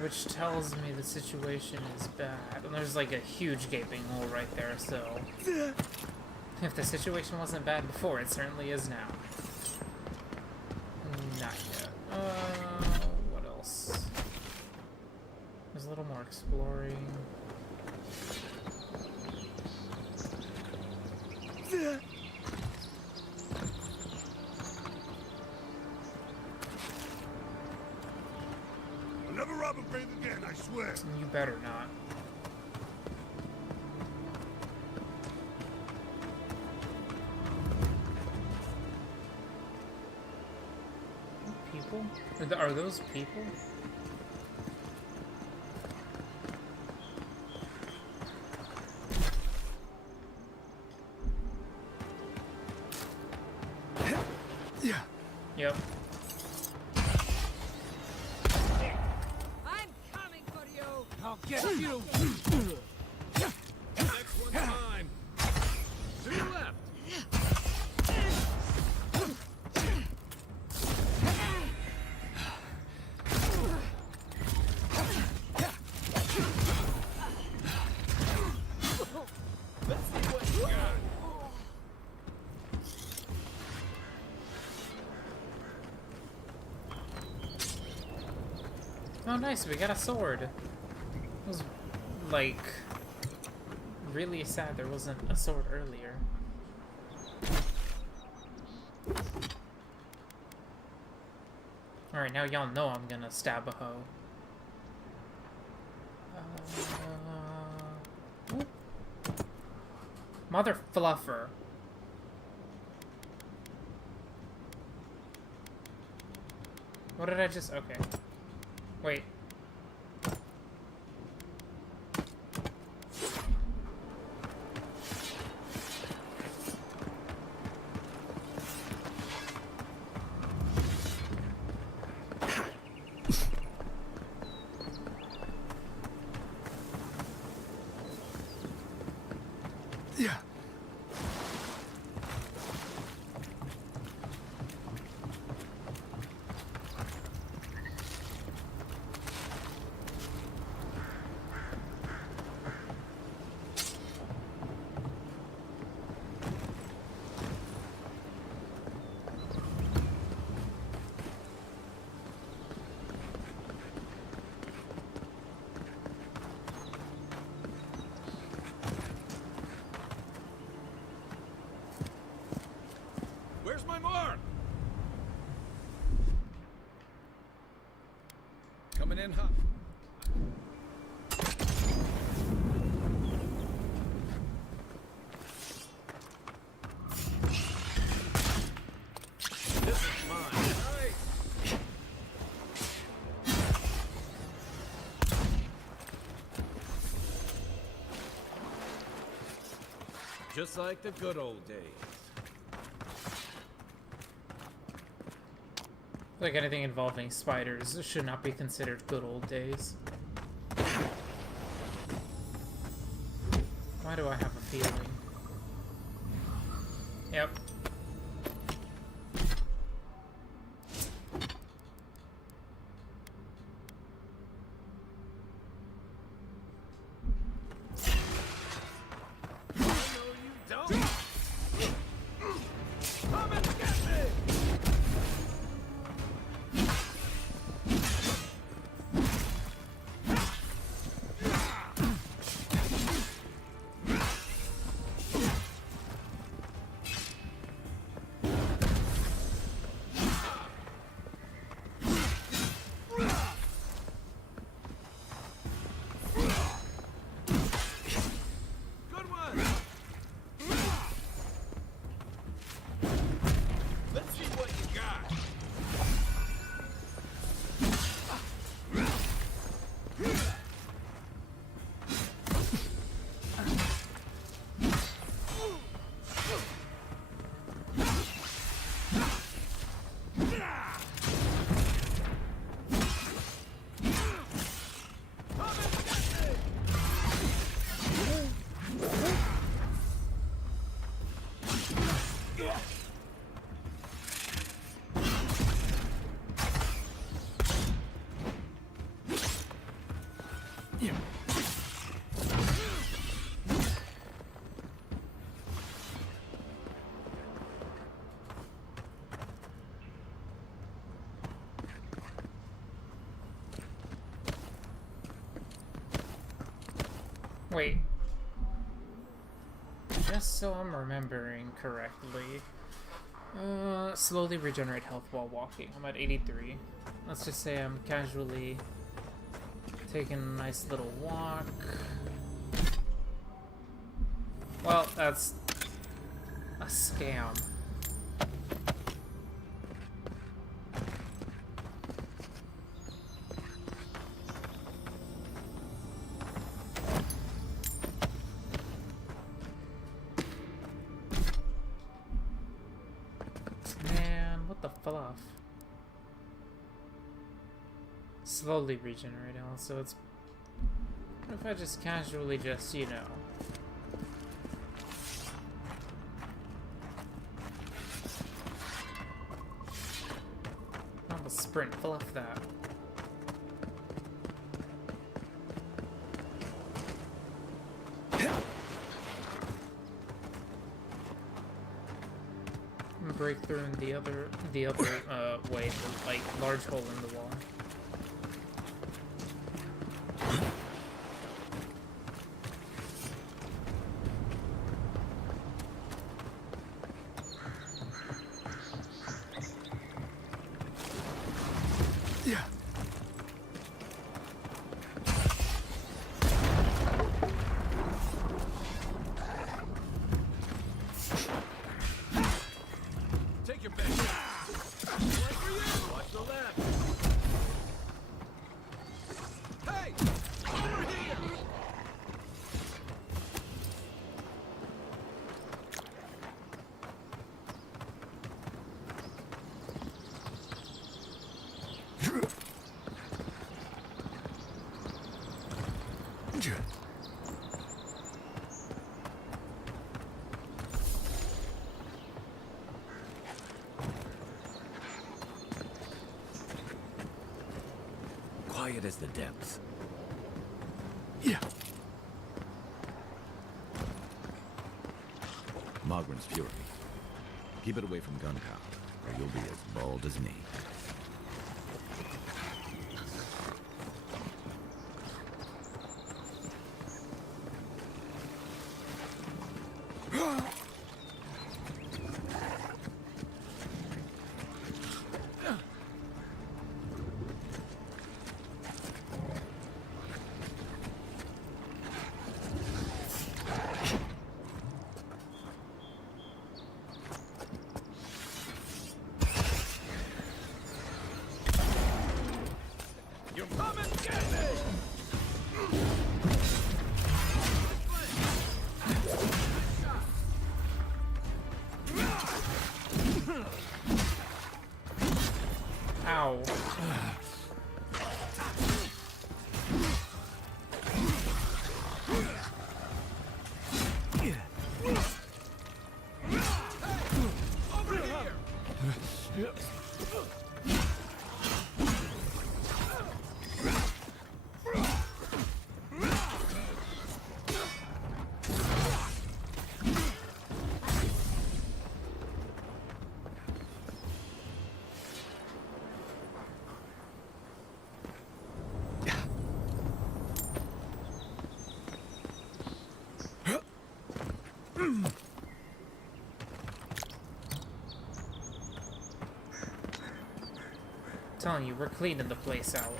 which tells me the situation is bad. And there's like a huge gaping hole right there, so... If the situation wasn't bad before, it certainly is now. Not yet. What else? There's a little more exploring. I'll never rob a grave again, I swear. You better not. People? Are those people? Yeah. Yep. I'm coming for you. I'll get you. Next one's mine. To your left. Let's see what you got. Oh, nice, we got a sword. It was, like, really sad there wasn't a sword earlier. Alright, now y'all know I'm gonna stab a hoe. Ooh. Mother fluffer. What did I just... Okay. Wait. Yeah. Where's my mark? Coming in hot. This is mine. Nice. Just like the good old days. Like anything involving spiders should not be considered good old days. Why do I have a feeling? Yep. Wait. Just so I'm remembering correctly. Slowly regenerate health while walking. I'm at 83. Let's just say I'm casually taking a nice little walk. Well, that's a scam. Man, what the fluff? Slowly regenerating, so it's... What if I just casually just, you know... Not a sprint, fluff that. Break through in the other way, the like large hole in the wall. Yeah. Take your pick. One for you. Watch the left. Hey! Over here! Quiet as the depths. Yeah. Mogren's Fury. Keep it away from gunpowder, or you'll be as bald as me. You come and get me! Ow. Over here! Telling you, we're cleaning the place out.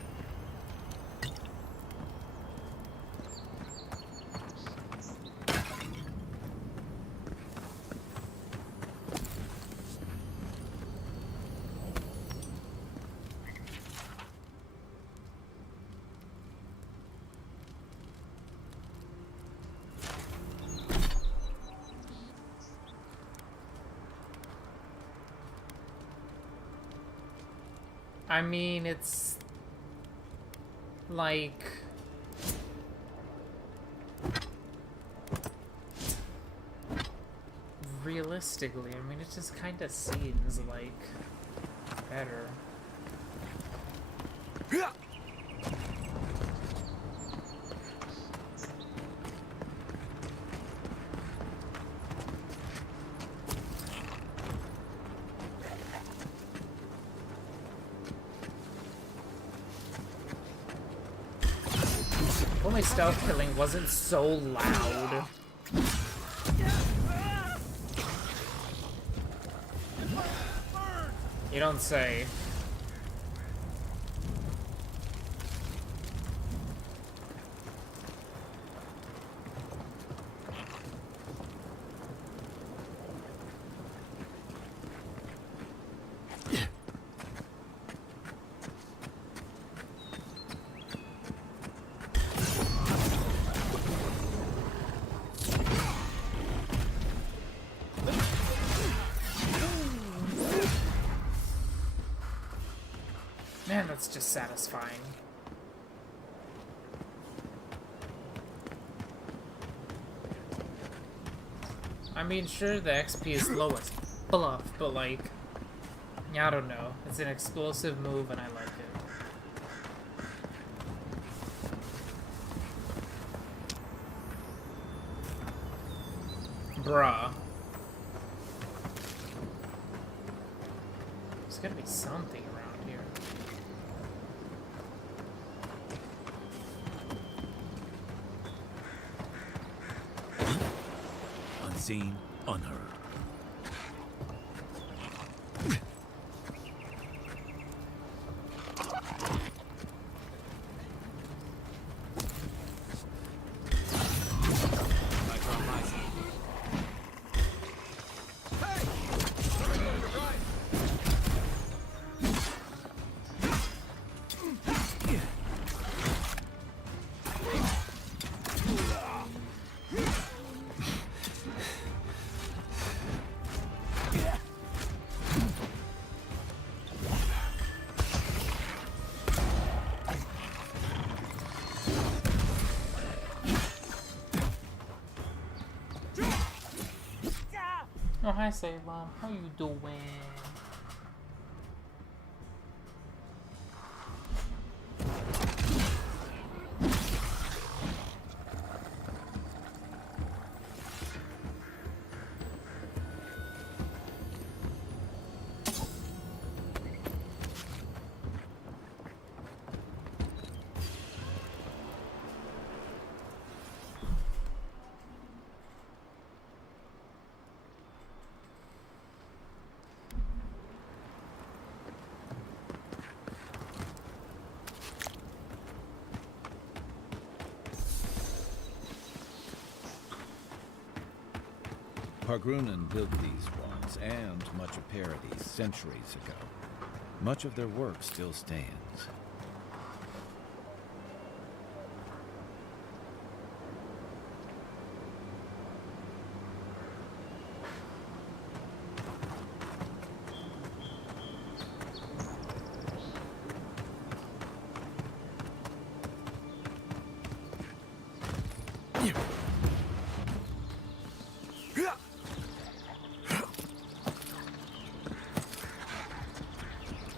I mean, it's like realistically, I mean, it just kind of seems like better. only stealth killing wasn't so loud. You don't say. Man, that's just satisfying. I mean, sure, the XP is low as bluff, but like, I don't know. It's an explosive move and I like it. Bruh. There's gotta be something around here. Unseen, unheard. Oh, hi, Salem. How you doing? Pargrunen built these ones, and much of Paradis, centuries ago. Much of their work still stands.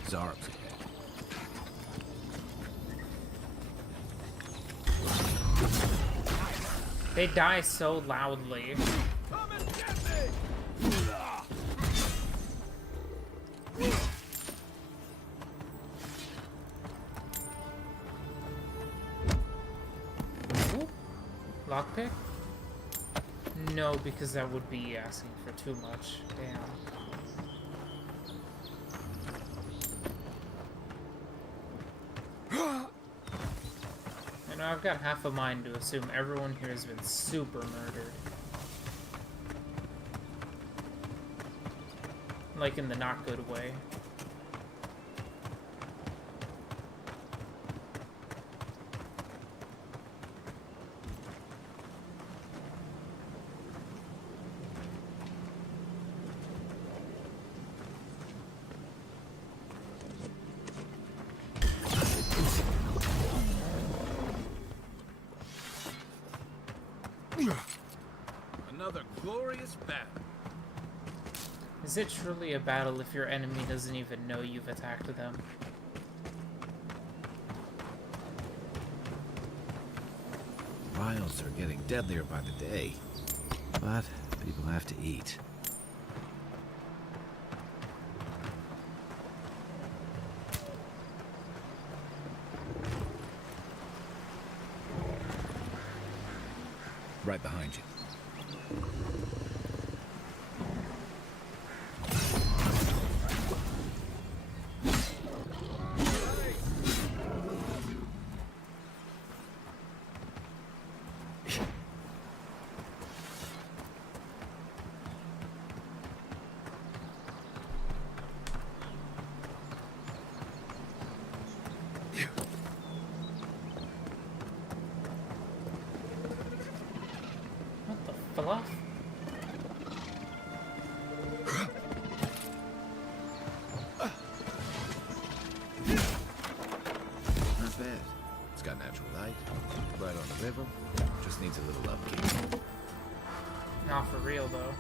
Zarb's ahead. They die so loudly. Ooh. Lockpick? No, because that would be asking for too much. Damn. I've got half a mind to assume everyone here has been super murdered. Like in the not good way. Another glorious battle. Is it truly a battle if your enemy doesn't even know you've attacked them? Vials are getting deadlier by the day, but people have to eat. Right behind you. Fell off. Not bad. It's got natural light, right on the river. Just needs a little upkeep. Not for real though.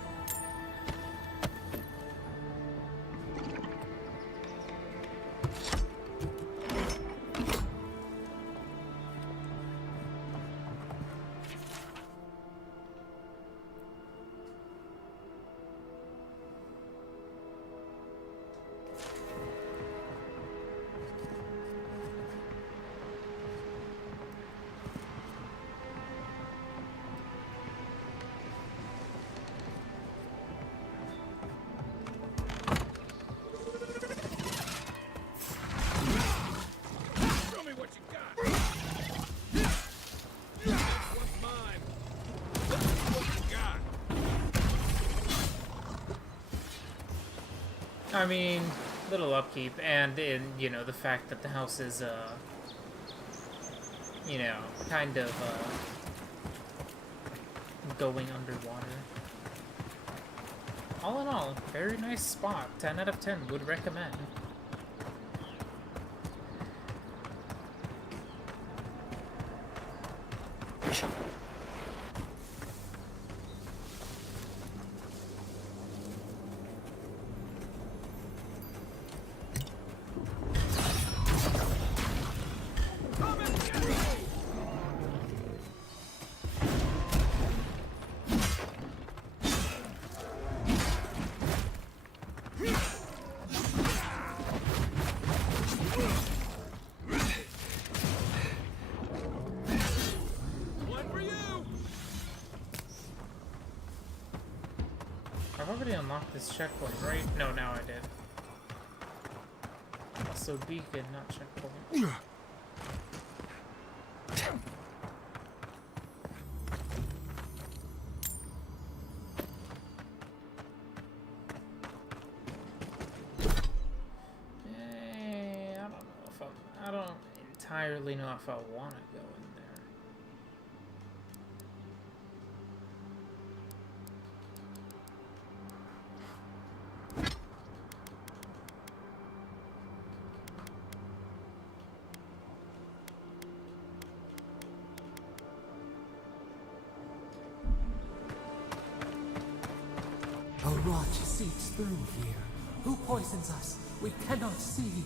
I mean, little upkeep, and in, you know, the fact that the house is, you know, kind of, going underwater. All in all, very nice spot. 10 out of 10 would recommend. I've already unlocked this checkpoint, right? No, now I did. Also beacon, not checkpoint. I don't entirely know if I want to go in there. A rot seeps through here. Who poisons us? We cannot see.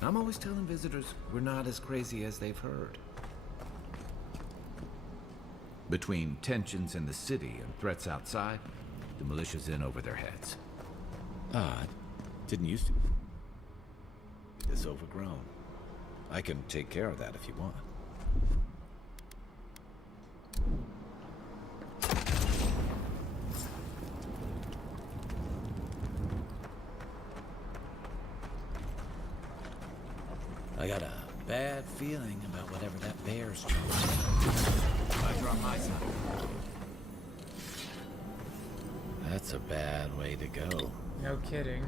I'm always telling visitors we're not as crazy as they've heard. Between tensions in the city and threats outside, the militia's in over their heads. Odd. Didn't used to. It's overgrown. I can take care of that if you want. I got a bad feeling about whatever that bear's trying. Eyes on my side. That's a bad way to go. No kidding.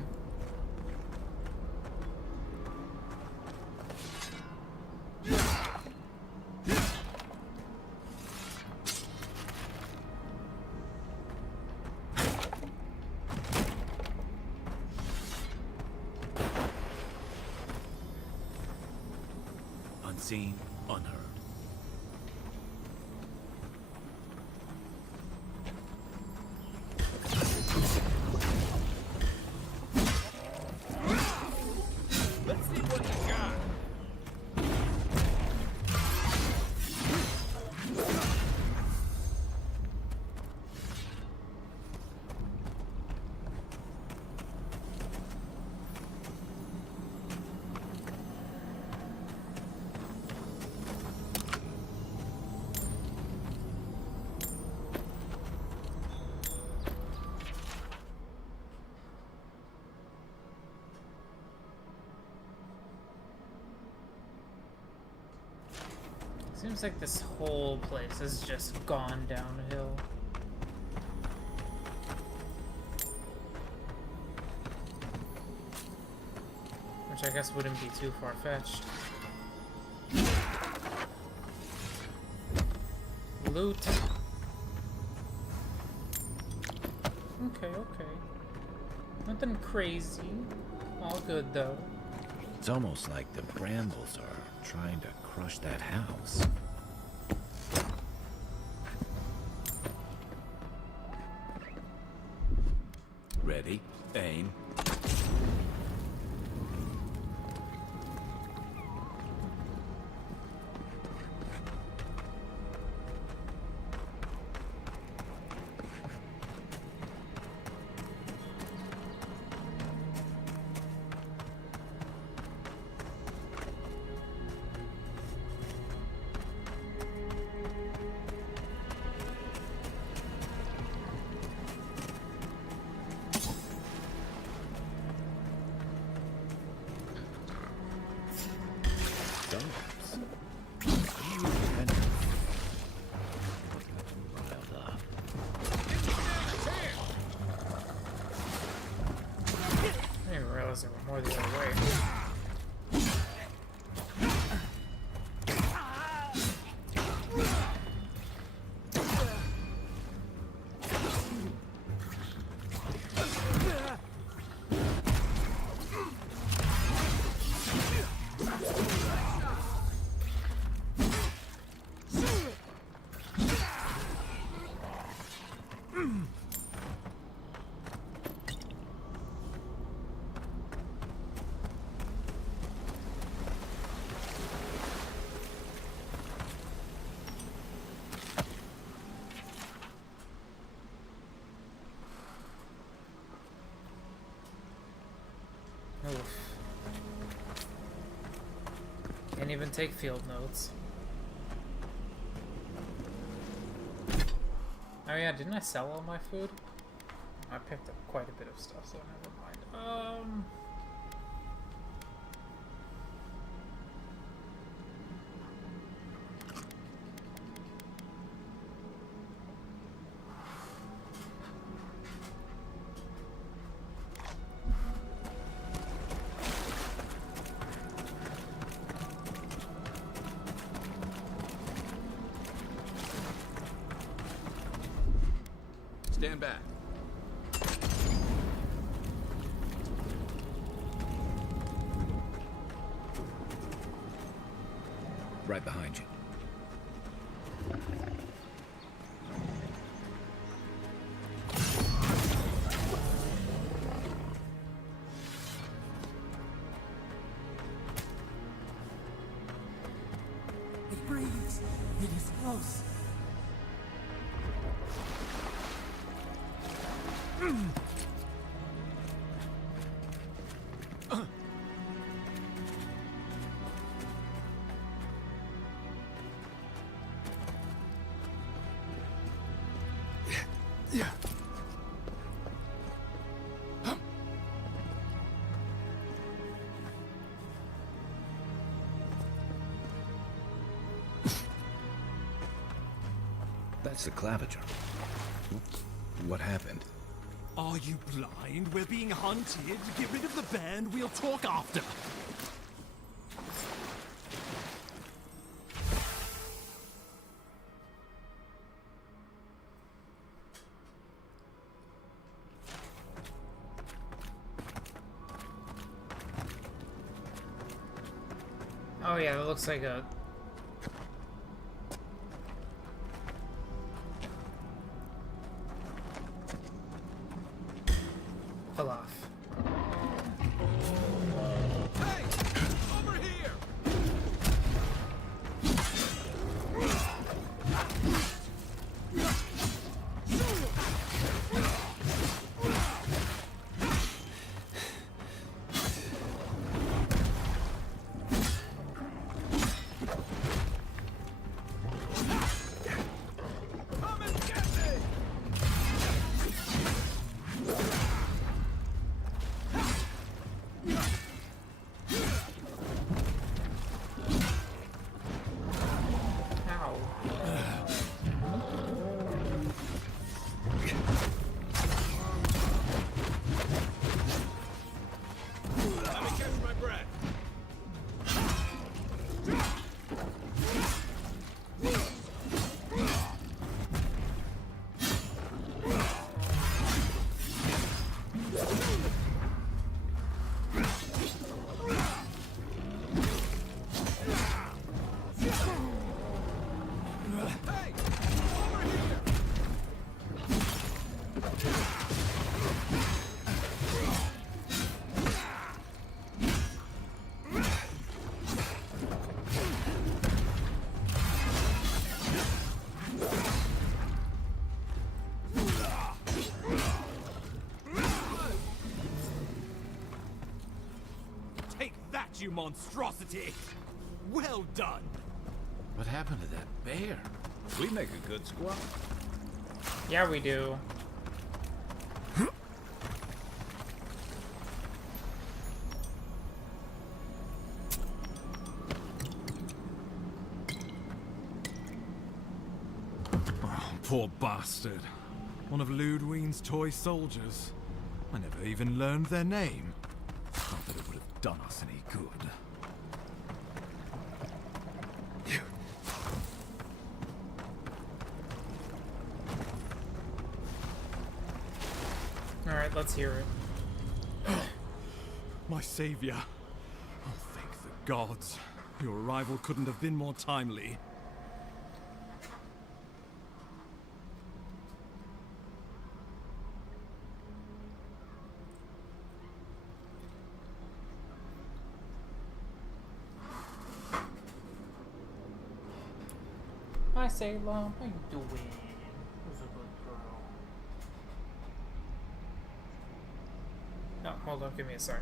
Unseen, unheard. Seems like this whole place has just gone downhill. Which I guess wouldn't be too far-fetched. Loot. Okay, okay. Nothing crazy. All good, though. It's almost like the brambles are trying to crush that house. Ready, aim. There were more the other way. Oof. Can't even take field notes. Oh yeah, didn't I sell all my food? I picked up quite a bit of stuff, so never mind. Stand back. Right behind you. It breathes. It is close. Yeah. That's the claviger. What happened? Are you blind? We're being hunted. Get rid of the band. We'll talk after. Oh yeah, that looks like a... fell off. Hey! Over here! Take that, you monstrosity! Well done! What happened to that bear? We make a good squad. Yeah, we do. Oh, poor bastard. One of Ludwine's toy soldiers. I never even learned their name. Not that it would have done us any good. Alright, let's hear it. My savior. Oh, thank the gods. Your arrival couldn't have been more timely. Hi, Salem. How you doing? Who's a good girl? No, hold on. Give me a sec.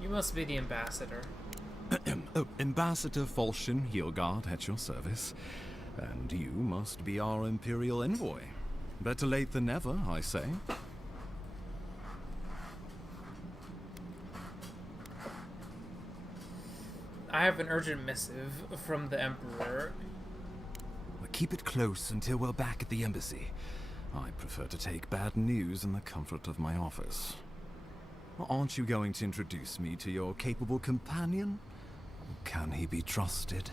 You must be the ambassador. Ambassador Falchion Heelguard at your service. And you must be our Imperial envoy. Better late than never, I say. I have an urgent missive from the Emperor. Well, keep it close until we're back at the embassy. I prefer to take bad news in the comfort of my office. Aren't you going to introduce me to your capable companion? Can he be trusted?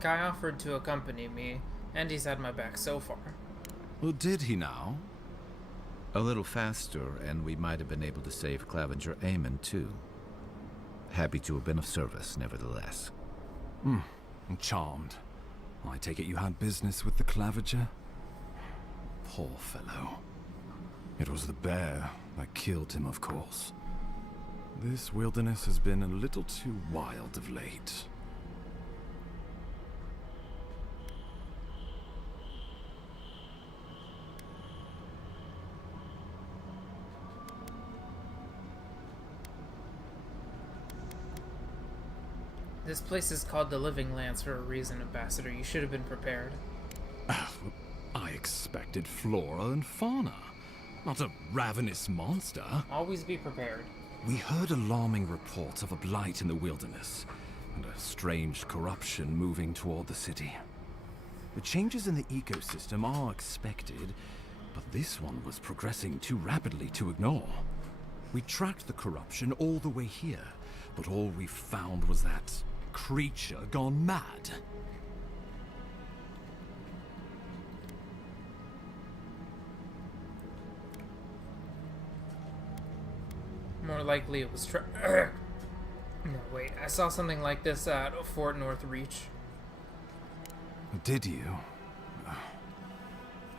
Guy offered to accompany me, and he's had my back so far. Well, did he now? A little faster, and we might have been able to save Clavenger Amon, too. Happy to have been of service, nevertheless. I'm charmed. I take it you had business with the Clavenger? Poor fellow. It was the bear that killed him, of course. This wilderness has been a little too wild of late. This place is called the Living Lands for a reason, Ambassador. You should have been prepared. I expected flora and fauna, not a ravenous monster. Always be prepared. We heard alarming reports of a blight in the wilderness, and a strange corruption moving toward the city. The changes in the ecosystem are expected, but this one was progressing too rapidly to ignore. We tracked the corruption all the way here, but all we found was that creature gone mad. More likely it was No, wait. I saw something like this at Fort North Reach. Did you?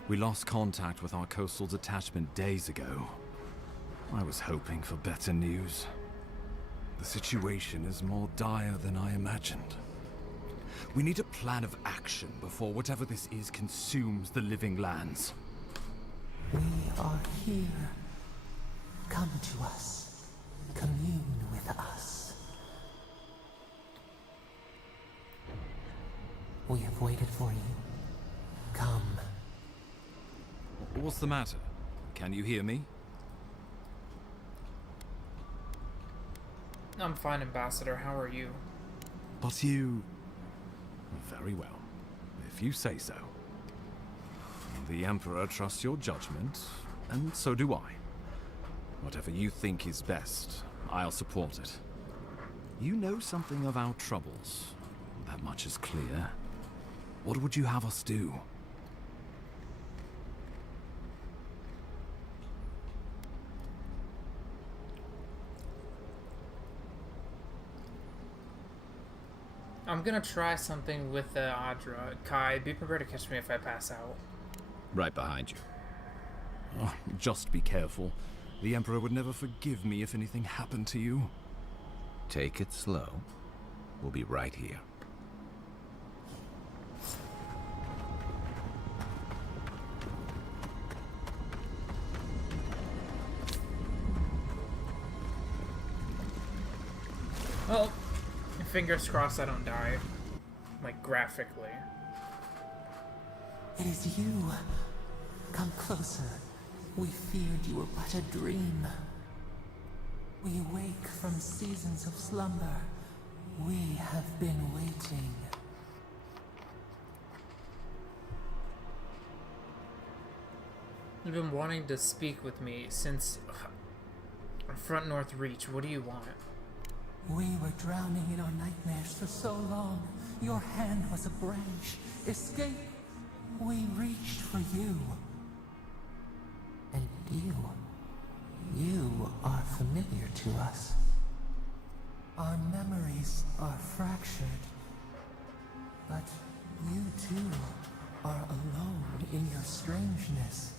We lost contact with our coastal detachment days ago. I was hoping for better news. The situation is more dire than I imagined. We need a plan of action before whatever this is consumes the living lands. We are here. Come to us. Commune with us. We have waited for you. Come. What's the matter? Can you hear me? I'm fine, Ambassador. How are you? But you... Very well. If you say so. The Emperor trusts your judgment, and so do I. Whatever you think is best, I'll support it. You know something of our troubles. That much is clear. What would you have us do? I'm gonna try something with Adra. Kai, be prepared to catch me if I pass out. Right behind you. Oh, just be careful. The Emperor would never forgive me if anything happened to you. Take it slow. We'll be right here. Well, fingers crossed I don't die. Like, graphically. It is you. Come closer. We feared you were but a dream. We wake from seasons of slumber. We have been waiting. You've been wanting to speak with me since Front North Reach. What do you want? We were drowning in our nightmares for so long. Your hand was a branch. Escape. We reached for you. And you are familiar to us. Our memories are fractured. But you too are alone in your strangeness.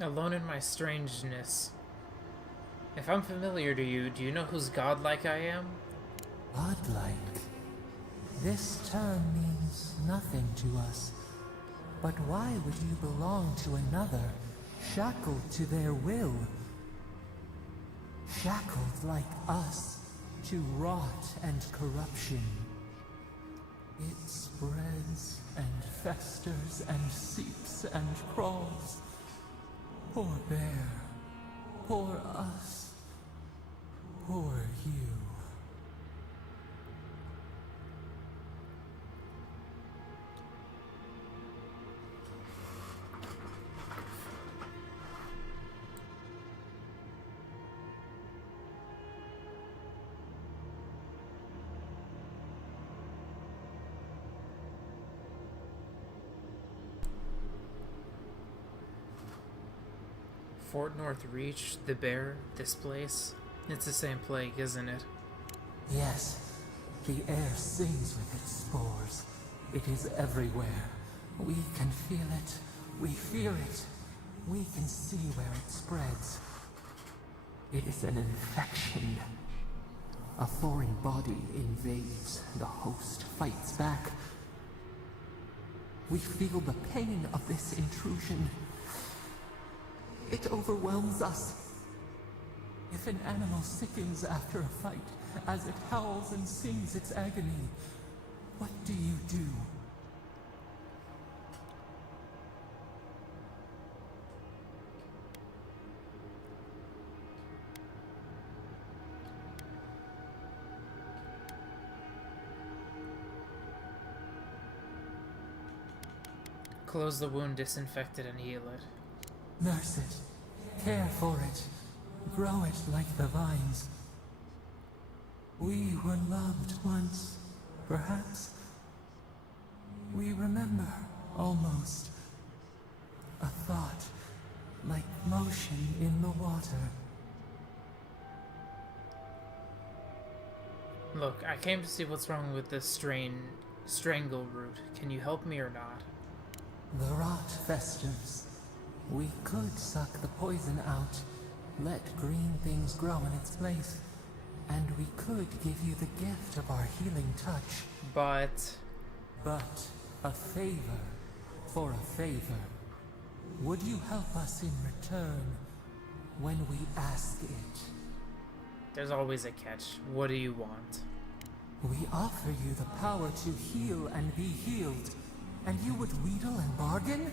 Alone in my strangeness. If I'm familiar to you, do you know who's godlike I am? Godlike? This term means nothing to us. But why would you belong to another, shackled to their will? Shackled like us, to rot and corruption. It spreads and festers and seeps and crawls. Poor bear. Poor us. Poor you. Fort North Reach, the bear, this place. It's the same plague, isn't it? Yes. The air sings with its spores. It is everywhere. We can feel it. We fear it. We can see where it spreads. It is an infection. A foreign body invades. The host fights back. We feel the pain of this intrusion. It overwhelms us. If an animal sickens after a fight, as it howls and sings its agony, what do you do? Close the wound, disinfect it, and heal it. Nurse it. Care for it. Grow it like the vines. We were loved once, perhaps. We remember, almost. A thought, like motion in the water. Look, I came to see what's wrong with this strangle root. Can you help me or not? The rot festers. We could suck the poison out, let green things grow in its place, and we could give you the gift of our healing touch. But a favor for a favor. Would you help us in return when we ask it? There's always a catch. What do you want? We offer you the power to heal and be healed, and you would wheedle and bargain?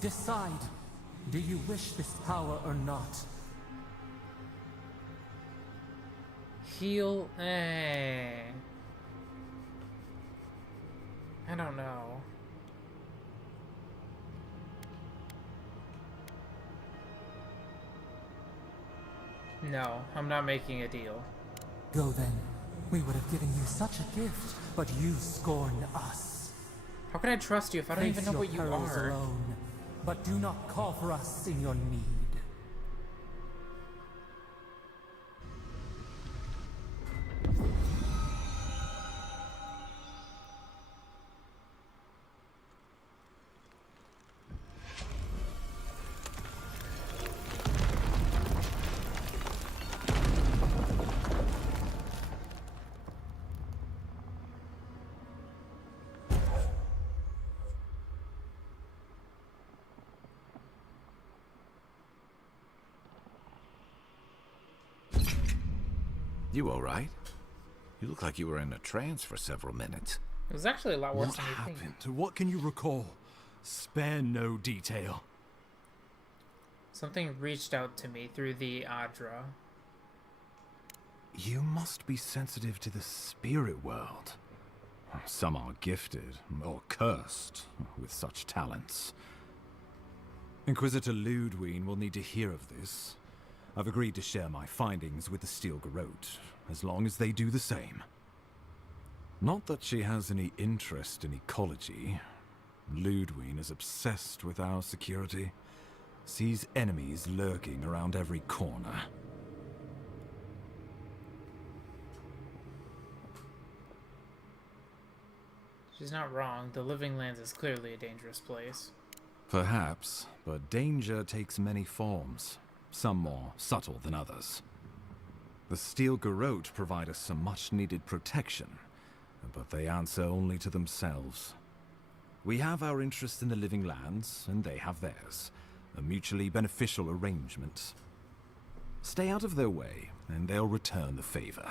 Decide. Do you wish this power or not? Heal? I don't know. No, I'm not making a deal. Go then. We would have given you such a gift, but you scorn us. How can I trust you if I don't even know what you are? Alone, but do not call for us in your need. You all right? You look like you were in a trance for several minutes. It was actually a lot worse What than you happened? think. What can you recall? Spare no detail. Something reached out to me through the Adra. You must be sensitive to the spirit world. Some are gifted, or cursed, with such talents. Inquisitor Ludwine will need to hear of this. I've agreed to share my findings with the Steel Garrote, as long as they do the same. Not that she has any interest in ecology. Ludwine is obsessed with our security, sees enemies lurking around every corner. She's not wrong. The Living Lands is clearly a dangerous place. Perhaps, but danger takes many forms, some more subtle than others. The Steel Garrote provide us some much-needed protection, but they answer only to themselves. We have our interest in the Living Lands, and they have theirs. A mutually beneficial arrangement. Stay out of their way, and they'll return the favor.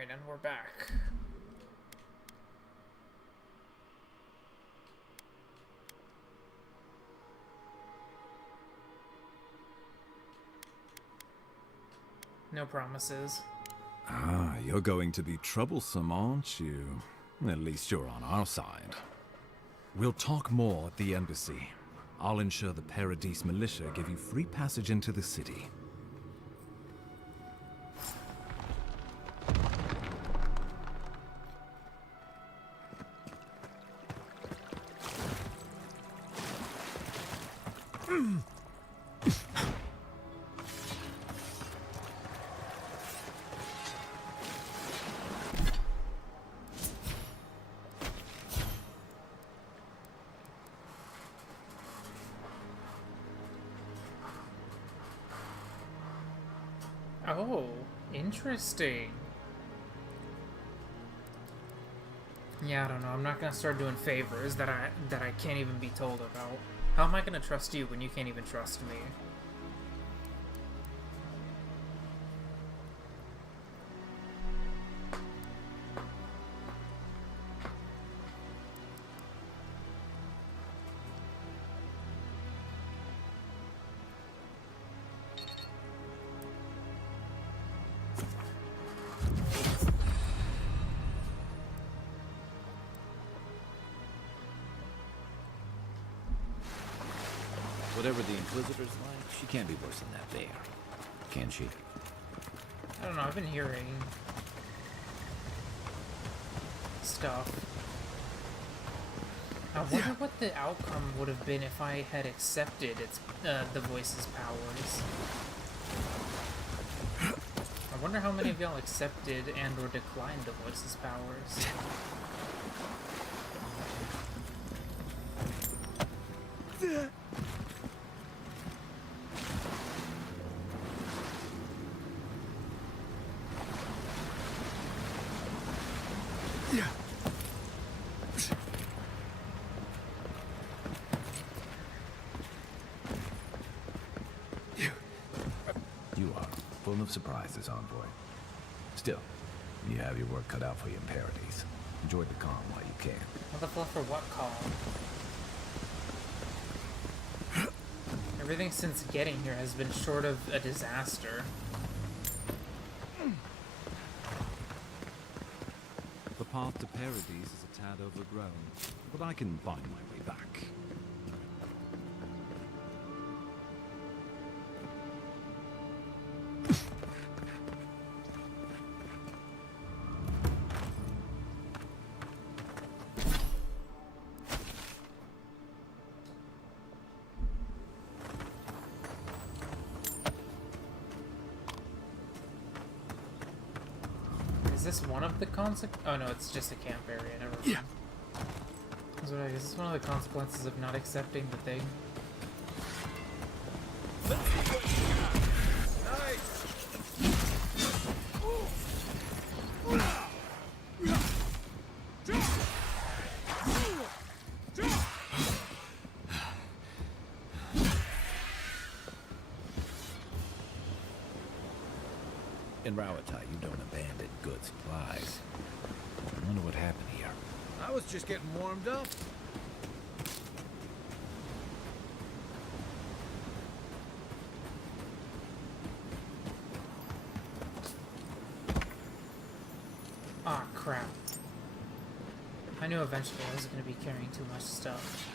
Alright, and we're back. No promises. Ah, you're going to be troublesome, aren't you? At least you're on our side. We'll talk more at the embassy. I'll ensure the Paradise militia give you free passage into the city. Oh, interesting. Yeah, I don't know. I'm not gonna start doing favors that I can't even be told about. How am I gonna trust you when you can't even trust me? Whatever the Inquisitor's like, she can't be worse than that there. Can she? I don't know, I've been hearing stuff. I wonder what the outcome would have been if I had accepted its the Voice's powers. I wonder how many of y'all accepted and or declined the Voice's powers. You are full of surprises, Envoy. Still, you have your work cut out for you in Paradise. Enjoy the calm while you can. What the fuck for what calm? Everything since getting here has been short of a disaster. The path to Paradise is a tad overgrown, but I can find my way back. Is this one of the oh no, it's just a camp area, never mind. Yeah. Is this one of the consequences of not accepting the thing? In Rauatai, you don't abandon good supplies. I wonder what happened here. I was just getting warmed up. Ah, crap. I knew eventually I was going to be carrying too much stuff.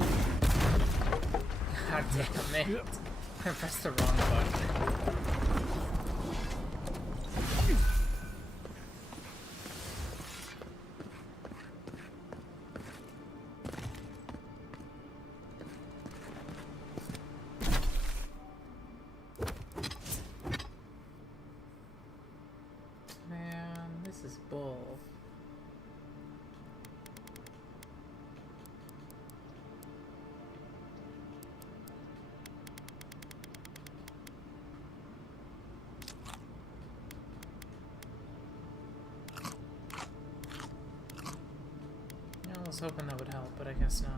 God damn it. I pressed the wrong button. Man, this is bull. I was hoping that would help, but I guess not.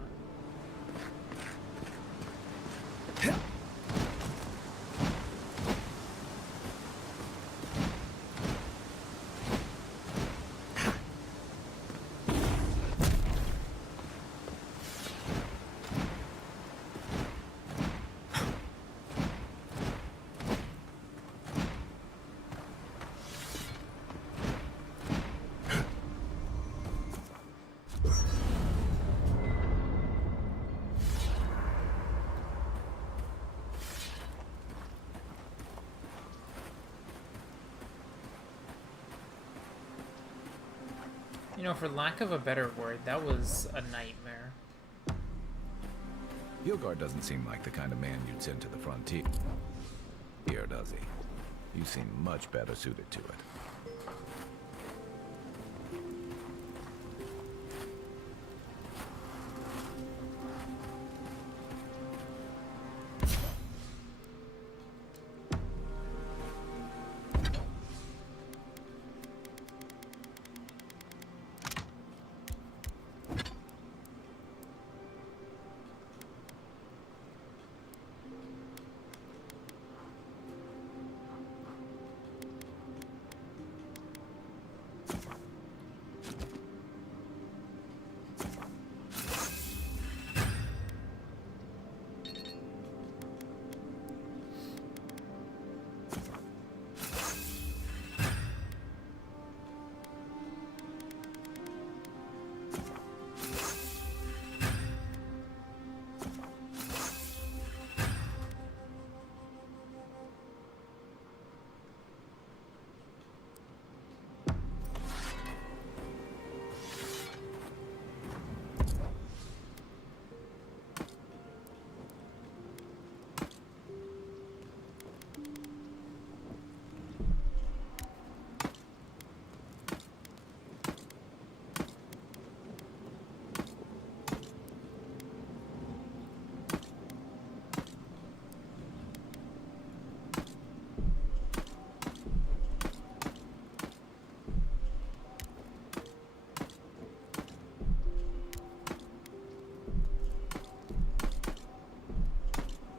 You know, for lack of a better word, that was a nightmare. Hilgard doesn't seem like the kind of man you'd send to the frontier. Here, does he? You seem much better suited to it.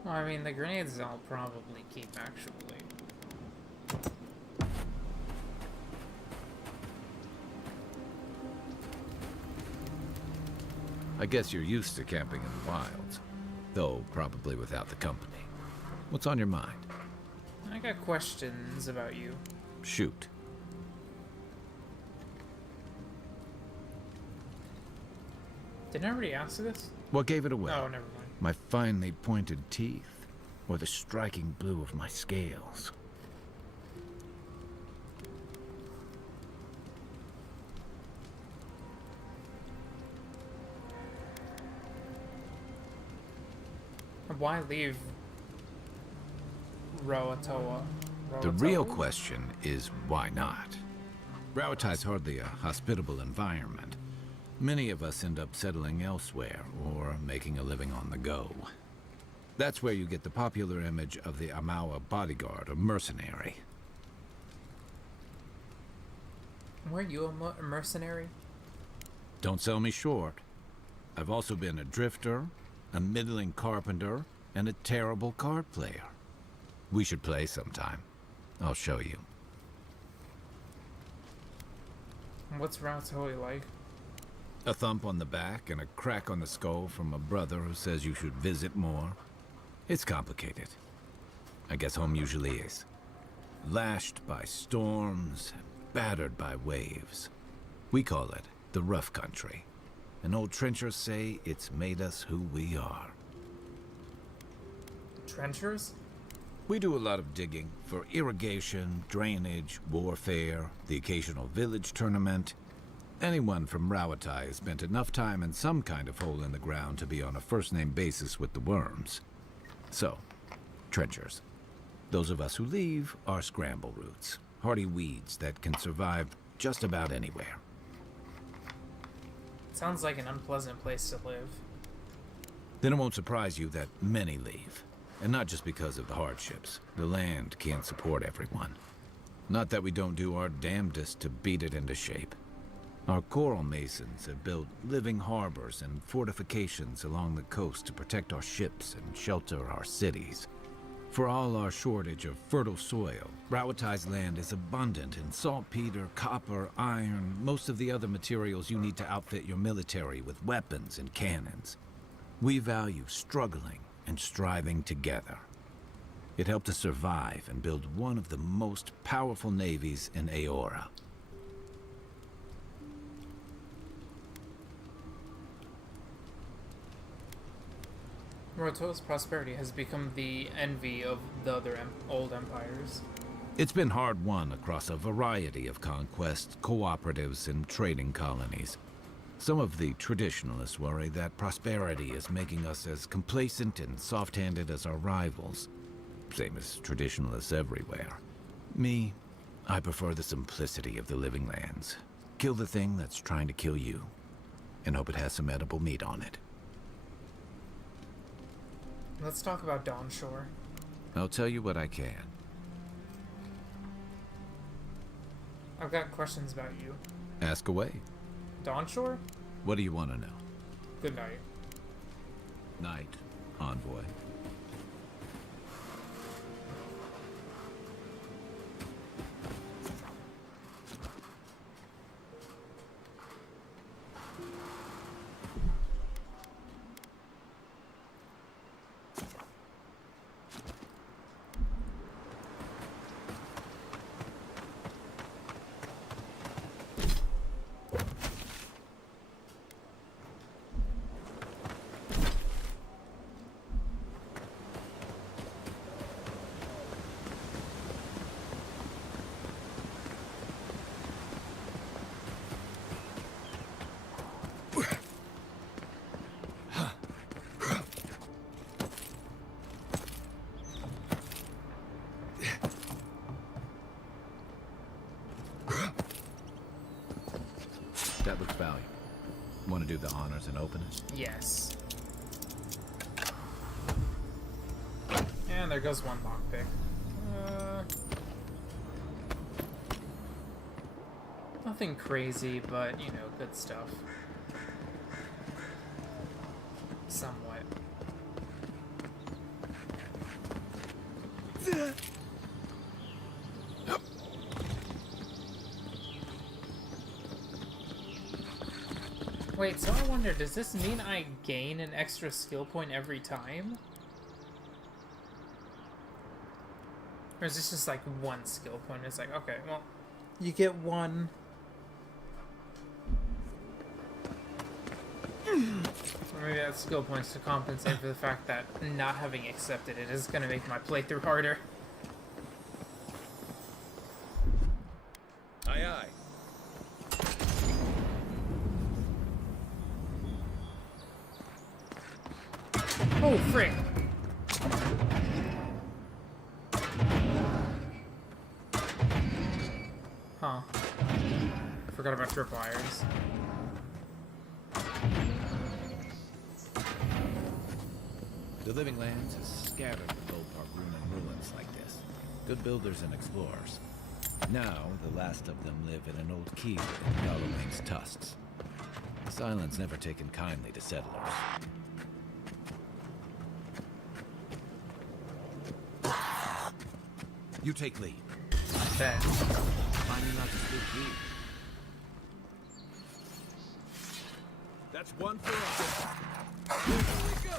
Well, I mean, the grenades I'll probably keep, actually. I guess you're used to camping in the wilds, though probably without the company. What's on your mind? I got questions about you. Shoot. Didn't I already ask this? What gave it away? Oh, never mind. My finely pointed teeth, or the striking blue of my scales? Why leave Rauatoa? The real question is why not? Rauatai's hardly a hospitable environment. Many of us end up settling elsewhere or making a living on the go. That's where you get the popular image of the Amawa bodyguard or mercenary. Weren't you a mercenary? Don't sell me short. I've also been a drifter, a middling carpenter, and a terrible card player. We should play sometime. I'll show you. What's Rauatoa like? A thump on the back and a crack on the skull from a brother who says you should visit more. It's complicated. I guess home usually is. Lashed by storms, battered by waves. We call it the rough country. And old trenchers say it's made us who we are. Trenchers? We do a lot of digging for irrigation, drainage, warfare, the occasional village tournament. Anyone from Rauatai has spent enough time in some kind of hole in the ground to be on a first-name basis with the worms. So, trenchers. Those of us who leave are scramble roots, hardy weeds that can survive just about anywhere. Sounds like an unpleasant place to live. Then it won't surprise you that many leave. And not just because of the hardships. The land can't support everyone. Not that we don't do our damnedest to beat it into shape. Our coral masons have built living harbors and fortifications along the coast to protect our ships and shelter our cities. For all our shortage of fertile soil, Rauatai's land is abundant in saltpeter, copper, iron, most of the other materials you need to outfit your military with weapons and cannons. We value struggling and striving together. It helped us survive and build one of the most powerful navies in Aora. Rauatoa's prosperity has become the envy of the other old empires. It's been hard won across a variety of conquests, cooperatives, and trading colonies. Some of the traditionalists worry that prosperity is making us as complacent and soft-handed as our rivals. Same as traditionalists everywhere. Me, I prefer the simplicity of the living lands. Kill the thing that's trying to kill you, and hope it has some edible meat on it. Let's talk about Dawnshore. I'll tell you what I can. I've got questions about you. Ask away. Dawnshore? What do you want to know? Good night. Night, envoy. That looks valuable. Want to do the honors and open it? Yes. And there goes one lockpick. Nothing crazy, but, you know, good stuff. Somewhat. Wait, so I wonder, does this mean I gain an extra skill point every time? Or is this just like one skill point? It's like, okay, well, you get one. Or maybe that's skill points to compensate for the fact that not having accepted it is going to make my playthrough harder. Aye, aye. Oh, frick! Huh. Forgot about tripwires. The Living Lands is scattered with old Park ruins like this. Good builders and explorers. Now, the last of them live in an old keep in Galloway's tusks. This island's never taken kindly to settlers. You take lead. Bet. Find me not to speak you. That's one for us. Here we go.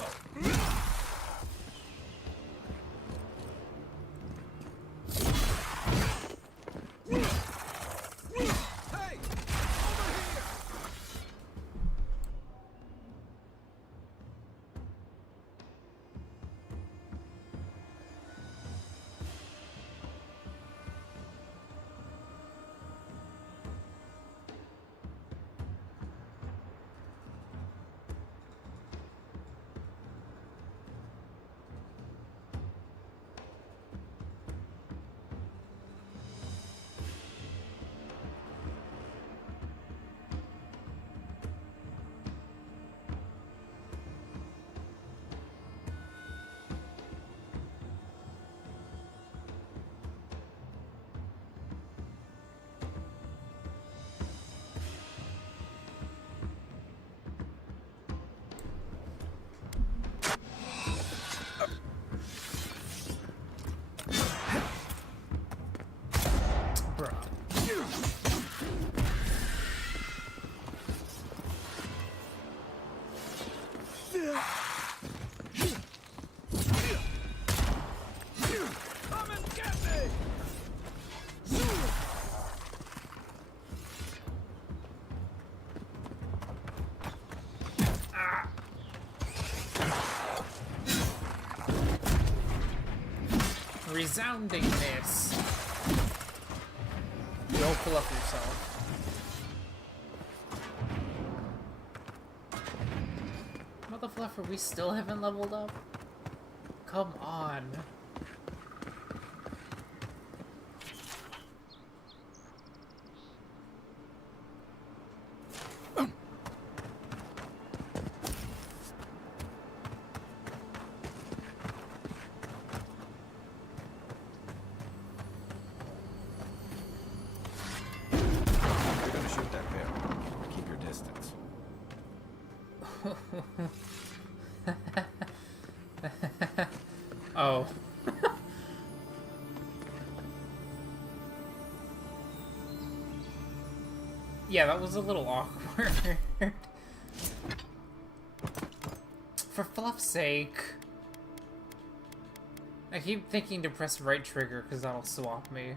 Resounding miss. Don't pull up yourself. Motherfluffer, we still haven't leveled up? Come on. Oh. Yeah, that was a little awkward. For fluff's sake. I keep thinking to press right trigger because that'll swap me.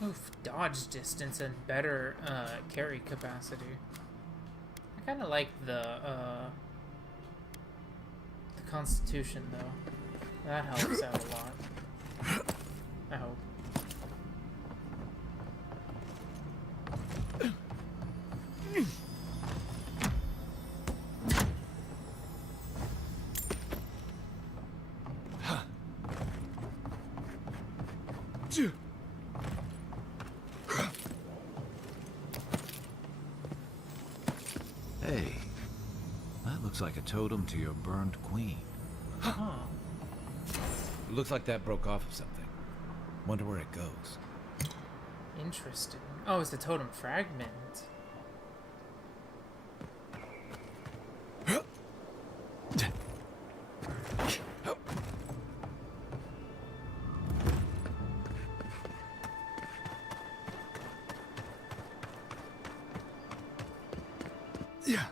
Oof, dodge distance and better carry capacity. I kind of like the Constitution though. That helps out a lot. I hope. Hey, that looks like a totem to your burned queen. Huh. Looks like that broke off of something. Wonder where it goes. Interesting. Oh, it's the totem fragment. Yeah.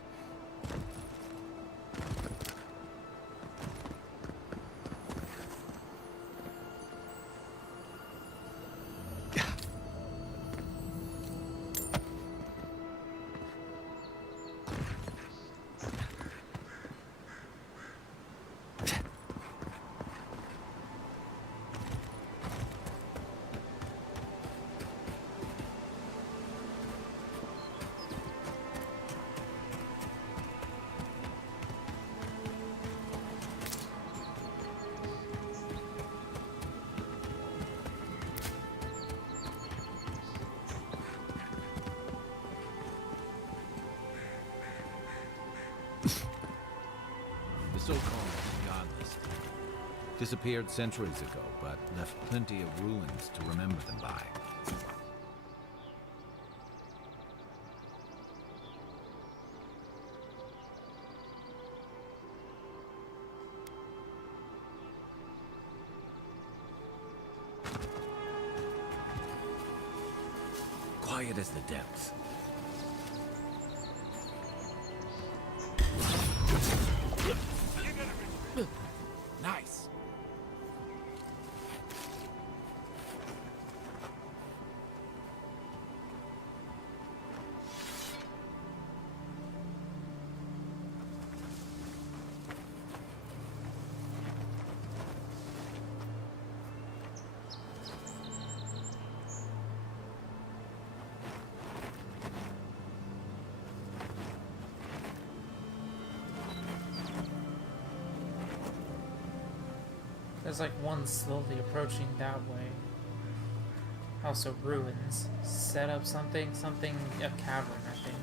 The so-called godless disappeared centuries ago, but left plenty of ruins to remember them by. Quiet as the depths. Nice. There's like one slowly approaching that way. Also ruins. Set up something, a cavern, I think.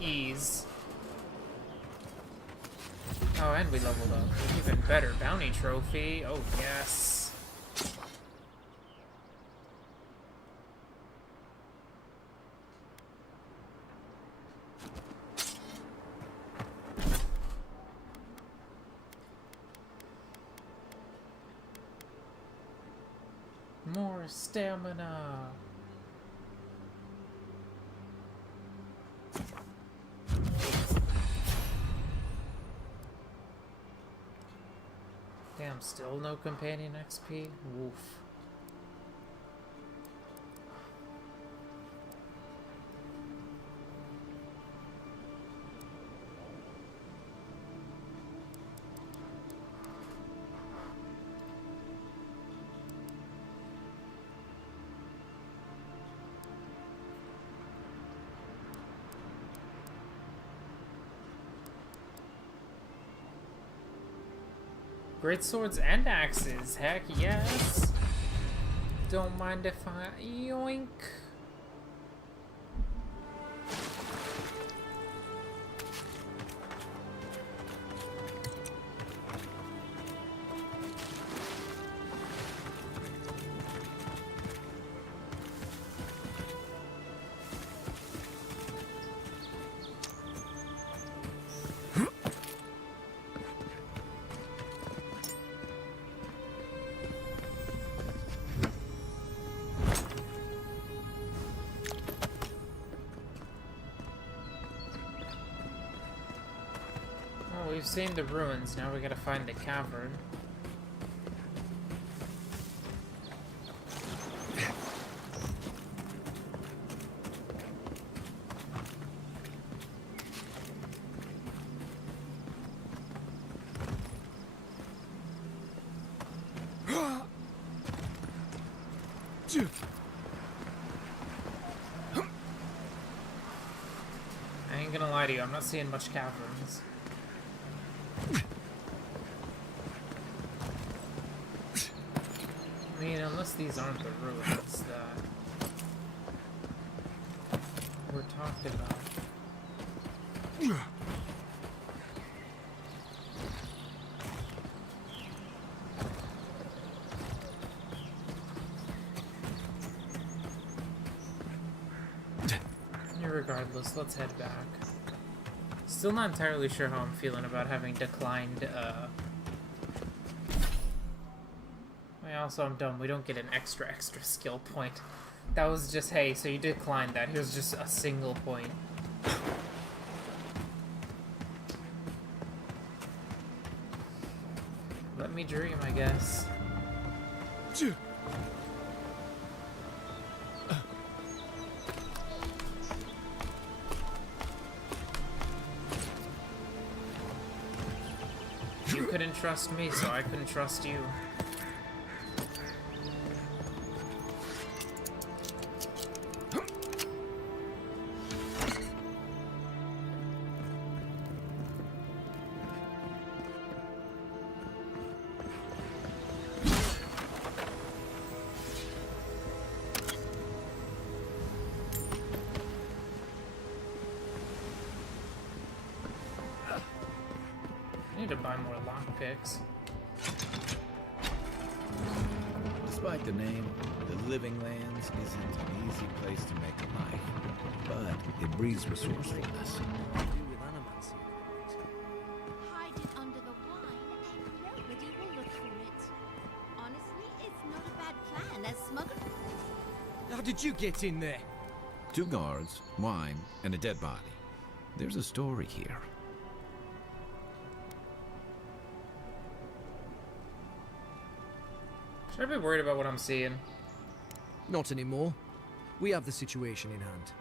Ease. Oh, and we leveled up. Even better. Bounty trophy. Oh, yes. More stamina. Damn, still no companion XP? Woof. Great swords and axes, heck yes. Don't mind if I yoink. We've seen the ruins, now we gotta find the cavern. I lie to you, I'm not seeing much caverns. I mean, unless these aren't the ruins that we're talking about. Regardless, let's head back. Still not entirely sure how I'm feeling about having declined, Well, also, I'm dumb. We don't get an extra skill point. That was just, hey, so you declined that. Here's just a single point. Let me dream, I guess. You couldn't trust me, so I couldn't trust you. I need to buy more lockpicks. Despite the name, the Living Lands isn't an easy place to make a life, but it breeds resourcefulness. Hide it under the wine and nobody will look for it. Honestly, it's not a bad plan as smuggler. How did you get in there? 2 guards, wine, and a dead body. There's a story here. Should I be worried about what I'm seeing? Not anymore. We have the situation in hand.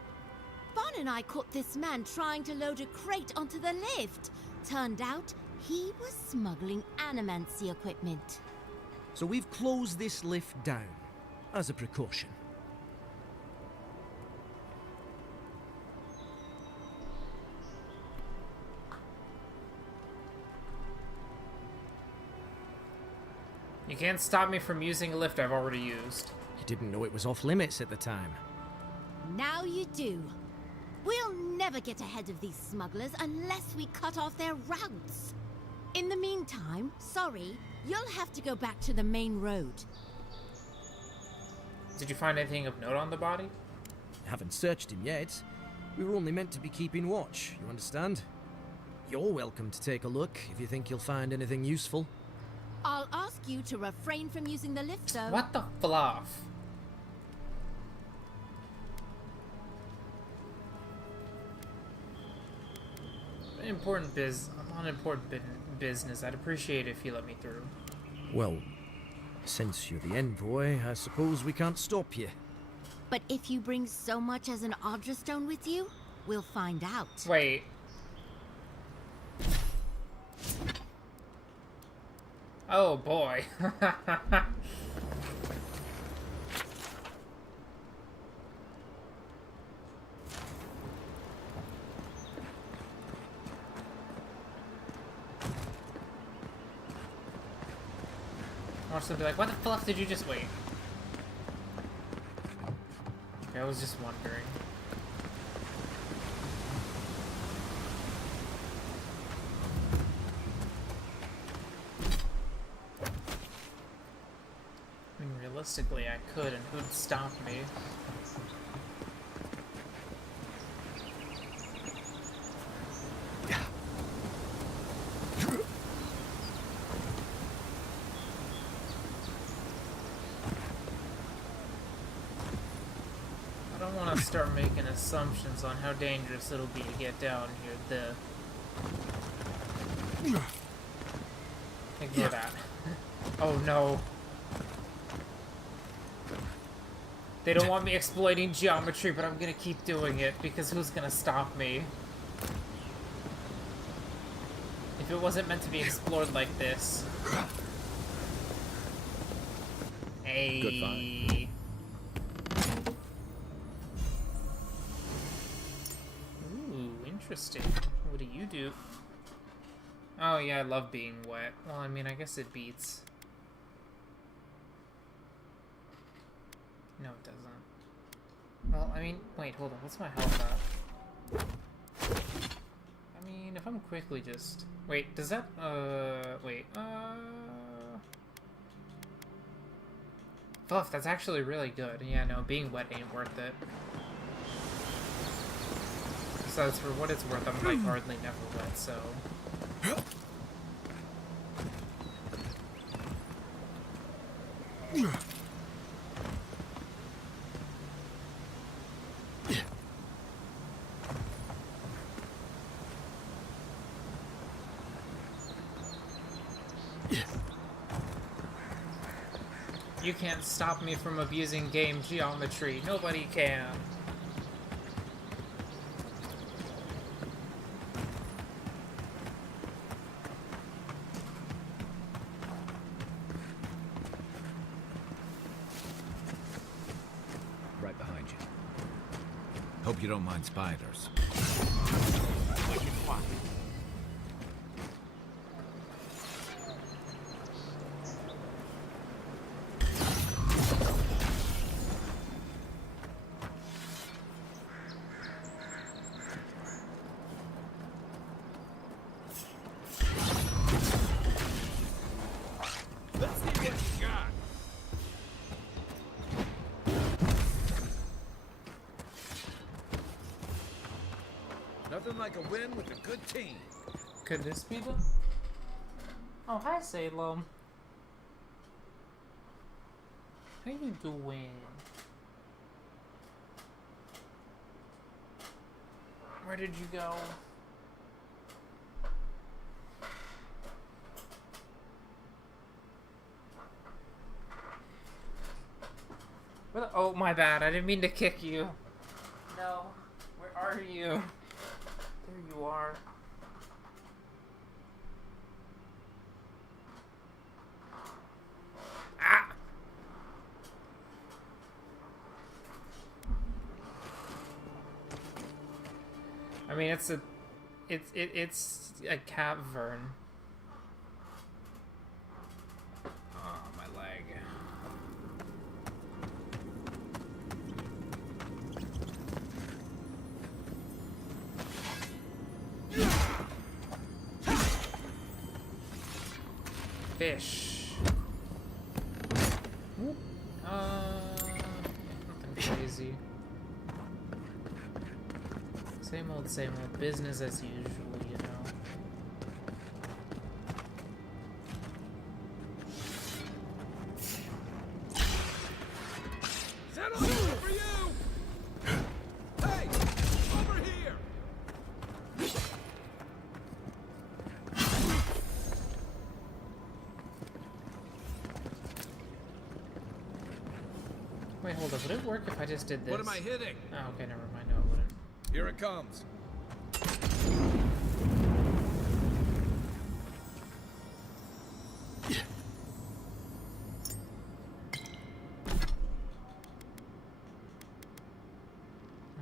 Bon and I caught this man trying to load a crate onto the lift. Turned out, he was smuggling animancy equipment. So we've closed this lift down, as a precaution. You can't stop me from using a lift I've already used. You didn't know it was off limits at the time. Now you do. We'll never get ahead of these smugglers unless we cut off their routes. In the meantime, sorry, you'll have to go back to the main road. Did you find anything of note on the body? Haven't searched him yet. We were only meant to be keeping watch, you understand? You're welcome to take a look if you think you'll find anything useful. I'll ask you to refrain from using the lift, though. What the fluff? I'm on important business. I'd appreciate it if you let me through. Well, since you're the envoy, I suppose we can't stop you. But if you bring so much as an Audra stone with you, we'll find out. Wait. Oh boy. Watch them be like, what the fuck did you just wait? Okay, I was just wondering. I mean, realistically, I could, and who'd stop me? Start making assumptions on how dangerous it'll be to get down here. Ignore that. Oh no. They don't want me exploiting geometry, but I'm gonna keep doing it because who's gonna stop me? If it wasn't meant to be explored like this. Hey. Good find. interesting. What do you do? Oh yeah, I love being wet. Well, I mean, I guess it beats. No, it doesn't. Well, I mean, wait, hold on. What's my health at? I mean, if I'm quickly just... Wait, does that... Wait, Fluff, that's actually really good. Yeah, no, being wet ain't worth it. Besides, for what it's worth, I'm, like, hardly never wet, so... You can't stop me from abusing game geometry. Nobody can. Right behind you. Hope you don't mind spiders. Let's see what you got. Nothing like a win with a good team. Could this be the... Oh, hi, Salem. How you doing? Where did you go? Where the... Oh, my bad. I didn't mean to kick you. No. Where are you? There you are. Ah! I mean, it's a cavern. Oh, my leg. Fish. Whoop. Nothing crazy. Same old business as usual, you know. Settle here for you! Hey! Over here! Wait, hold up. Would it work if I just did this? What am I hitting? Oh, okay, never mind. No, it wouldn't. Here it comes.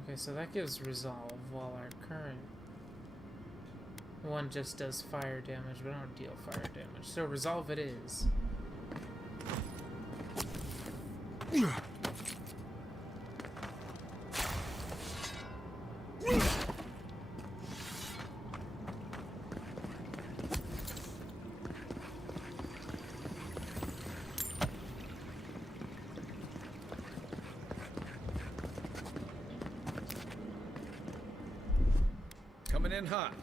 Okay, so that gives resolve, while our current one just does fire damage, but I don't deal fire damage. So resolve it is. Coming in hot.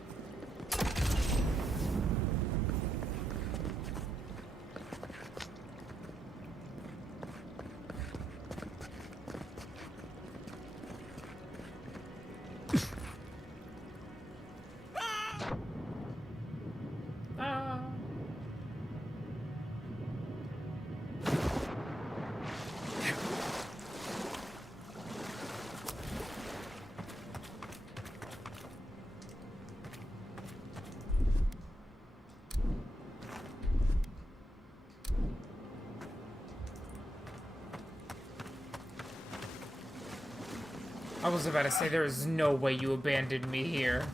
I was about to say, there is no way you abandoned me here.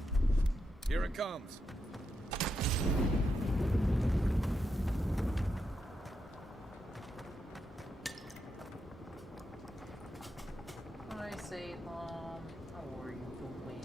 Here it comes. Hi, Salem. How are you doing?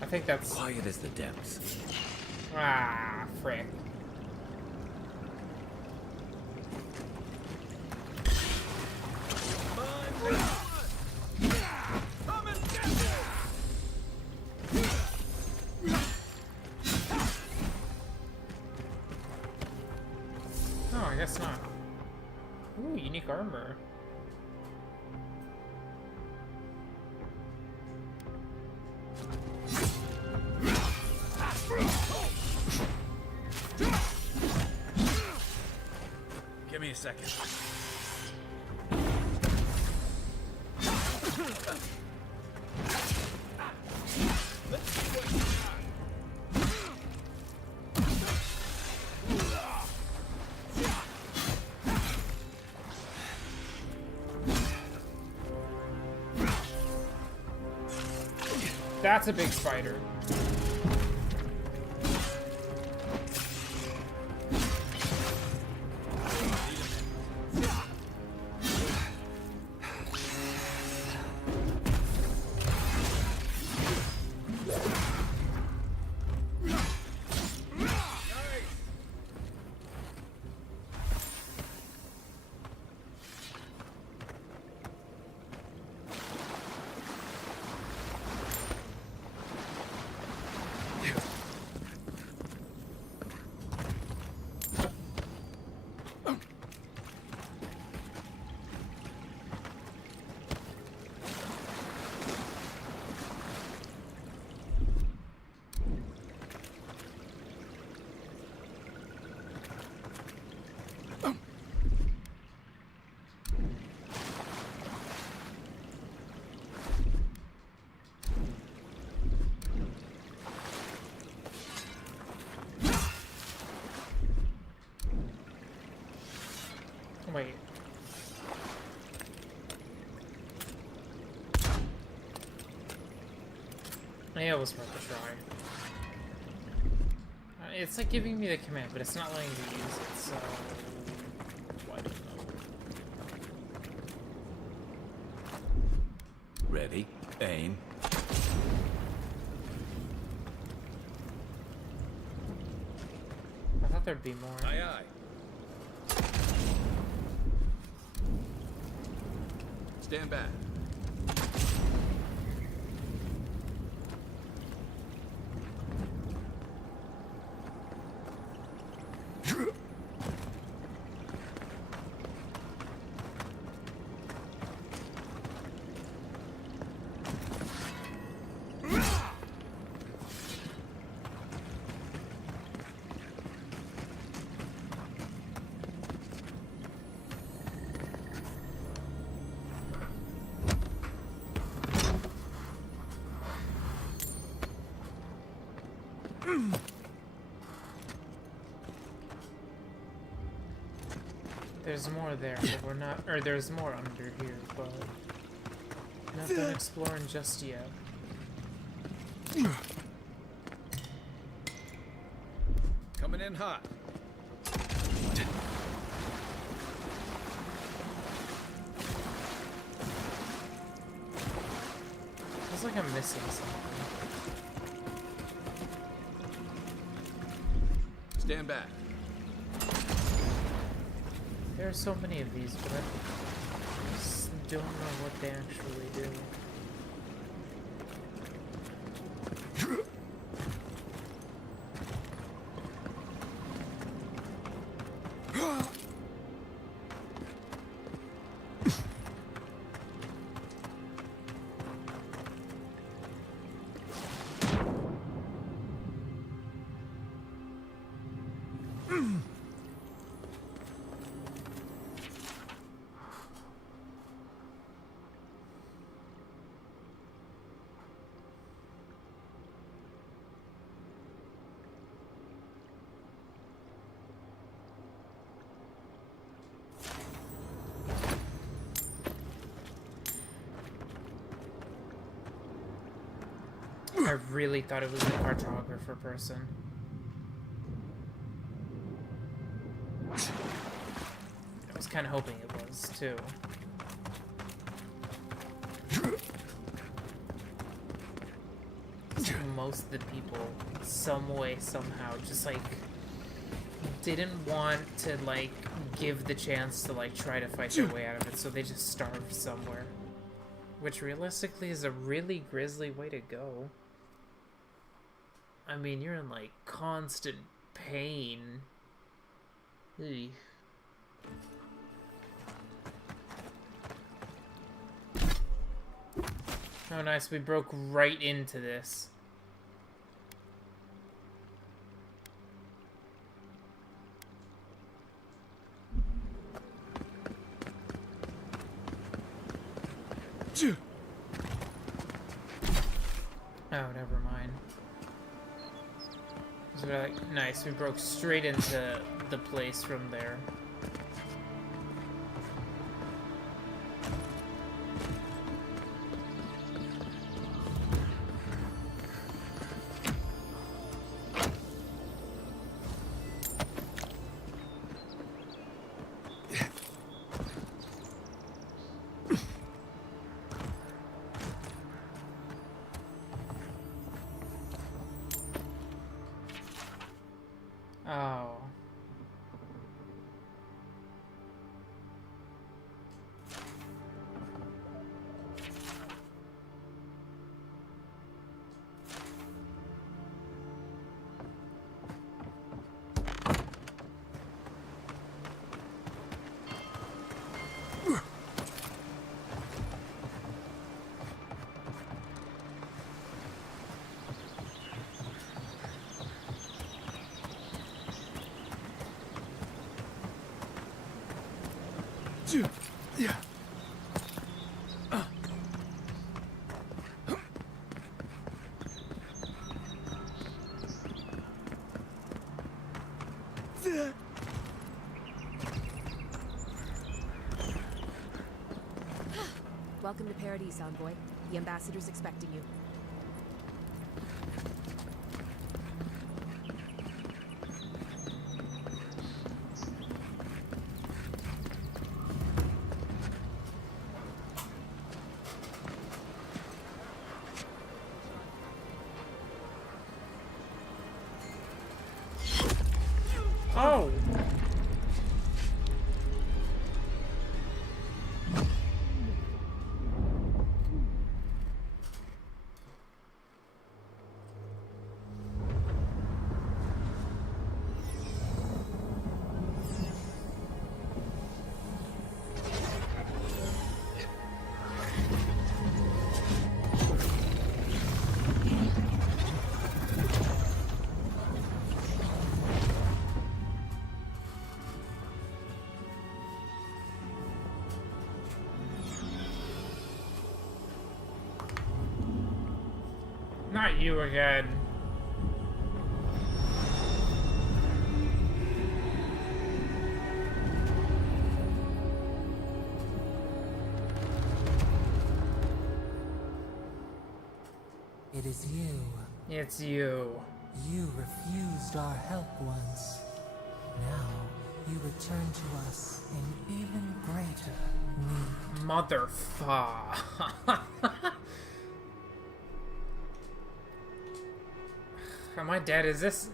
I think that's quiet as the depths. Ah, frick. No, I guess not. Ooh, unique armor. Give me a second. That's a big spider. Wait. Yeah, it was worth a try. It's like giving me the command, but it's not letting me use it, so I don't know. Ready, aim. I thought there'd be more. Aye, aye. Stand back. There's more there, but we're not, or there's more under here, but not done exploring just yet. Coming in hot. Feels like I'm missing something. Stand back. There are so many of these, but I just don't know what they actually do. I really thought it was the cartographer person. I was kind of hoping it was, too. Most of the people, some way, somehow, just, like, didn't want to, like, give the chance to, like, try to fight their way out of it, so they just starved somewhere. Which, realistically, is a really grisly way to go. I mean, you're in, like, constant pain. Eey. Oh, nice. We broke right into this. Oh, never mind. So we're like, nice. We broke straight into the place from there. Oh. Yeah. Welcome to Paradise, Envoy. The ambassador's expecting you. Oh! Not you again. It is you. It's you. You refused our help once. Now, you return to us in even greater need. Motherfucker. Am I dead? Is this...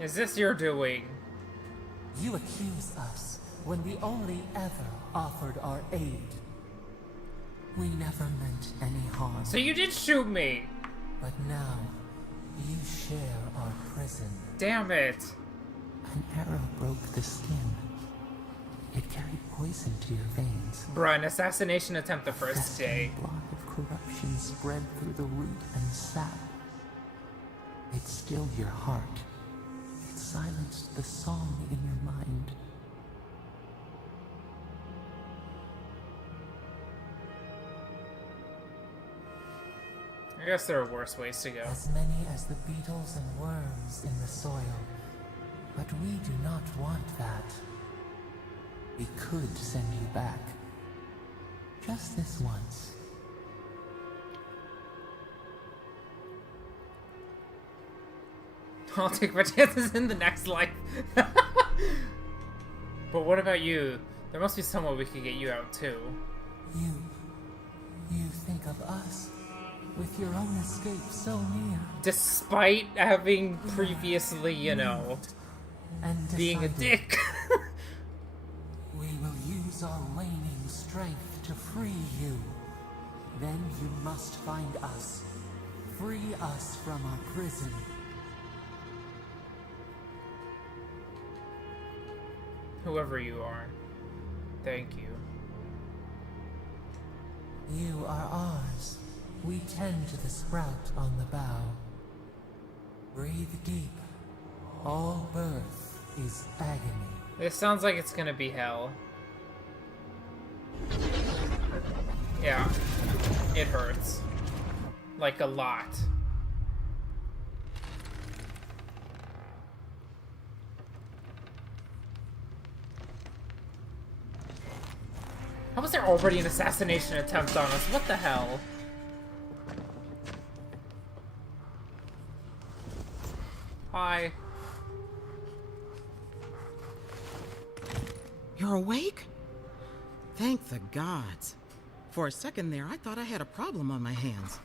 Is this your doing? You accuse us when we only ever offered our aid. We never meant any harm. So you did shoot me! But now, you share our prison. Damn it! An arrow broke the skin. It carried poison to your veins. Bruh, an assassination attempt the first day. A block of corruption spread through the root and sap. It stilled your heart. It silenced the song in your mind. I guess there are worse ways to go. As many as the beetles and worms in the soil. But we do not want that. We could send you back. Just this once. I'll take my chances in the next life. But what about you? There must be somewhere we could get you out too. You think of us with your own escape so near. Despite having previously, you know, and being a dick. We will use our waning strength to free you. Then you must find us. Free us from our prison. Whoever you are, thank you. You are ours. We tend to the sprout on the bough. Breathe deep. All birth is agony. This sounds like it's gonna be hell. Yeah, it hurts. Like a lot. How was there already an assassination attempt on us? What the hell? Hi. You're awake? Thank the gods. For a second there, I thought I had a problem on my hands.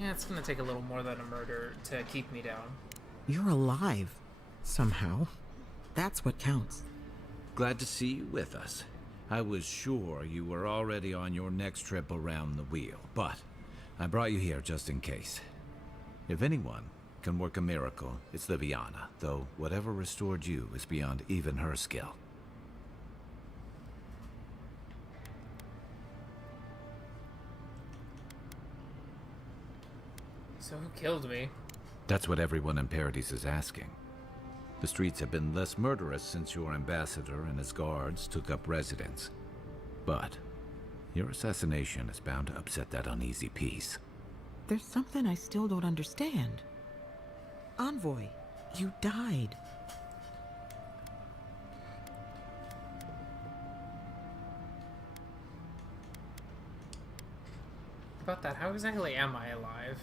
Yeah, it's gonna take a little more than a murder to keep me down. You're alive. Somehow. That's what counts. Glad to see you with us. I was sure you were already on your next trip around the wheel, but I brought you here just in case. If anyone can work a miracle, it's Liviana, though whatever restored you is beyond even her skill. So who killed me? That's what everyone in Paradise is asking. The streets have been less murderous since your ambassador and his guards took up residence. But your assassination is bound to upset that uneasy peace. There's something I still don't understand. Envoy, you died. About that, how exactly am I alive?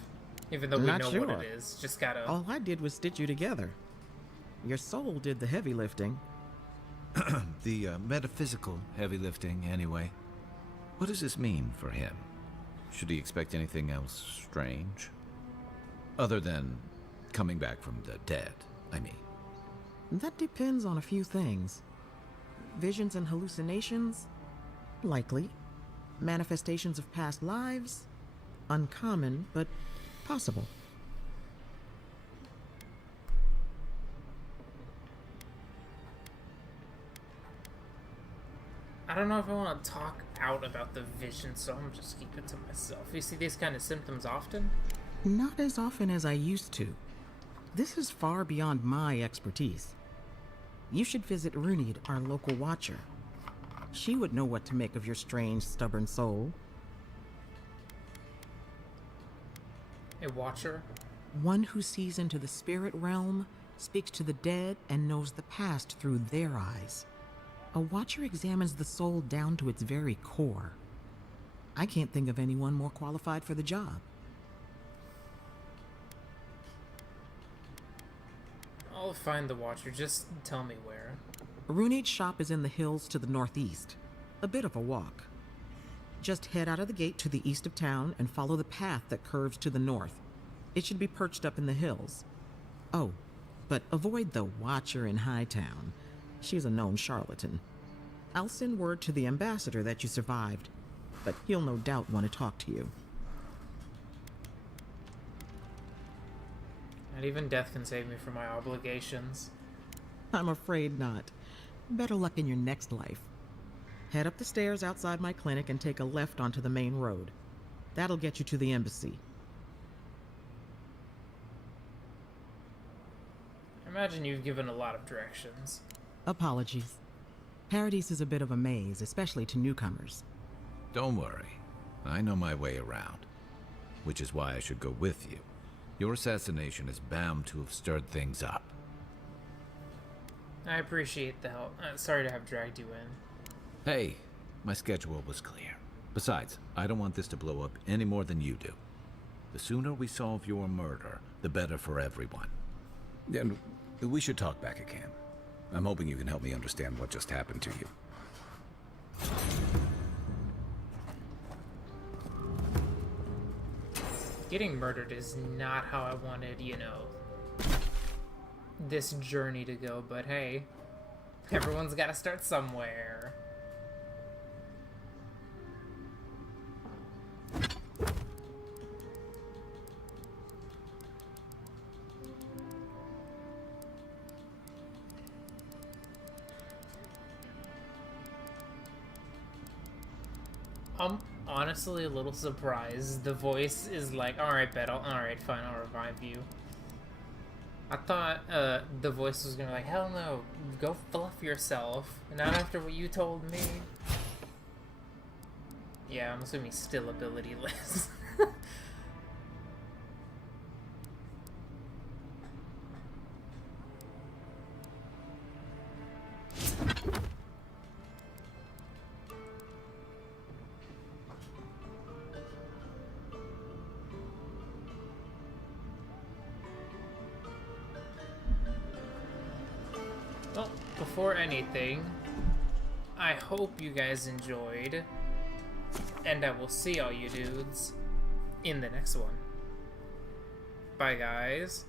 Even though we Not know sure. what it is, just gotta... All I did was stitch you together. Your soul did the heavy lifting. The metaphysical heavy lifting, anyway. What does this mean for him? Should he expect anything else strange? Other than coming back from the dead, I mean. That depends on a few things. Visions and hallucinations? Likely. Manifestations of past lives? Uncommon, but possible. I don't know if I want to talk out about the vision, so I'm just keep it to myself. You see these kind of symptoms often? Not as often as I used to. This is far beyond my expertise. You should visit Runid, our local watcher. She would know what to make of your strange, stubborn soul. A watcher? One who sees into the spirit realm, speaks to the dead, and knows the past through their eyes. A watcher examines the soul down to its very core. I can't think of anyone more qualified for the job. I'll find the watcher, just tell me where. Runid's shop is in the hills to the northeast. A bit of a walk. Just head out of the gate to the east of town and follow the path that curves to the north. It should be perched up in the hills. Oh, but avoid the watcher in Hightown. She's a known charlatan. I'll send word to the ambassador that you survived, but he'll no doubt want to talk to you. Not even death can save me from my obligations. I'm afraid not. Better luck in your next life. Head up the stairs outside my clinic and take a left onto the main road. That'll get you to the embassy. I imagine you've given a lot of directions. Apologies. Paradise is a bit of a maze, especially to newcomers. Don't worry. I know my way around. Which is why I should go with you. Your assassination is bound to have stirred things up. I appreciate the help. Sorry to have dragged you in. Hey, my schedule was clear. Besides, I don't want this to blow up any more than you do. The sooner we solve your murder, the better for everyone. And we should talk back at camp. I'm hoping you can help me understand what just happened to you. Getting murdered is not how I wanted, you know, this journey to go, but hey, everyone's got to start somewhere. I'm honestly a little surprised. The voice is like, alright, bet, alright, fine, I'll revive you. I thought the voice was gonna be like, hell no, go fluff yourself. Not after what you told me. Yeah, I'm assuming still abilityless. Well, before anything, I hope you guys enjoyed, and I will see all you dudes in the next one. Bye, guys.